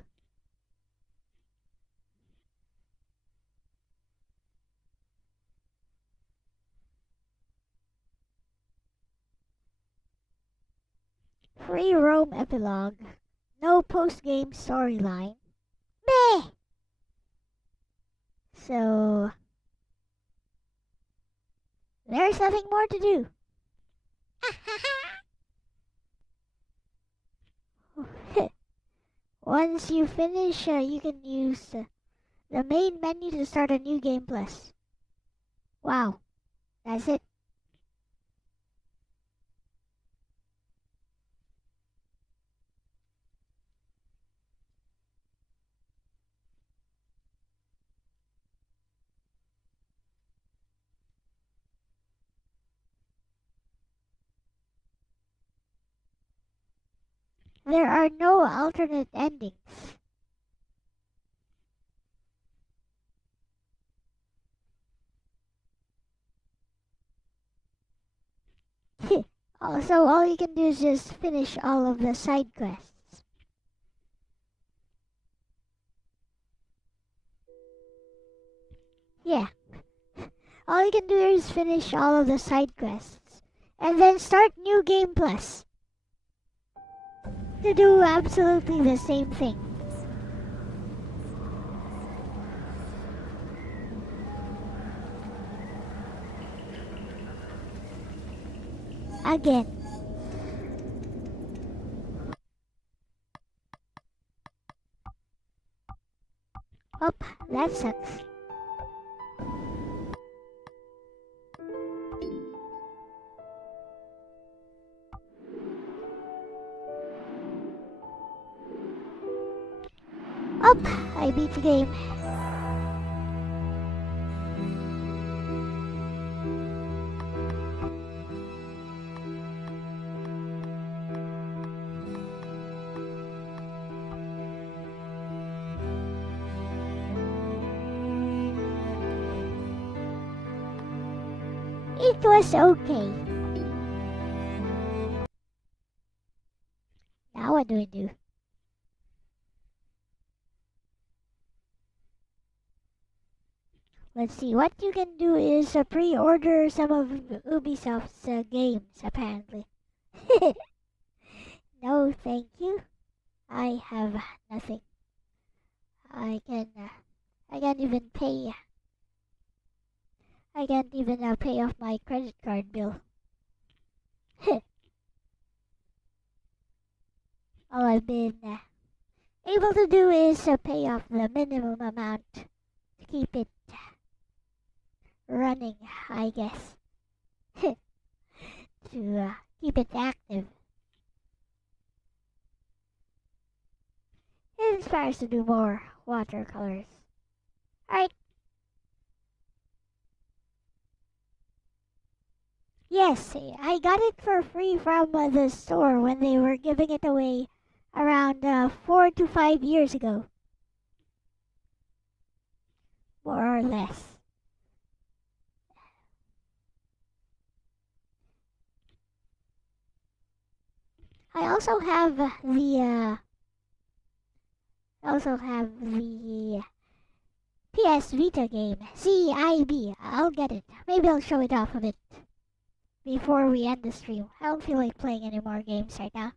Free roam epilogue. No post-game storyline. Meh! So, there's nothing more to do. Once you finish, you can use the main menu to start a new game plus. Wow, that's it. There are no alternate endings. So all you can do is just finish all of the side quests. Yeah. All you can do is finish all of the side quests. And then start new game plus. To do absolutely the same thing. Again. Oh, that sucks. Oh, I beat the game. It was okay. Now what do we do? Let's see, what you can do is pre-order some of Ubisoft's games, apparently. No, thank you. I have nothing. I can't even pay. I can't even pay off my credit card bill. All I've been able to do is pay off the minimum amount to keep it running, I guess. To keep it active. It inspires to do more watercolors. Alright. Yes, I got it for free from the store when they were giving it away around 4 to 5 years ago. More or less. I also have the PS Vita game, CIB. I'll get it. Maybe I'll show it off a bit before we end the stream. I don't feel like playing any more games right now.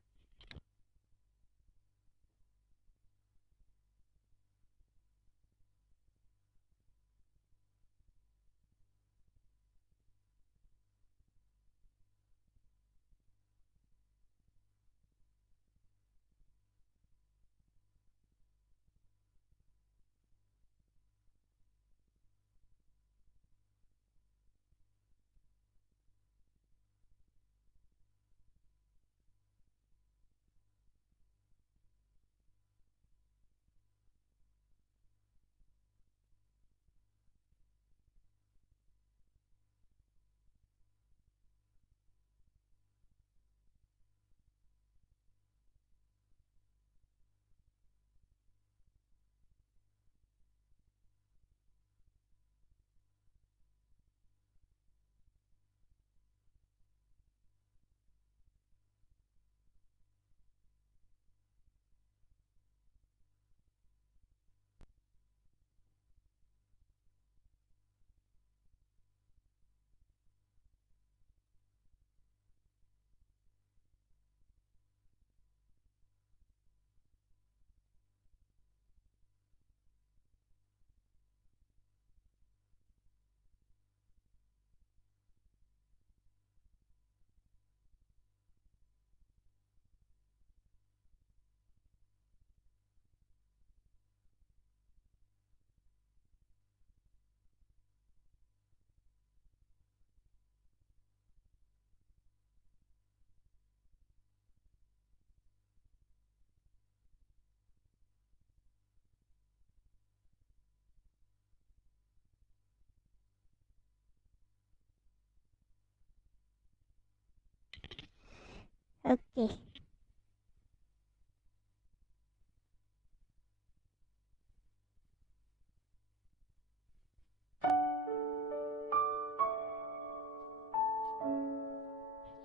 Okay.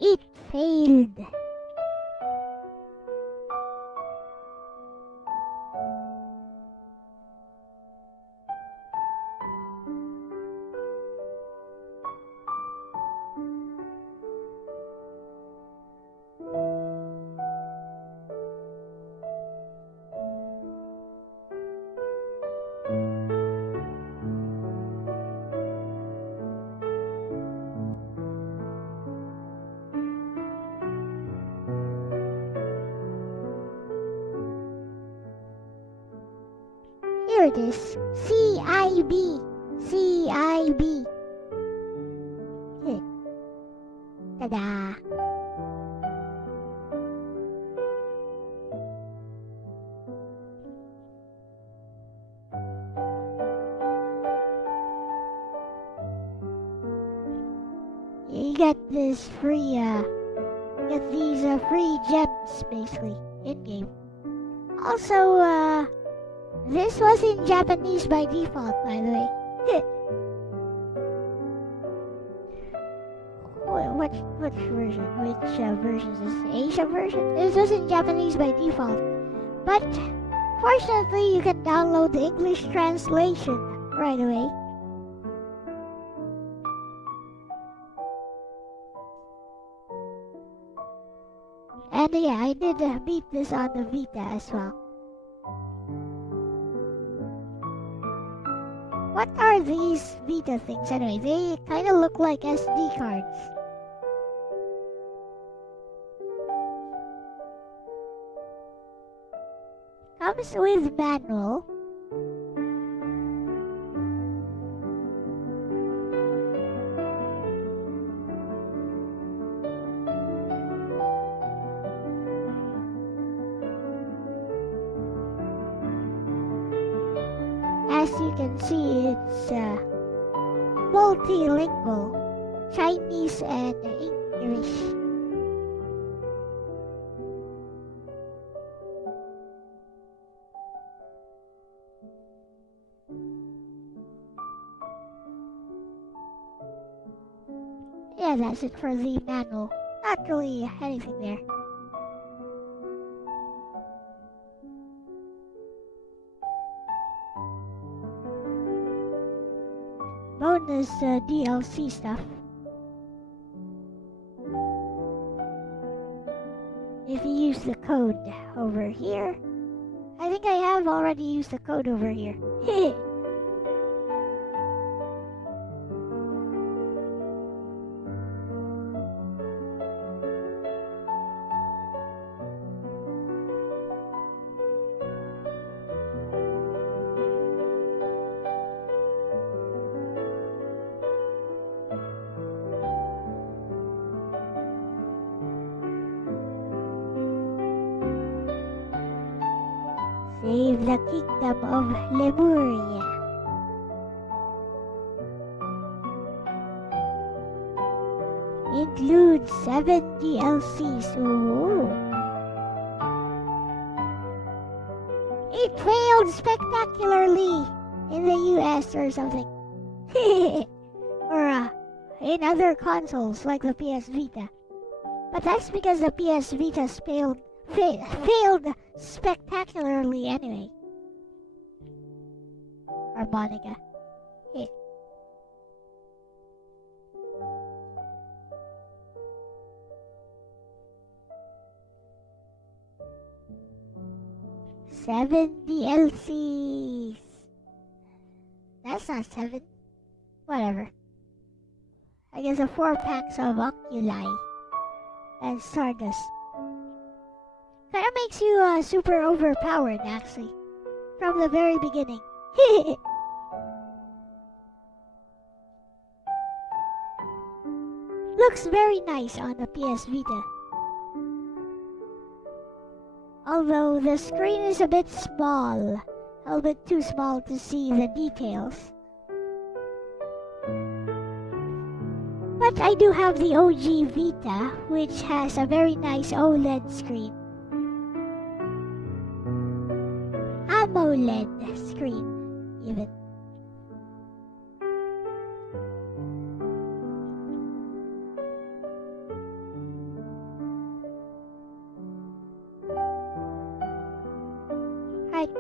It failed. Here it is. CIB. CIB. Ta-da. You get this free, get these free gems basically in game. Also, this was in Japanese by default, by the way. Which version? Which version is this? Asia version? This was in Japanese by default. But fortunately, you can download the English translation right away. And yeah, I did beat this on the Vita as well. What are these Vita things anyway? They kind of look like SD cards. Comes with manual. As you can see, it's multilingual, Chinese and English. Yeah, that's it for the manual. Not really anything there. Bonus DLC stuff. If you use the code over here. I think I have already used the code over here. Save the kingdom of Lemuria. Includes 7 DLCs. Ooh. It failed spectacularly in the US or something. Or in other consoles like the PS Vita. But that's because the PS Vita failed spectacularly anyway. Harmonica. Yeah. Seven DLCs. That's not 7. Whatever. I guess 4 packs of Oculi and Stardust. Kinda makes you super overpowered, actually. From the very beginning. Looks very nice on the PS Vita. Although the screen is a bit small. A little bit too small to see the details. But I do have the OG Vita, which has a very nice OLED screen. AMOLED screen, even. Right.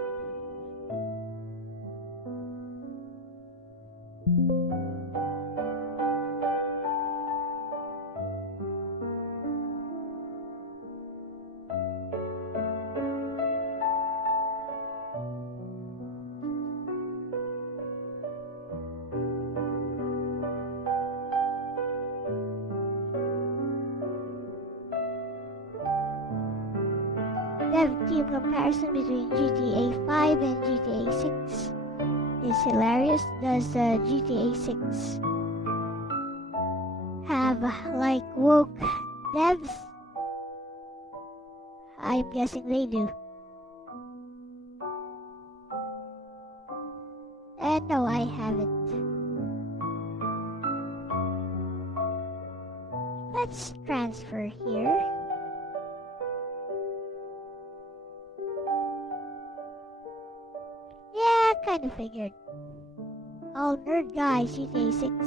Dev team comparison between GTA 5 and GTA 6 is hilarious. Does GTA 6 have like woke devs? I'm guessing they do. And no, I haven't. Let's transfer here. Yeah, kinda figured. All nerd guys GTA 6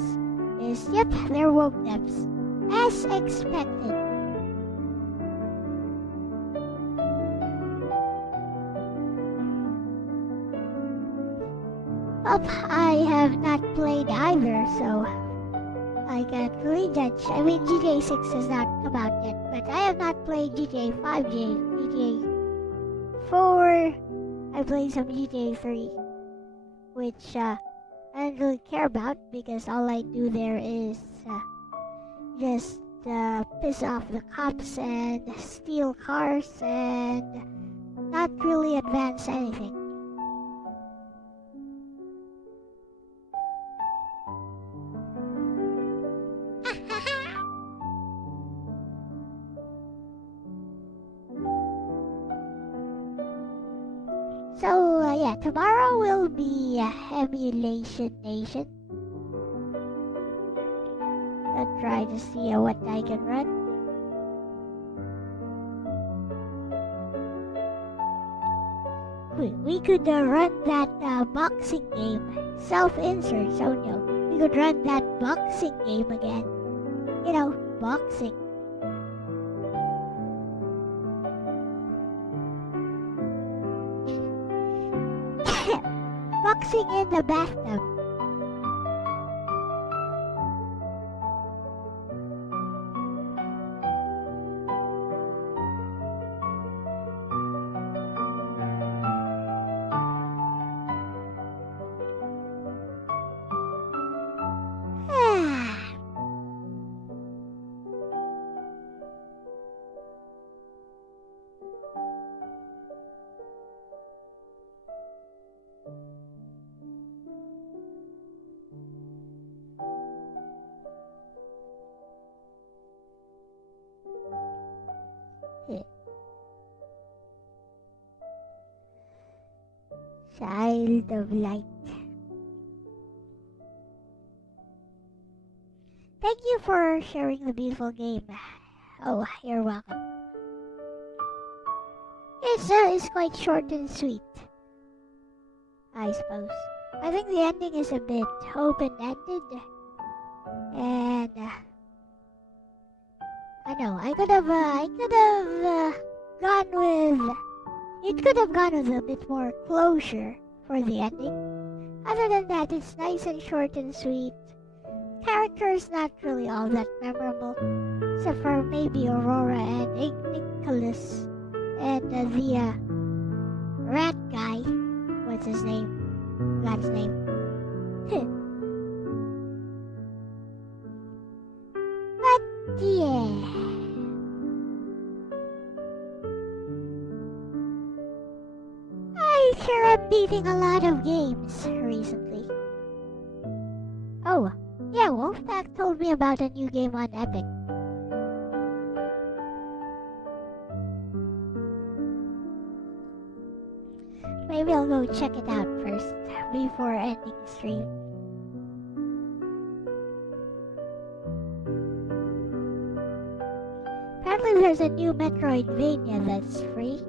is, yep, they're woke devs. As expected. I have not played either, so I can't really judge. I mean, GTA 6 has not come out yet, but I have not played GTA 5, GTA 4. I played some GTA 3, which I don't really care about because all I do there is just piss off the cops and steal cars and not really advance anything. So, yeah, tomorrow will be Emulation Nation. I'll try to see what I can run. We could run that boxing game. Self-insert, so no. We could run that boxing game again. You know, boxing. Boxing in the bathtub. Child of light. Thank you for sharing the beautiful game. Oh, you're welcome. It's quite short and sweet, I suppose. I think the ending is a bit open-ended, and I know I could have gone with. It could have gone with a bit more closure for the ending. Other than that, it's nice and short and sweet. Characters not really all that memorable, except for maybe Aurora and Nicholas and the rat guy. What's his name? Forgot his name. But yeah. I sure am beating a lot of games recently. Oh, yeah, Wolfpack told me about a new game on Epic. Maybe I'll go check it out first before ending stream. apparently there's a new Metroidvania that's free.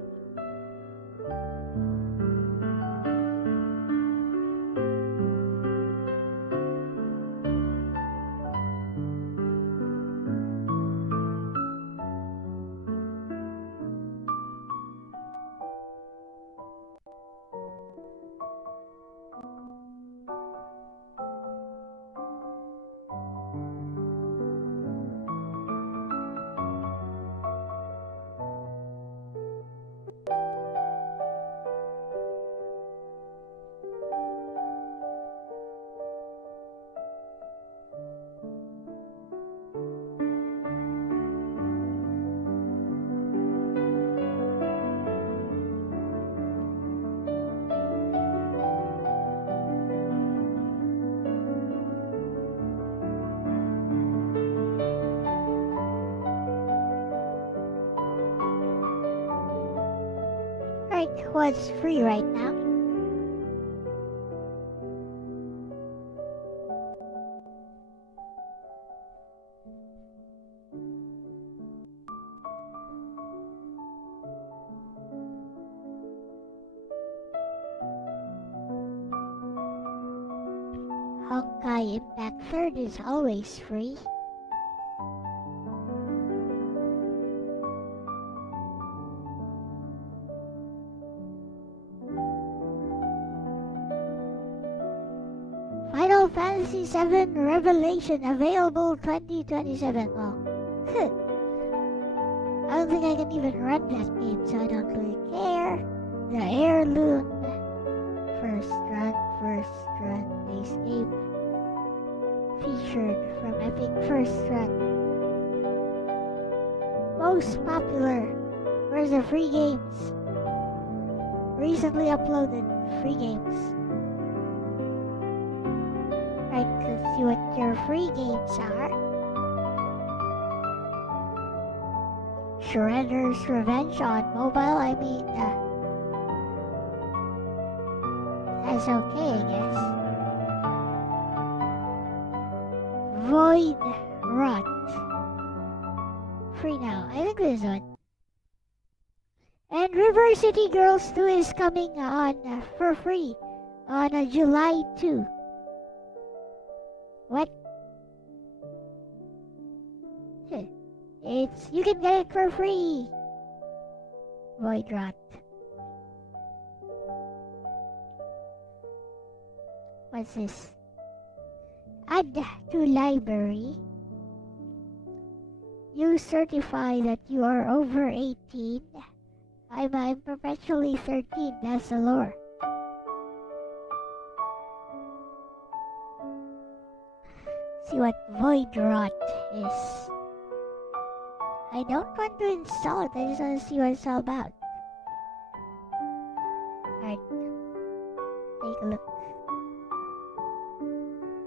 Right, what's free right now? Honkai Impact 3rd is always free. Final Fantasy VII Revelation available 2027. Well, I don't think I can even run that game, so I don't really care. The Heirloom, First Run, Escape, featured from Epic First Run. Most popular, where's the free games? Recently uploaded free games. Right, let's see what your free games are. Shredder's Revenge on mobile, I mean, that's okay, I guess. Void Rot. Free now. I think this one. And River City Girls 2 is coming on for free on July 2. What? You can get it for free. Void Rot. What's this? Add to library. You certify that you are over 18. I'm perpetually 13, that's the lore. See what Void Rot is. I don't want to install it, I just want to see what it's all about. Alright, take a look.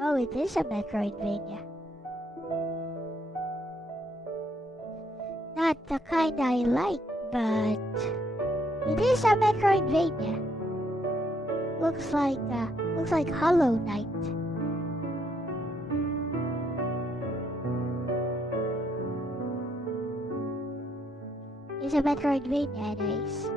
Oh, it is a Metroidvania. Not the kind I like, but it is a Metroidvania. Looks like Hollow Knight. It's a Metroidvania anyways.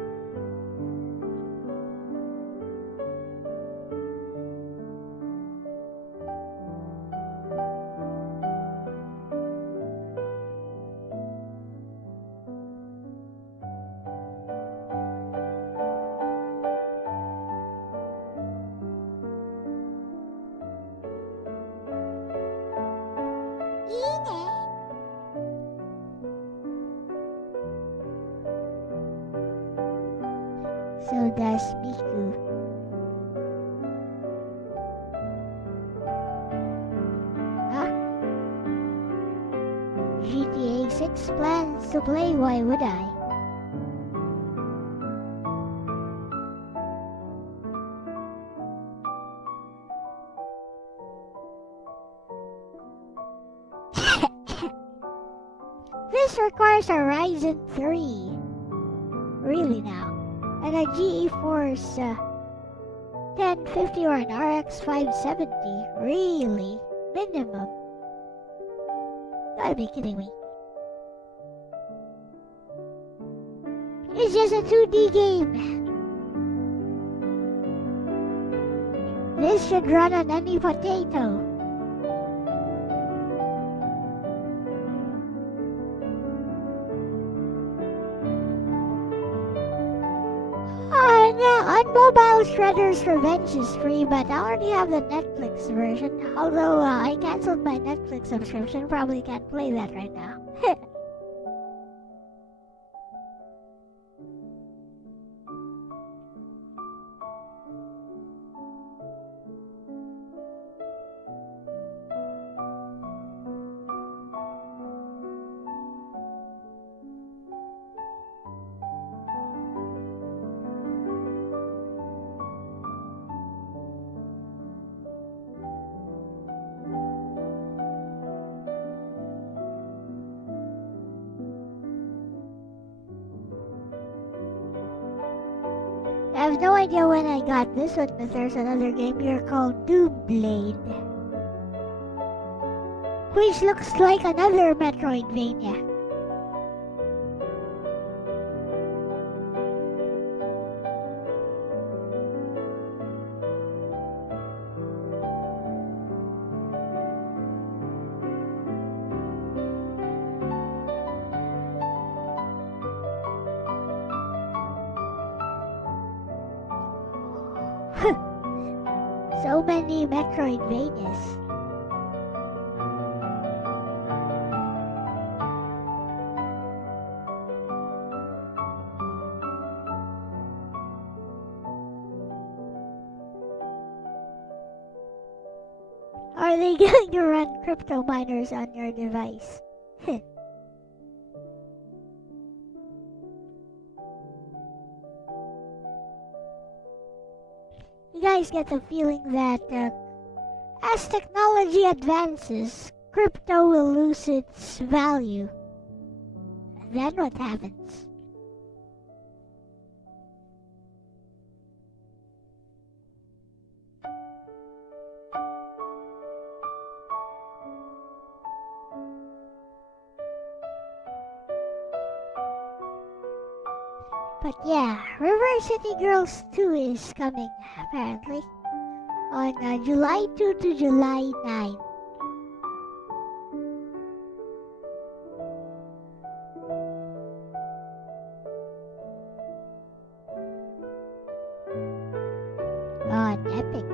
So does Miku. Huh? GTA 6 plans to play, why would I? This requires a Ryzen 3. Really now. And a GeForce 1050 or an RX 570. Really? Minimum. You gotta be kidding me. It's just a 2D game. This should run on any potato. On mobile, Shredder's Revenge is free, but I already have the Netflix version. Although I canceled my Netflix subscription, probably can't play that right now. I have no idea when I got this one, but there's another game here called Doomblade, which looks like another Metroidvania. So many Metroidvanias. Are they going to run crypto miners on your device? You guys get the feeling that as technology advances, crypto will lose its value. Then what happens? But yeah, River City Girls 2 is coming, apparently, on July 2 to July 9. On Epic.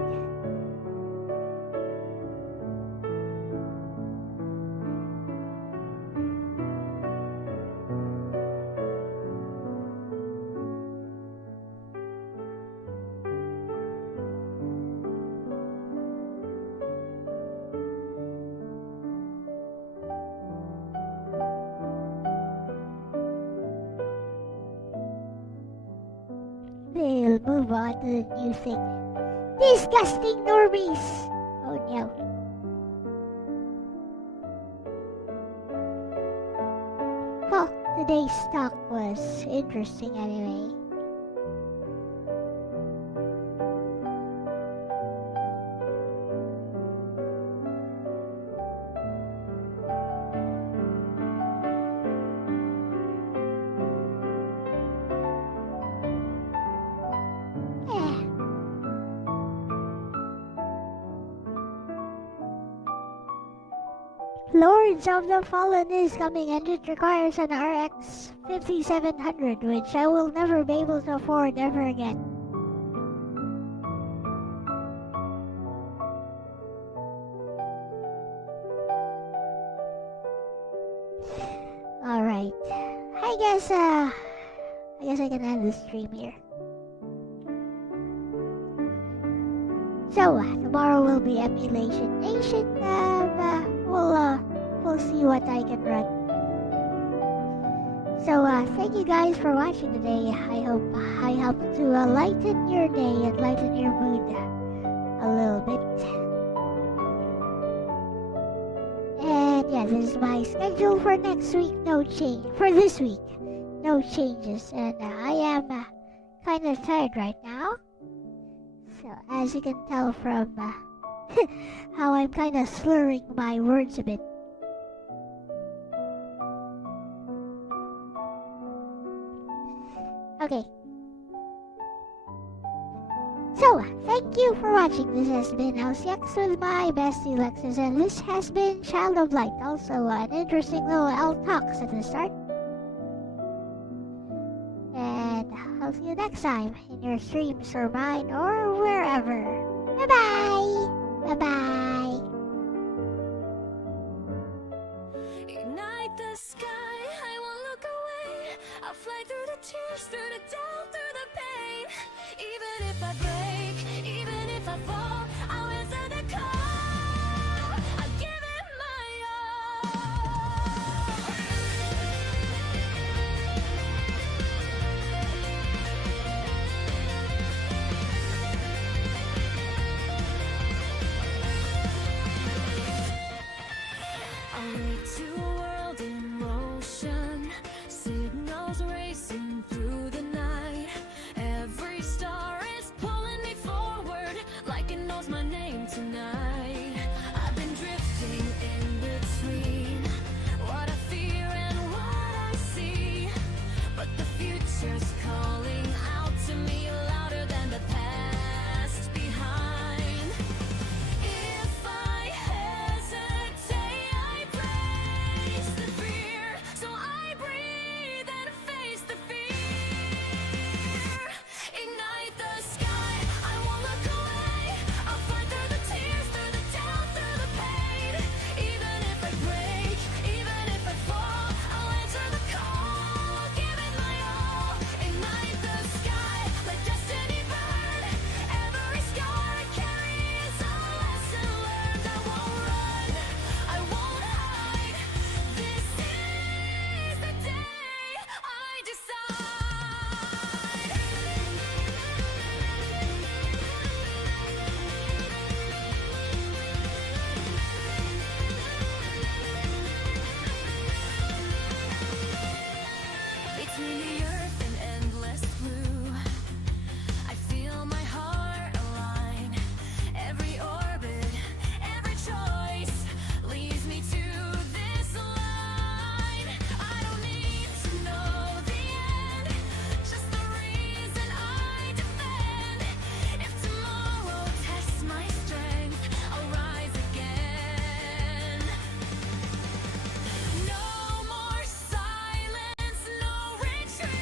They'll move on to the new thing. Disgusting normies! Oh no. Well, today's talk was interesting anyway. Lords of the Fallen is coming and it requires an RX 5700, which I will never be able to afford ever again. Alright. I guess I can end the stream here. So, tomorrow will be Emulation Nation, we'll see what I can run. So, thank you guys for watching today. I hope I helped to lighten your day and lighten your mood a little bit. And yeah, this is my schedule for next week. For this week, no changes. And I am kind of tired right now. So, as you can tell from how I'm kind of slurring my words a bit. Okay. So, thank you for watching. This has been Elle-C with my bestie Lexus, and this has been Child of Light. Also, an interesting little L talks at the start. And I'll see you next time in your streams or mine or wherever. Bye bye! Bye bye! Ignite the sky, I won't look away. I'll fly through the tears, through the doubt, through the pain. Even if I break, even if I fall, I'll answer the call. I'll give it my all. I'll wake to a world in motion, signals racing through the night. Every star is pulling me forward, like it knows my name tonight. I've been drifting in between what I fear and what I see, but the future's calling out to me louder than the past behind. If I hesitate, I brace the fear, so I breathe and face the fear. Ignite the sky, I won't look away. I'll fight through the tears, through the doubt, through the pain. Even if I break, even if I fall, I'll answer the call. I'll give it my all. Ignite the sky, let destiny burn. Every scar I carry is a lesson learned. I won't run, I won't hide. This is the day I decide. Between the earth and endless blue, I feel my heart align. Every orbit, every choice leads me to this line. I don't need to know the end, just the reason I defend. If tomorrow tests my strength, I'll rise again. No more silence, no retreat.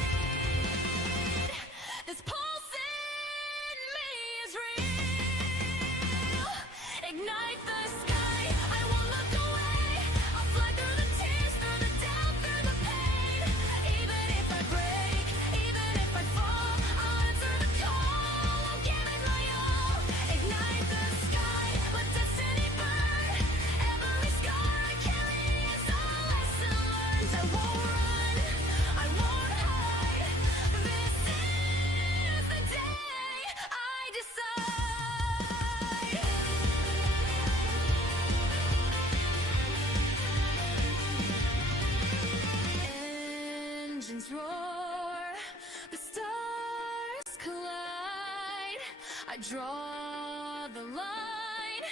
This pulse in me is real. Ignite the sky, I won't look away. I'll fly through the tears, through the doubt, through the pain. Even if I break, even if I fall, I'll answer the call. I'll give it my all. Ignite the sky, let destiny burn. Every scar I carry is a lesson learned. I won't run, I won't hide. This is the day I decide. Engines roar, the stars collide. I draw the line.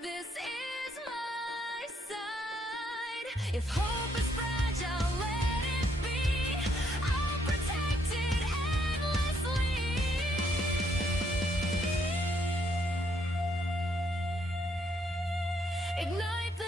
This is my side. If hope is fragile, let it be. I'll protect it endlessly. Ignite the